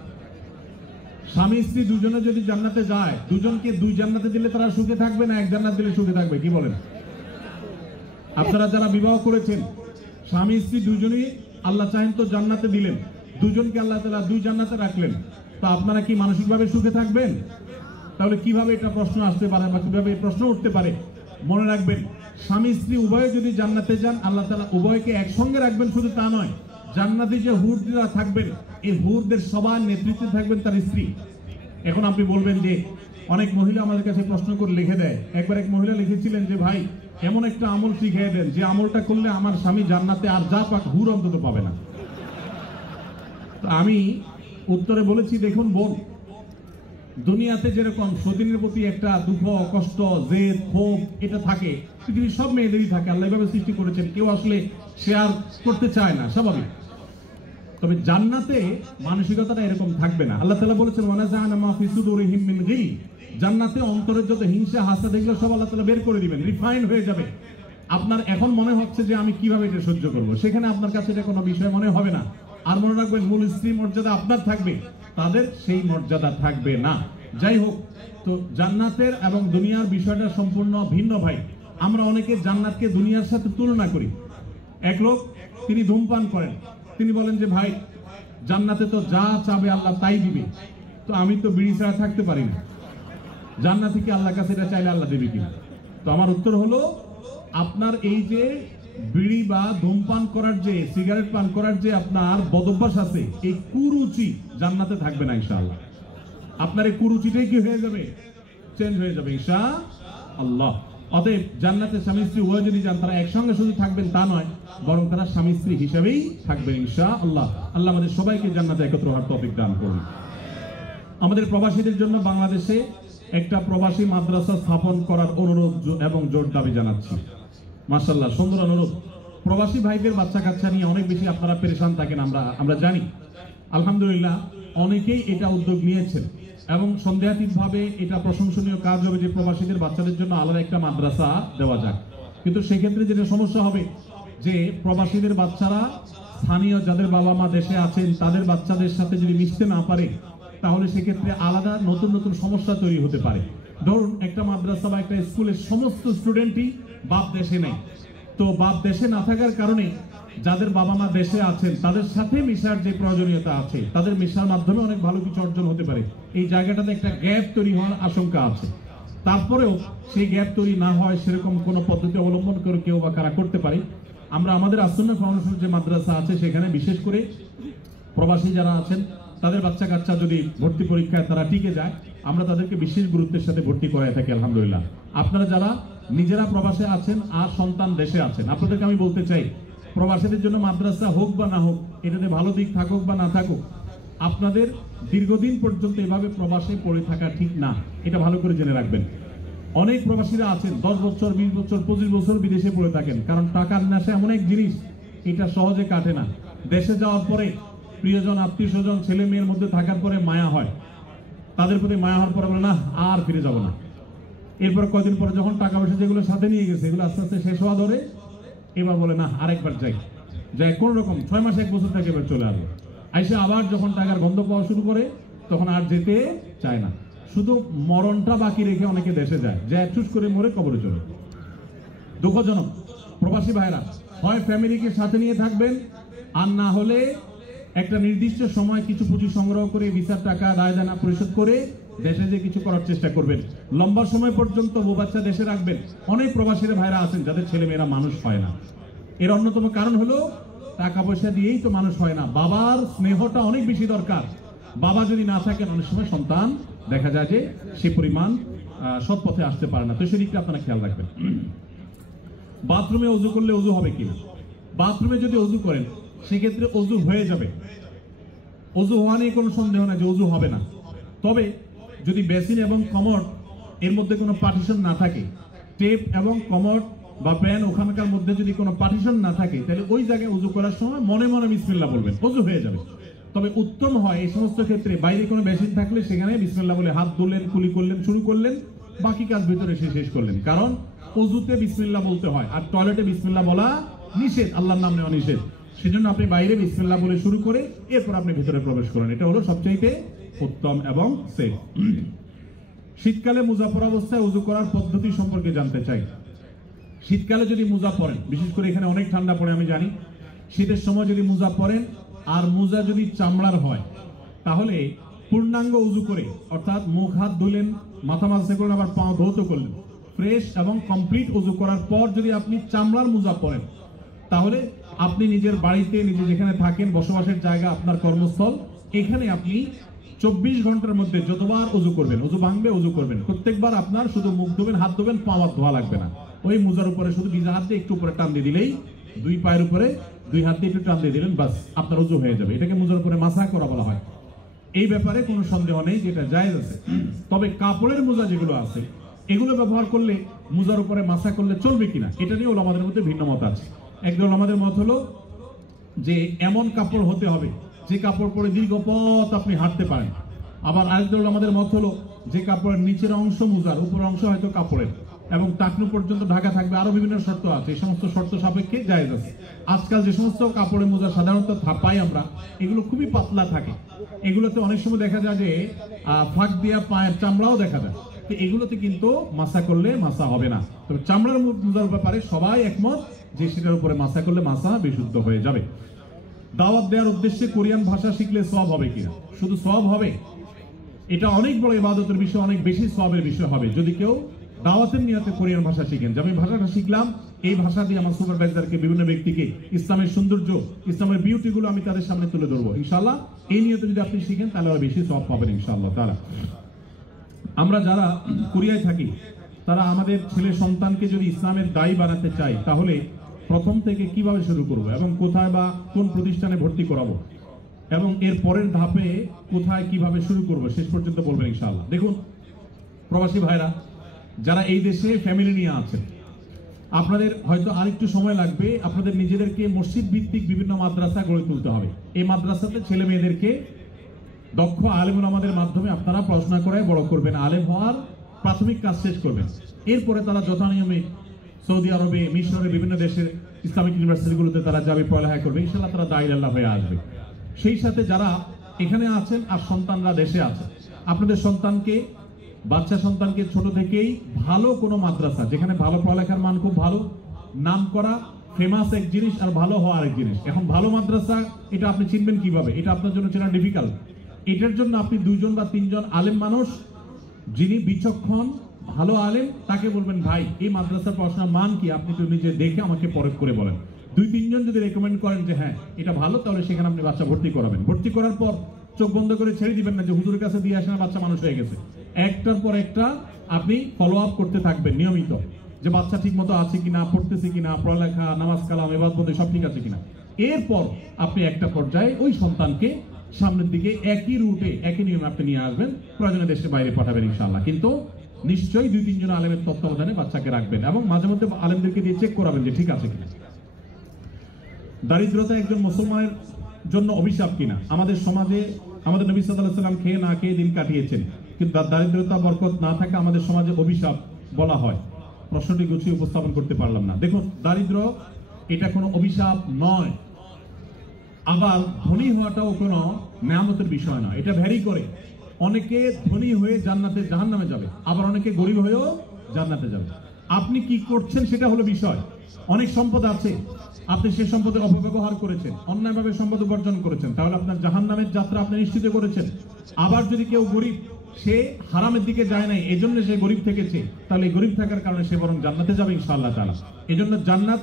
স্বামী স্ত্রী দুজনে যদি জান্নাতে যায়, দুজনকে দুই জান্নাতে দিলে তারা সুখে থাকবে না এক জান্নাত দিলে সুখে থাকবে? কি বলেন? আপনারা যারা বিবাহ করেছেন, স্বামী স্ত্রী দুজনেই আল্লাহ চাহেন তো জান্নাতে দিলেন, দুজনকে আল্লাহ তাআলা দুই জান্নাতে রাখলেন, তো আপনারা কি মানসিকভাবে সুখে থাকবেন? তাহলে কিভাবে এটা প্রশ্ন আসতে পারে বা কিভাবে এই প্রশ্ন উঠতে পারে? মনে রাখবেন, স্বামী স্ত্রী উভয়ে যদি জান্নাতে যান আল্লাহ তাআলা উভয়কে একসঙ্গে রাখবেন। শুধু তা নয়, জান্নাতে যে হুররা থাকবেন এই হুরদের সবার নেতৃত্বে থাকবেন তার স্ত্রী। এখন আপনি বলবেন যে অনেক মহিলা আমাদের কাছে প্রশ্ন করে লিখে দেয়। একবার এক মহিলা লিখেছিলেন যে ভাই এমন একটা আমল শিখিয়ে দেন যে আমলটা করলে আমার স্বামী জান্নাতে আর যা পাক হুর অন্তত পাবে না। আমি উত্তরে বলেছি, দেখুন বোন, দুনিয়াতে যেরকম সতীনের প্রতি একটা দুঃখ, কষ্ট, জেদ, ক্ষোভ এটা থাকে, পৃথিবীর সব মেয়েদেরই থাকে। আল্লাহ এভাবে সৃষ্টি করেছেন, কেউ আসলে শেয়ার করতে চায় না, স্বাভাবিক। তবে জান্নাতে মানসিকতাটা এরকম থাকবে না। আল্লাহ তাআলা বলেছেন ওয়ানাযা'না মা ফি সুদুরিহিম মিন গিল, জান্নাতে অন্তরের যত হিংসা হাসা দেখলে সব আল্লাহ তাআলা বের করে দিবেন, রিফাইন হয়ে যাবে। আপনার এখন মনে হচ্ছে যে আমি কিভাবে এটা সহ্য করব, সেখানে আপনার কাছে এটা কোনো বিষয় মনে হবে না। আর মনে রাখবেন, মূল স্ত্রী মর্যাদা আপনার থাকবে, তাদের সেই মর্যাদা থাকবে না। যাই হোক, তো জান্নাতের এবং দুনিয়ার বিষয়টা সম্পূর্ণ ভিন্ন ভাই। আমরা অনেকে জান্নাতকে দুনিয়ার সাথে তুলনা করি। এক লোক, তিনি ধূমপান করেন, তিনি বলেন যে ভাই জান্নাতে তো যা চাবে আল্লাহ তাই দিবে, তো আমি তো বিড়ি ছাড়া থাকতে পারি না, জান্নাতে কি আল্লাহর কাছে এটা চাইলে আল্লাহ দেবে কিনা? তো আমার উত্তর হলো, আপনার এই যে বিড়ি বা ধূমপান করার যে, সিগারেট পান করার যে আপনার বদভ্যাস আছে, এই কুরুচি জান্নাতে থাকবে না ইনশাআল্লাহ। আপনার এই কুরুচিটাই কি হয়ে যাবে? চেঞ্জ হয়ে যাবে ইনশাআল্লাহ। অতএব জান্নাতে স্বামী স্ত্রী উভয় যদি যান, তারা একসঙ্গে শুধু থাকবেন তা নয়, বরং তারা স্বামী স্ত্রী হিসেবেই থাকবেন ইনশাআল্লাহ। আল্লাহ আমাদের সবাইকে জান্নাতে একত্র হওয়ার তৌফিক দান করুন। আমাদের প্রবাসীদের জন্য বাংলাদেশে একটা প্রবাসী মাদ্রাসা স্থাপন করার অনুরোধ এবং জোর দাবি জানাচ্ছি। মাশাআল্লাহ, সুন্দর অনুরোধ। প্রবাসী ভাইদের বাচ্চা কাচ্চা নিয়ে অনেক বেশি আপনারা পেরেশান থাকেন, আমরা জানি। আলহামদুলিল্লাহ, অনেকেই এটা উদ্যোগ নিয়েছেন এবং সন্দেহাতীতভাবে এটা প্রশংসনীয় কাজ হবে যে প্রবাসীদের বাচ্চাদের জন্য আলাদা একটা মাদ্রাসা দেওয়া যাক। কিন্তু সেক্ষেত্রে যেটা সমস্যা হবে যে প্রবাসীদের বাচ্চারা স্থানীয় যাদের বাবা মা দেশে আছেন তাদের বাচ্চাদের সাথে যদি মিশতে না পারে, তাহলে সেক্ষেত্রে আলাদা নতুন নতুন সমস্যা তৈরি হতে পারে। ধরুন, একটা মাদ্রাসা বা একটা স্কুলের সমস্ত স্টুডেন্টই বাপ দেশে নেই, তো বাপ দেশে না থাকার কারণে যাদের বাবা মা দেশে আছেন তাদের সাথে মিশার যে প্রয়োজনীয়তা আছে, তাদের মিশার মাধ্যমে অনেক ভালো কিছু অর্জন হতে পারে। এই জায়গাটাতে একটা গ্যাপ তৈরি হওয়ার আশঙ্কা আছে। তারপরেও সেই গ্যাপ তৈরি না হয় সেরকম কোনো পদ্ধতি অবলম্বন করে কেউ বা কারা করতে পারে। আমরা আমাদের আসন্ন ফাউন্ডেশন যে মাদ্রাসা আছে সেখানে বিশেষ করে প্রবাসী যারা আছেন তাদের বাচ্চা কাচ্চা যদি ভর্তি পরীক্ষায় তারা টিকে যায়, আমরা তাদেরকে বিশেষ গুরুত্বের সাথে ভর্তি করাই থাকি আলহামদুলিল্লাহ। আপনারা যারা নিজেরা প্রবাসে আছেন আর সন্তান দেশে আছেন, আপনাদেরকে আমি বলতে চাই, প্রবাসীদের জন্য মাদ্রাসা হোক বা না হোক, এটাতে ভালো দিক থাকুক বা না থাকুক, আপনাদের দীর্ঘদিন পর্যন্ত এভাবে প্রবাসে পড়ে থাকা ঠিক না, এটা ভালো করে জেনে রাখবেন। অনেক প্রবাসীরা আছেন 10 বছর 20 বছর 25 বছর বিদেশে পড়ে থাকেন, কারণ টাকার নেশা এমন এক জিনিস, এটা সহজে কাটে না। দেশে যাওয়ার পরে প্রিয়জন আত্মীয় স্বজন ছেলে মেয়ের মধ্যে থাকার পরে মায়া হয়, তাদের প্রতি মায়া হওয়ার পরে বলে না আর ফিরে যাব না। এরপর কয়েকদিন পরে যখন টাকা পয়সা যেগুলো সাথে নিয়ে গেছে এগুলো আস্তে আস্তে শেষ হওয়া ধরে, এবার বলে না আরেকবার যাই কোন রকম 6 মাস 1 বছর থেকে এবার চলে আসবে। আইসে আবার যখন টাকার গন্ধ পাওয়া শুরু করে তখন আর যেতে চায় না, শুধু মরণটা বাকি রেখে অনেকে দেশে যায়, চুজ করে মরে কবরে চলে। দুঃখজনক। প্রবাসী ভাইরা, হয় ফ্যামিলিকে সাথে নিয়ে থাকবেন, আর না হলে একটা নির্দিষ্ট সময় কিছু পুঁজি সংগ্রহ করে ভিসার টাকা দায়দানা পরিশোধ করে দেশে যে কিছু করার চেষ্টা করবেন। লম্বা সময় পর্যন্ত বউ বাচ্চা দেশে রাখবেন। অনেক প্রবাসীরা ভাইরা আছেন যাদের ছেলে মেয়েরা মানুষ হয় না। এর অন্যতম কারণ হলো টাকা পয়সা দিয়েই তো মানুষ হয় না, বাবার স্নেহটা অনেক বেশি দরকার। বাবা যদি না থাকেন অনেক সময় সন্তান দেখা যায় যে সে পরিমাণ সৎ পথে আসতে পারে না। তো সেদিকটা আপনারা খেয়াল রাখবেন। বাথরুমে ওযু করলে ওযু হবে কিনা? বাথরুমে যদি ওযু করেন সেক্ষেত্রে ওযু হয়ে যাবে, ওযু হওয়া নিয়ে কোনো সন্দেহ নাই যে ওযু হবে না। তবে যদি বেসিন এবং কমোড এর মধ্যে কোনো পার্টিশন না থাকে, টেপ এবং কমোড বা প্যান ওখানকার মধ্যে যদি কোনো পার্টিশন না থাকে, তাহলে ওই জায়গায় ওযু করার সময় মনে মনে বিসমিল্লাহ বলবেন, ওযু হয়ে যাবে। তবে উত্তম হয় এই সমস্ত ক্ষেত্রে বাইরে কোনো বেসিন থাকলে সেখানে বিসমিল্লাহ বলে হাত ধুলেন, কুলি করলেন, শুরু করলেন, বাকি কাজ ভিতরে শেষ করলেন। কারণ ওযুতে বিসমিল্লাহ বলতে হয় আর টয়লেটে বিসমিল্লাহ বলা নিষেধ, আল্লাহর নাম নেওয়া নিষেধ। সেজন্য আপনি বাইরে বিসমিল্লাহ বলে শুরু করে এরপর আপনি ভিতরে প্রবেশ করেন, এটা হলো সবচাইতে উত্তম এবং সেফ। শীতকালে মোজা পরা অবস্থায় ওযু করার পদ্ধতি সম্পর্কে জানতে চাই। শীতকালে যদি মোজা পরেন, বিশেষ করে এখানে অনেক ঠান্ডা পড়ে আমি জানি, শীতের সময় যদি মোজা পরেন আর মোজা যদি চামড়ার হয় তাহলে পূর্ণাঙ্গ ওযু করে, অর্থাৎ মুখ হাত ধুলেন, মাথা মাঝে করলেন, আবার পা ধৌত করলেন, ফ্রেশ এবং কমপ্লিট ওযু করার পর যদি আপনি চামড়ার মোজা পরেন তাহলে আপনি নিজের বাড়িতে, নিজে যেখানে থাকেন, বসবাসের জায়গা, আপনার কর্মস্থল, এখানে আপনি 24 ঘন্টার মধ্যে যতবার ওযু করবেন, ওযু ভাঙবে ওযু করবেন, প্রত্যেকবার আপনার শুধু মুখ ধোবেন, হাত ধোবেন, পা ধোয়া লাগবে না। ওই মোজার উপরে শুধু ভিজা হাত দিয়ে একটু উপরে টান দিয়ে দিলেই, 2 পায়ের উপরে 2 হাত দিয়ে একটু টান দিয়ে দিলেন, বাস আপনার ওযু হয়ে যাবে। এটাকে মোজার উপরে মাসা করা বলা হয়। এই ব্যাপারে কোনো সন্দেহ নেই, যেটা জায়েজ আছে। তবে কাপড়ের মোজা যেগুলো আছে এগুলো ব্যবহার করলে মোজার উপরে মাসা করলে চলবে কিনা, এটা নিয়ে ওলামাদের মধ্যে ভিন্ন মত আছে। একদল আমাদের মত হলো যে এমন কাপড় হতে হবে যে কাপড় পরে দীর্ঘ পথ আপনি হাঁটতে পারেন, আবার আরেকদল আমাদের মত হলো যে কাপড়ের নিচের অংশ মোজার, উপরের অংশ হয়তো কাপড়ের, এবং টাকনু পর্যন্ত ঢাকা থাকবে, আরো বিভিন্ন শর্ত আছে। এই সমস্ত শর্ত সাপেক্ষে জায়েজ আছে। আজকাল যে সমস্ত কাপড়ের মোজা সাধারণত পাই আমরা, এগুলো খুবই পাতলা থাকে। এগুলোতে অনেক সময় দেখা যায় যে ফাঁক দিয়া পায়ের চামড়াও দেখা যায়। তো এগুলোতে কিন্তু মাসা করলে মাসা হবে না। তবে চামড়ার মোজার ব্যাপারে সবাই একমত যে সেটার উপরে মাসা করলে মাসা বিশুদ্ধ হয়ে যাবে। দাওয়াত দেওয়ার উদ্দেশ্যে কোরিয়ান ভাষা শিখলে সওয়াব হবে কিনা? শুধু সওয়াব হবে? এটা অনেক বড় ইবাদতের বিষয়, অনেক বেশি সওয়াবের বিষয় হবে যদি কেউ দাওয়াতের নিয়তে কোরিয়ান ভাষা শিখেন। যে আমি ভাষাটা শিখলাম, এই ভাষা দিয়ে আমার সুপারভাইজারকে, বিভিন্ন ব্যক্তিকে ইসলামের সৌন্দর্য, ইসলামের বিউটি গুলো আমি তাদের সামনে তুলে ধরবো ইনশাআল্লাহ। এই নিয়তে যদি আপনি শিখেন তাহলে আরো বেশি সওয়াব পাবেন ইনশাআল্লাহ তাআলা। আমরা যারা কোরিয়ায় থাকি তারা আমাদের ছেলে সন্তানকে যদি ইসলামের দায়ী বানাতে চাই, তাহলে প্রথম থেকে কিভাবে শুরু করব এবং কোথায় বা কোন প্রতিষ্ঠানে ভর্তি করাবো, এবং এর পরের ধাপে কোথায় কিভাবে শুরু করব শেষ পর্যন্ত বলবেন ইনশাআল্লাহ। দেখুন প্রবাসী ভাইরা যারা এই দেশে ফ্যামিলি নিয়ে আছেন, আপনাদের হয়তো আরেকটু সময় লাগবে। আপনাদের নিজেদেরকে মসজিদ ভিত্তিক বিভিন্ন মাদ্রাসা গড়ে তুলতে হবে। এই মাদ্রাসাতে ছেলে মেয়েদেরকে দক্ষ আলেম ওলামাদের মাধ্যমে আপনারা পড়াশোনা করায় বড় করবেন, আলেম হওয়ার প্রাথমিক কাজ শেষ করবেন। এরপরে তারা যথানিয়মে সৌদি আরবে, মিশরে, বিভিন্ন দেশের ইসলামিক ইউনিভার্সিটিগুলোতে তারা যাবে, পড়ালেখা করবে, ইনশাআল্লাহ তারা দায়ী আল্লাহ হয়ে আসবে। সেই সাথে যারা এখানে আছেন আর সন্তানরা দেশে আছে, আপনাদের সন্তানকে, বাচ্চা সন্তানকে ছোট থেকেই ভালো কোনো মাদ্রাসা, যেখানে ভালো পড়ালেখার মান খুব ভালো, নাম করা, ফেমাস এক জিনিস, আর ভালো হওয়া আরেক জিনিস। এখন ভালো মাদ্রাসা এটা আপনি চিনবেন কিভাবে? এটা আপনার জন্য চেনা ডিফিকাল্ট। এটার জন্য আপনি 2 জন বা 3 জন আলেম মানুষ, যিনি বিচক্ষণ ভালো আলেম, তাকে বলবেন ভাই এই মাদ্রাসার পড়াশোনার মান কি, আপনি তো নিজে দেখে আমাকে পরখ করে বলেন। 2-3 জন যদি রেকমেন্ড করেন যে হ্যাঁ এটা ভালো, তাহলে সেখানে আপনি বাচ্চা ভর্তি করাবেন। ভর্তি করার পর চোখ বন্ধ করে ছেড়ে দিবেন না যে হুজুরের কাছে দিয়ে আসেন বাচ্চা মানুষ হয়ে গেছে। একটার পর একটা আপনি ফলো আপ করতে থাকবেন নিয়মিত, যে বাচ্চা ঠিক মতো আছে কিনা, পড়তেছে কিনা, পড়ালেখা, নামাজ কালাম, ইবাদত সব ঠিক আছে কিনা। এরপর আপনি একটা পর্যায়ে ওই সন্তানকে সামনের দিকে একই রুটে, একই নিয়মে আপনি নিয়ে আসবেন, প্রয়োজনে দেশের বাইরে পাঠাবেন ইনশাআল্লাহ। কিন্তু নিশ্চয়ই 2-3 জন আলেমের তত্ত্বাবধানে বাচ্চাকে রাখবেন এবং মাঝে মধ্যে আলেমদেরকে দিয়ে চেক করাবেন যে ঠিক আছে কিনা। দারিদ্রতা একজন মুসলমানের জন্য অভিশাপ কিনা? আমাদের সমাজে আমাদের নবী সাল্লাল্লাহু আলাইহি ওয়াসাল্লাম খেয়ে না খেয়ে দিন কাটিয়েছেন, কিন্তু দারিদ্রতা বরকত না থাকা আমাদের সমাজে অভিশাপ বলা হয়। প্রশ্নটি গুছিয়ে উপস্থাপন করতে পারলাম না। দেখুন দারিদ্র এটা কোনো অভিশাপ নয়, আবার ধনী হওয়াটাও কোনো নেয়ামতের বিষয় নয়। এটা ভ্যারি করে। অনেকে ধনী হয়ে জান্নাতে জাহান্নামে যাবে, আবার অনেকে গরিব হয়েও জান্নাতে যাবে। আপনি কি করছেন সেটা হলো বিষয়। অনেক সম্পদ আছে, আপনি সেই সম্পদের অপব্যবহার করেছেন, অন্যায়ভাবে সম্পদ উপার্জন করেছেন, তাহলে আপনার জাহান্নামের যাত্রা আপনি নিশ্চিত করেছেন। আবার যদি কেউ গরিব, সে হারামের দিকে যায় নাই, এজন্য সে গরিব থেকেছে, তাহলে গরিব থাকার কারণে সে বরং জান্নাতে যাবে ইনশাআল্লাহ তাআলা। এজন্য জান্নাত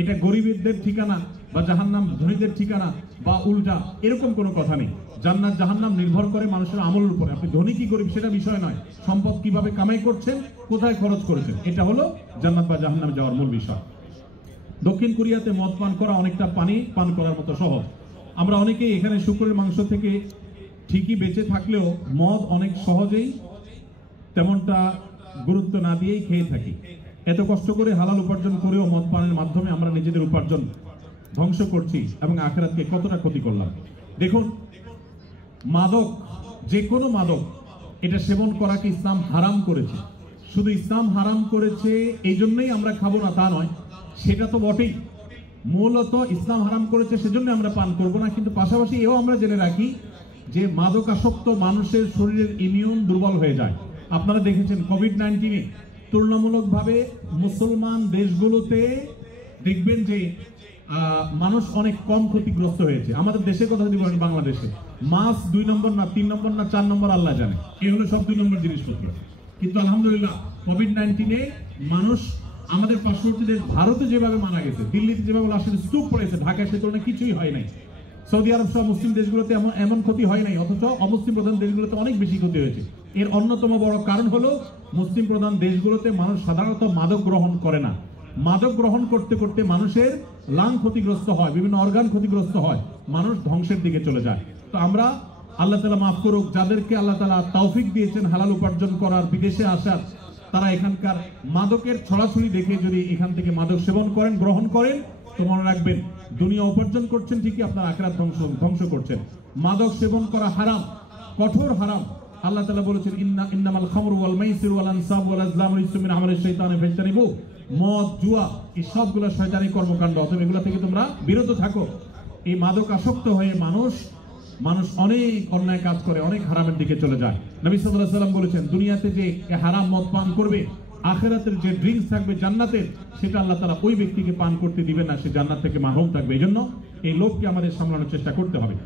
এটা গরিবদের ঠিকানা বা জাহান্নাম ধনীদের ঠিকানা বা উল্টা, এরকম কোনো কথা নেই। জান্নাত জাহান্নাম নির্ভর করে মানুষের আমলের উপরে। আপনি ধনী কি গরিব সেটা বিষয় নয়, সম্পদ কিভাবে কামাই করছেন, কোথায় খরচ করেছেন, এটা হলো জান্নাত বা জাহান্নামে যাওয়ার মূল বিষয়। দক্ষিণ কোরিয়াতে মদ পান করা অনেকটা পানি পান করার মতো সহজ। আমরা অনেকেই এখানে শুকরের মাংস থেকে ঠিকই বেঁচে থাকলেও মদ অনেক সহজেই তেমনটা গুরুত্ব না দিয়েই খেয়ে থাকি। এত কষ্ট করে হালাল উপার্জন করেও মদ পানের মাধ্যমে আমরা নিজেদের উপার্জন ধ্বংস করছি এবং আখিরাতকে কতটা ক্ষতি করলাম। দেখুন মাদক, যে কোনো মাদক, এটা সেবন করাকে ইসলাম হারাম করেছে। শুধু ইসলাম হারাম করেছে এই জন্যই আমরা খাবো না তা নয়, সেটা তো বটেই। মূলত ইসলাম হারাম করেছে সেজন্য আমরা পান করব না, কিন্তু পাশাপাশি এও আমরা জেনে রাখি যে মাদকাসক্ত মানুষের শরীরের ইমিউন দুর্বল হয়ে যায়। আপনারা দেখেছেন কোভিড-19-এ তুলনামূলকভাবে মুসলমান দেশগুলোতে দেখবেন যে মানুষ অনেক কম ক্ষতিগ্রস্ত হয়েছে। আমাদের দেশের কথা যদি বলেন, বাংলাদেশে মাস 2 নম্বর না 3 নম্বর না 4 নম্বর আল্লাহ জানে, এই হলো সব 2 নম্বর জিনিসপত্র। কিন্তু আলহামদুলিল্লাহ কোভিড-19-এ মানুষ আমাদের পার্শ্ববর্তী দেশ ভারতে যেভাবে মারা গেছে, দিল্লিতে যেভাবে লাশের স্তূপ পড়েছে, ঢাকায় সে তুলনায় কিছুই হয় নাই। সৌদি আরব সহ মুসলিম দেশগুলোতে এমন ক্ষতি হয় নাই, অথচ অমুসলিম প্রধান দেশগুলোতে অনেক বেশি ক্ষতি হয়েছে। এর অন্যতম বড় কারণ হলো মুসলিম প্রধান দেশগুলোতে মানুষ সাধারণত মাদক গ্রহণ করে না। মাদক গ্রহণ করতে করতে মানুষের লাং ক্ষতিগ্রস্ত হয়, বিভিন্ন অর্গান ক্ষতিগ্রস্ত হয়, মানুষ ধ্বংসের দিকে চলে যায়। তো আমরা আল্লাহ তাআলা মাফ করুক, যাদেরকে আল্লাহ তাআলা তৌফিক দিয়েছেন হালাল উপার্জন করার, বিদেশে আসার, তারা এখানকার মাদকের ছড়াছড়ি দেখে যদি এখান থেকে মাদক সেবন করেন, গ্রহণ করেন, তো মনে রাখবেন দুনিয়া উপার্জন করছেন ঠিকই, আপনার আখিরাত ধ্বংস করছেন। মাদক সেবন করা হারাম, কঠোর হারাম। আল্লাহ তাআলা বলেছেন ইন্নামাল খামরু ওয়াল মাইসিরু ওয়াল আনসাবু ওয়াল আজলামু রিজসুম মিন আমালিশ শাইতানি ফাজতানিবু। মদ, জুয়া এই সবগুলো শয়তানি কর্মকাণ্ড, অতএব এগুলো থেকে তোমরা বিরত থাকো। এই মাদক আসক্ত হয়ে মানুষ অনেক অন্যায় কাজ করে, অনেক হারামের দিকে চলে যায়। নবী সাল্লাল্লাহু আলাইহি ওয়াসাল্লাম বলেছেন দুনিয়াতে যে হারাম মদ পান করবে, আখিরাতের যে ড্রিঙ্কস থাকবে জান্নাতের, সেটা আল্লাহ তাআলা ওই ব্যক্তিকে পান করতে দিবে না, সে জান্নাত থেকে মাহরুম থাকবে। এজন্য এই লোভকে আমাদের সামলানোর চেষ্টা করতে হবে।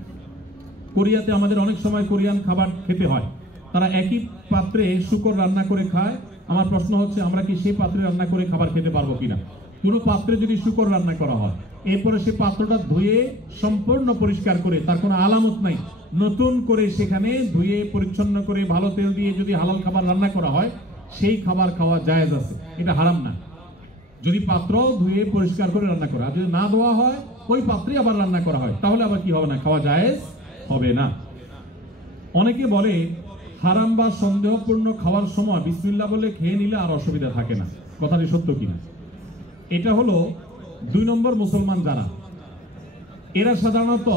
কোরিয়াতে আমাদের অনেক সময় কোরিয়ান খাবার খেতে হয়, তারা একই পাত্রে শুকর রান্না করে খায়। আমার প্রশ্ন হচ্ছে আমরা কি সেই পাত্রে রান্না করে খাবার খেতে পারবো কিনা? কোনো পাত্রে যদি শুকর রান্না করা হয়, এরপরে সে পাত্রটা ধুয়ে সম্পূর্ণ পরিষ্কার করে, তার কোনো আলামত নাই, নতুন করে সেখানে ধুয়ে পরিচ্ছন্ন করে ভালো তেল দিয়ে যদি হালাল খাবার রান্না করা হয়, সেই খাবার খাওয়া জায়েজ আছে, এটা হারাম না। যদি পাত্র ধুয়ে পরিষ্কার করে রান্না করা, আর যদি না ধোয়া হয় ওই পাত্রে আবার রান্না করা হয়, তাহলে আবার কি হবে না? খাওয়া জায়েজ হবে না। অনেকে বলে হারাম বা সন্দেহপূর্ণ খাওয়ার সময় বিসমিল্লাহ বলে খেয়ে নিলে আর অসুবিধা থাকে না, কথাটি সত্য কিনা? এটা হলো 2 নম্বর মুসলমান যারা, এরা সাধারণত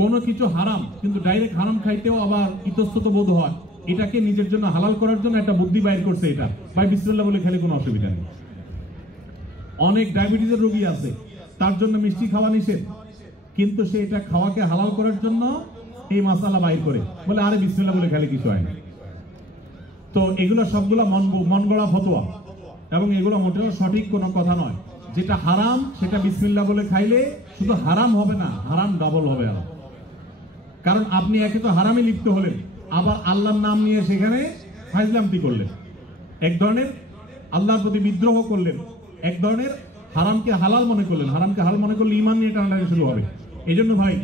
কোনো কিছু হারাম কিন্তু ডাইরেক্ট হারাম খাইতেও আবার ইতস্তত বোধ হয়, এটাকে নিজের জন্য হালাল করার জন্য একটা বুদ্ধি বাইর করছে, এটা ভাই বিসমিল্লাহ বলে খেলে কোনো অসুবিধা নেই। অনেক ডায়াবেটিসের রোগী আছে, তার জন্য মিষ্টি খাওয়া নিষেধ, কিন্তু সে এটা খাওয়াকে হালাল করার জন্য এই মাসালা বাইর করে বলে আরে বিসমিল্লাহ বলে খেলে কিছু হয় না। তো এগুলো সবগুলো মন গড়া ফতোয়া, এবং এগুলো মোটেও সঠিক কোনো কথা নয়। যেটা হারাম সেটা বিসমিল্লাহ বলে খাইলে শুধু হারাম হবে না, হারাম ডাবল হবে। কারণ আপনি একে তো হারামে লিপ্ত হলেন, আবার আল্লাহর নাম নিয়ে সেখানে ফাইজলামতি করলেন, এক ধরনের আল্লাহর প্রতি বিদ্রোহ করলেন, এক ধরনের হারামকে হালাল মনে করলেন। হারামকে হালাল মনে করলে ঈমান নিয়ে টানাটানি শুরু হবে। এই জন্য ভাই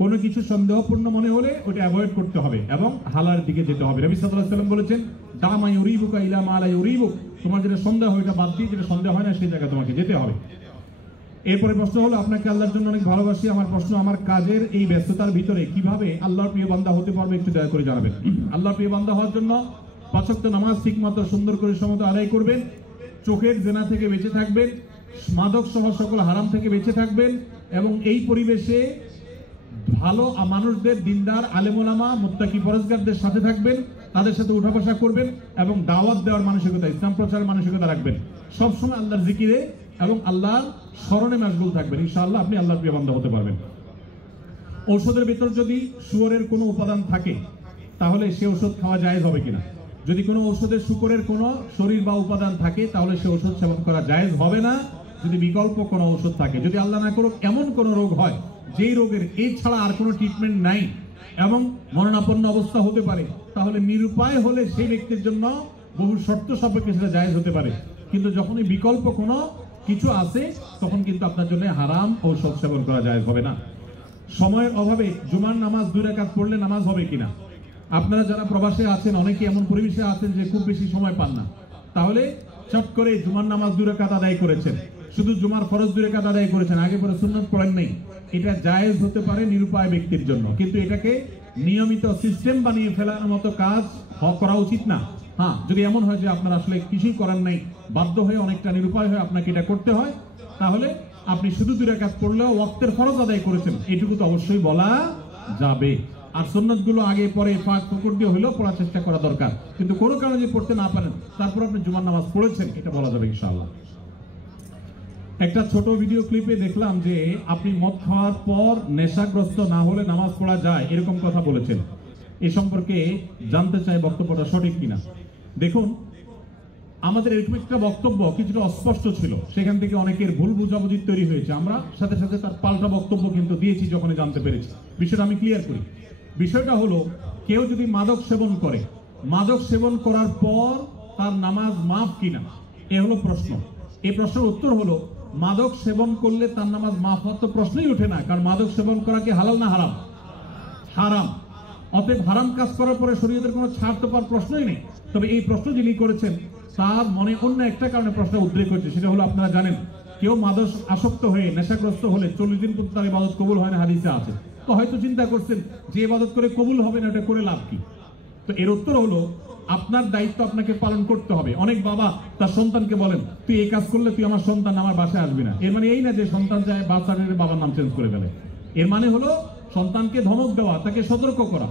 কোনো কিছু সন্দেহপূর্ণ মনে হলে ওটা অ্যাভয়েড করতে হবে এবং হালালের দিকে যেতে হবে। নবী সাল্লাল্লাহু আলাইহি ওয়াসাল্লাম বলেছেন দা মা ইউরিবুকা ইলা মা লা ইউরিবুক, তোমার যেটা সন্দেহ হয় এটা বাদ দিয়ে যেটা সন্দেহ হয় না সেই জায়গায় তোমাকে যেতে হবে। এরপরে প্রশ্ন হলো, আপনাকে আল্লাহর জন্য অনেক ভালোবাসি, আমার প্রশ্ন আমার কাজের এই ব্যস্ততার ভিতরে কিভাবে আল্লাহর প্রিয় বান্দা হতে পারবে একটু দয়া করে জানাবেন। আল্লাহর প্রিয় বান্দা হওয়ার জন্য 5 ওয়াক্ত নামাজ ঠিকমতো সুন্দর করে সমত আদায় করবেন, চোখের জেনা থেকে বেঁচে থাকবেন, মাদক সহ সকল হারাম থেকে বেঁচে থাকবেন, এবং এই পরিবেশে ভালো মানুষদের, দিনদার আলেম ওলামা মুত্তাকি পরহেজগারদের সাথে থাকবেন, তাদের সাথে উঠা বসা করবেন এবং দাওয়াত দেওয়ার মানসিকতা, ইসলাম প্রচারের মানসিকতা রাখবেন। সবসময় আল্লাহর জিকিরে এবং আল্লাহর স্মরণে মাশগুল থাকবেন, ইনশাআল্লাহ আপনি আল্লাহর প্রিয় বান্দা হতে পারবেন। ঔষধের ভিতর যদি শুয়োরের কোনো উপাদান থাকে তাহলে সে ঔষধ খাওয়া জায়েজ হবে কিনা? যদি কোনো ঔষধে শুকরের কোনো শরীর বা উপাদান থাকে তাহলে সে ঔষধ সেবন করা জায়েজ হবে না, যদি বিকল্প কোনো ঔষধ থাকে। যদি আল্লাহ না করুক এমন কোনো রোগ হয় যেই রোগের এই ছাড়া আর কোনো ট্রিটমেন্ট নাই এবং মরণাপন্ন অবস্থা হতে পারে, তাহলে নিরুপায় হলে সেই ব্যক্তির জন্য বহু শর্ত সাপেক্ষে সেটা জায়েজ হতে পারে। কিন্তু যখনই বিকল্প কোনো কিছু আছে তখন কিন্তু আপনার জন্য হারাম ঔষধ সেবন করা জায়েজ হবে না। সময়ের অভাবে জুমার নামাজ 2 রাকাত পড়লে নামাজ হবে কিনা? আপনারা যারা প্রবাসে আছেন অনেকে এমন পরিবেশে আছেন যে খুব বেশি সময় পান না, তাহলে চট করে জুমার নামাজ 2 রাকাত আদায় করেছেন, শুধু জুমার ফরজ 2 রাকাত আদায় করেছেন, আগে পরে সুন্নাত পড়েন নাই, এটা জায়েজ হতে পারে নিরুপায় ব্যক্তির জন্য, কিন্তু এটাকে নিয়মিত সিস্টেম বানিয়ে ফেলার মতো কাজ করা উচিত না। হ্যাঁ, যদি এমন হয় যে আপনার আসলে কিছুই করার নাই, বাধ্য হয়ে অনেকটা নিরুপায় হয়ে আপনাকে এটা করতে হয়, তাহলে আপনি শুধু 2 রাকাত পড়লেও ওয়াক্তের ফরজ আদায় করেছেন, এটুকু তো অবশ্যই বলা যাবে। আর সুন্নাত গুলো আগে পরে ফাঁক ফকর দিয়ে হলেও পড়ার চেষ্টা করা দরকার, কিন্তু কোনো কারণে যদি পড়তে না পারেন তারপর আপনি জুমার নামাজ পড়েছেন, এটা বলা যাবে ইনশাআল্লাহ। একটা ছোট ভিডিও ক্লিপে দেখলাম যে আপনি মদ খাওয়ার পর নেশাগ্রস্ত না হলে নামাজ পড়া যায়, এরকম কথা বলেছেন। এ সম্পর্কে জানতে চাই বক্তব্যটা সঠিক কিনা। দেখুন, আমাদের এরকম একটা বক্তব্য কিছুটা অস্পষ্ট ছিল, সেখান থেকে অনেকের ভুল বুঝাবুঝি তৈরি হয়েছে। আমরা সাথে সাথে তার পাল্টা বক্তব্য কিন্তু দিয়েছি যখনই জানতে পেরেছি। বিষয়টা আমি ক্লিয়ার করি। বিষয়টা হলো, কেউ যদি মাদক সেবন করে, মাদক সেবন করার পর তার নামাজ মাফ কিনা, এ হলো প্রশ্ন। এই প্রশ্নের উত্তর হলো, মাদক সেবন করলে তার নামাজ মাফ হওয়ার তো প্রশ্নই ওঠে না, কারণ মাদক সেবন করা কি হালাল না হারাম? হারাম। অতএব হারাম কাজ করার পরে শরীয়তের কোনো ছাড় তো পাওয়ার প্রশ্নই নেই। তবে এই প্রশ্ন যিনি করেছেন তার মনে অন্য একটা কারণে প্রশ্ন উদ্রেক হয়েছে, সেটা হলো আপনারা জানেন কেউ মাদক আসক্ত হয়ে নেশাগ্রস্ত হলে 40 দিন পর্যন্ত তার ইবাদত কবুল হয় না, হাদিসে আছে। তো হয়তো চিন্তা করছেন যে ইবাদত করে কবুল হবে না, এটা করে লাভ কি? তো এর উত্তর হলো, আপনার দায়িত্ব আপনাকে পালন করতে হবে। অনেক বাবা তার সন্তানকে বলেন, তুই এই কাজ করলে তুই আমার সন্তান আমার বাসায় আসবি না। এর মানে এই না যে সন্তান যায় বাচ্চাদের বাবার নাম চেঞ্জ করে ফেলে। এর মানে হলো সন্তানকে ধমক দেওয়া, তাকে সতর্ক করা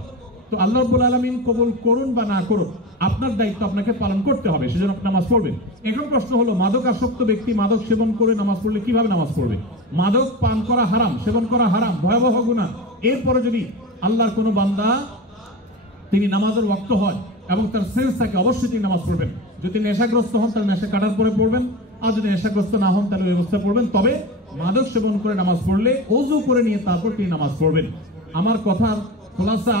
তো আল্লাহ রাব্বুল আলামিন কবুল করুন বা না করুন, আপনার দায়িত্ব আপনাকে পালন করতে হবে, সেজন্য আপনি নামাজ পড়বেন। এখন প্রশ্ন হলো, মাদক আসক্ত ব্যক্তি মাদক সেবন করে নামাজ পড়লে কিভাবে নামাজ পড়বে? মাদক পান করা হারাম, সেবন করা হারাম, ভয়াবহ গুনাহ। এরপরে যদি আল্লাহর কোনো বান্দা তিনি নামাজের ওয়াক্ত হয় এবং তার সেন্স থাকে, অবশ্যই তিনি নামাজ পড়বেন। যদি নেশাগ্রস্ত হন তাহলে নেশা কাটার পরে পড়বেন, আর যদি নেশাগ্রস্ত না হন তাহলে ওই অবস্থায় পড়বেন। তবে মাদক সেবন করে নামাজ পড়লে ওযু করে নিয়ে তারপর তিনি নামাজ পড়বেন। আমার কথার খোলাসা,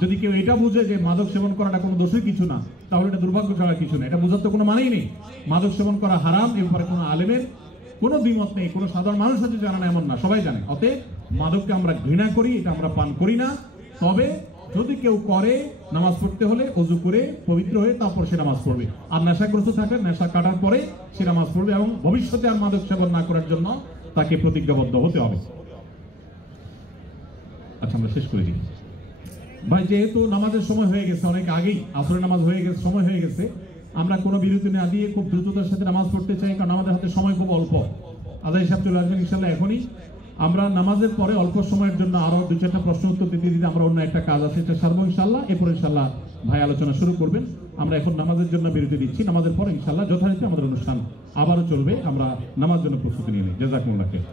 যদি কেউ এটা বুঝে যে মাদক সেবন করাটা কোনো দোষের কিছু না, তাহলে এটা দুর্ভাগ্য ছাড়া কিছু না। এটা বোঝার তো কোনো মানেই নেই। মাদক সেবন করা হারাম, এ ব্যাপারে কোনো আলেমের কোনো দ্বিমত নেই, কোনো সাধারণ মানুষ আছে জানে না এমন না, সবাই জানে। অতএব মাদককে আমরা ঘৃণা করি, এটা আমরা পান করি না। তবে যদি কেউ করে, নামাজ পড়তে হলে ওযু করে পবিত্র হয়ে তারপর সে নামাজ পড়বে। আর নেশাগ্রস্ত থাকলে নেশা কাটার পরে সে নামাজ পড়বে এবং ভবিষ্যতে আর মাদক সেবন না করার জন্য তাকে প্রতিজ্ঞাবদ্ধ হতে হবে। আচ্ছা, আমরা শেষ করে দিই ভাই। যেহেতু নামাজের সময় হয়ে গেছে, অনেক আগেই আসরের নামাজ হয়ে গেছে, সময় হয়ে গেছে, আমরা কোনো বিরতি না দিয়ে খুব দ্রুততার সাথে নামাজ পড়তে চাই, কারণ আমাদের হাতে সময় খুব অল্প। আদায় হিসাব চলে আসবেন ইনশাল্লাহ এখনই। আমরা নামাজের পরে অল্প সময়ের জন্য আরো 2-4টা প্রশ্ন উত্তর দিতে দিতে আমরা অন্য একটা কাজ আছে, এটা সারবো ইনশাল্লাহ। এরপর ইনশাল্লাহ ভাই আলোচনা শুরু করবেন। আমরা এখন নামাজের জন্য বিরতি দিচ্ছি, নামাজের পরে ইনশাল্লাহ যথারীতি আমাদের অনুষ্ঠান আবারও চলবে। আমরা নামাজ জন্য প্রস্তুতি নিয়ে নিই। জাযাকুমুল্লাহ খাইর।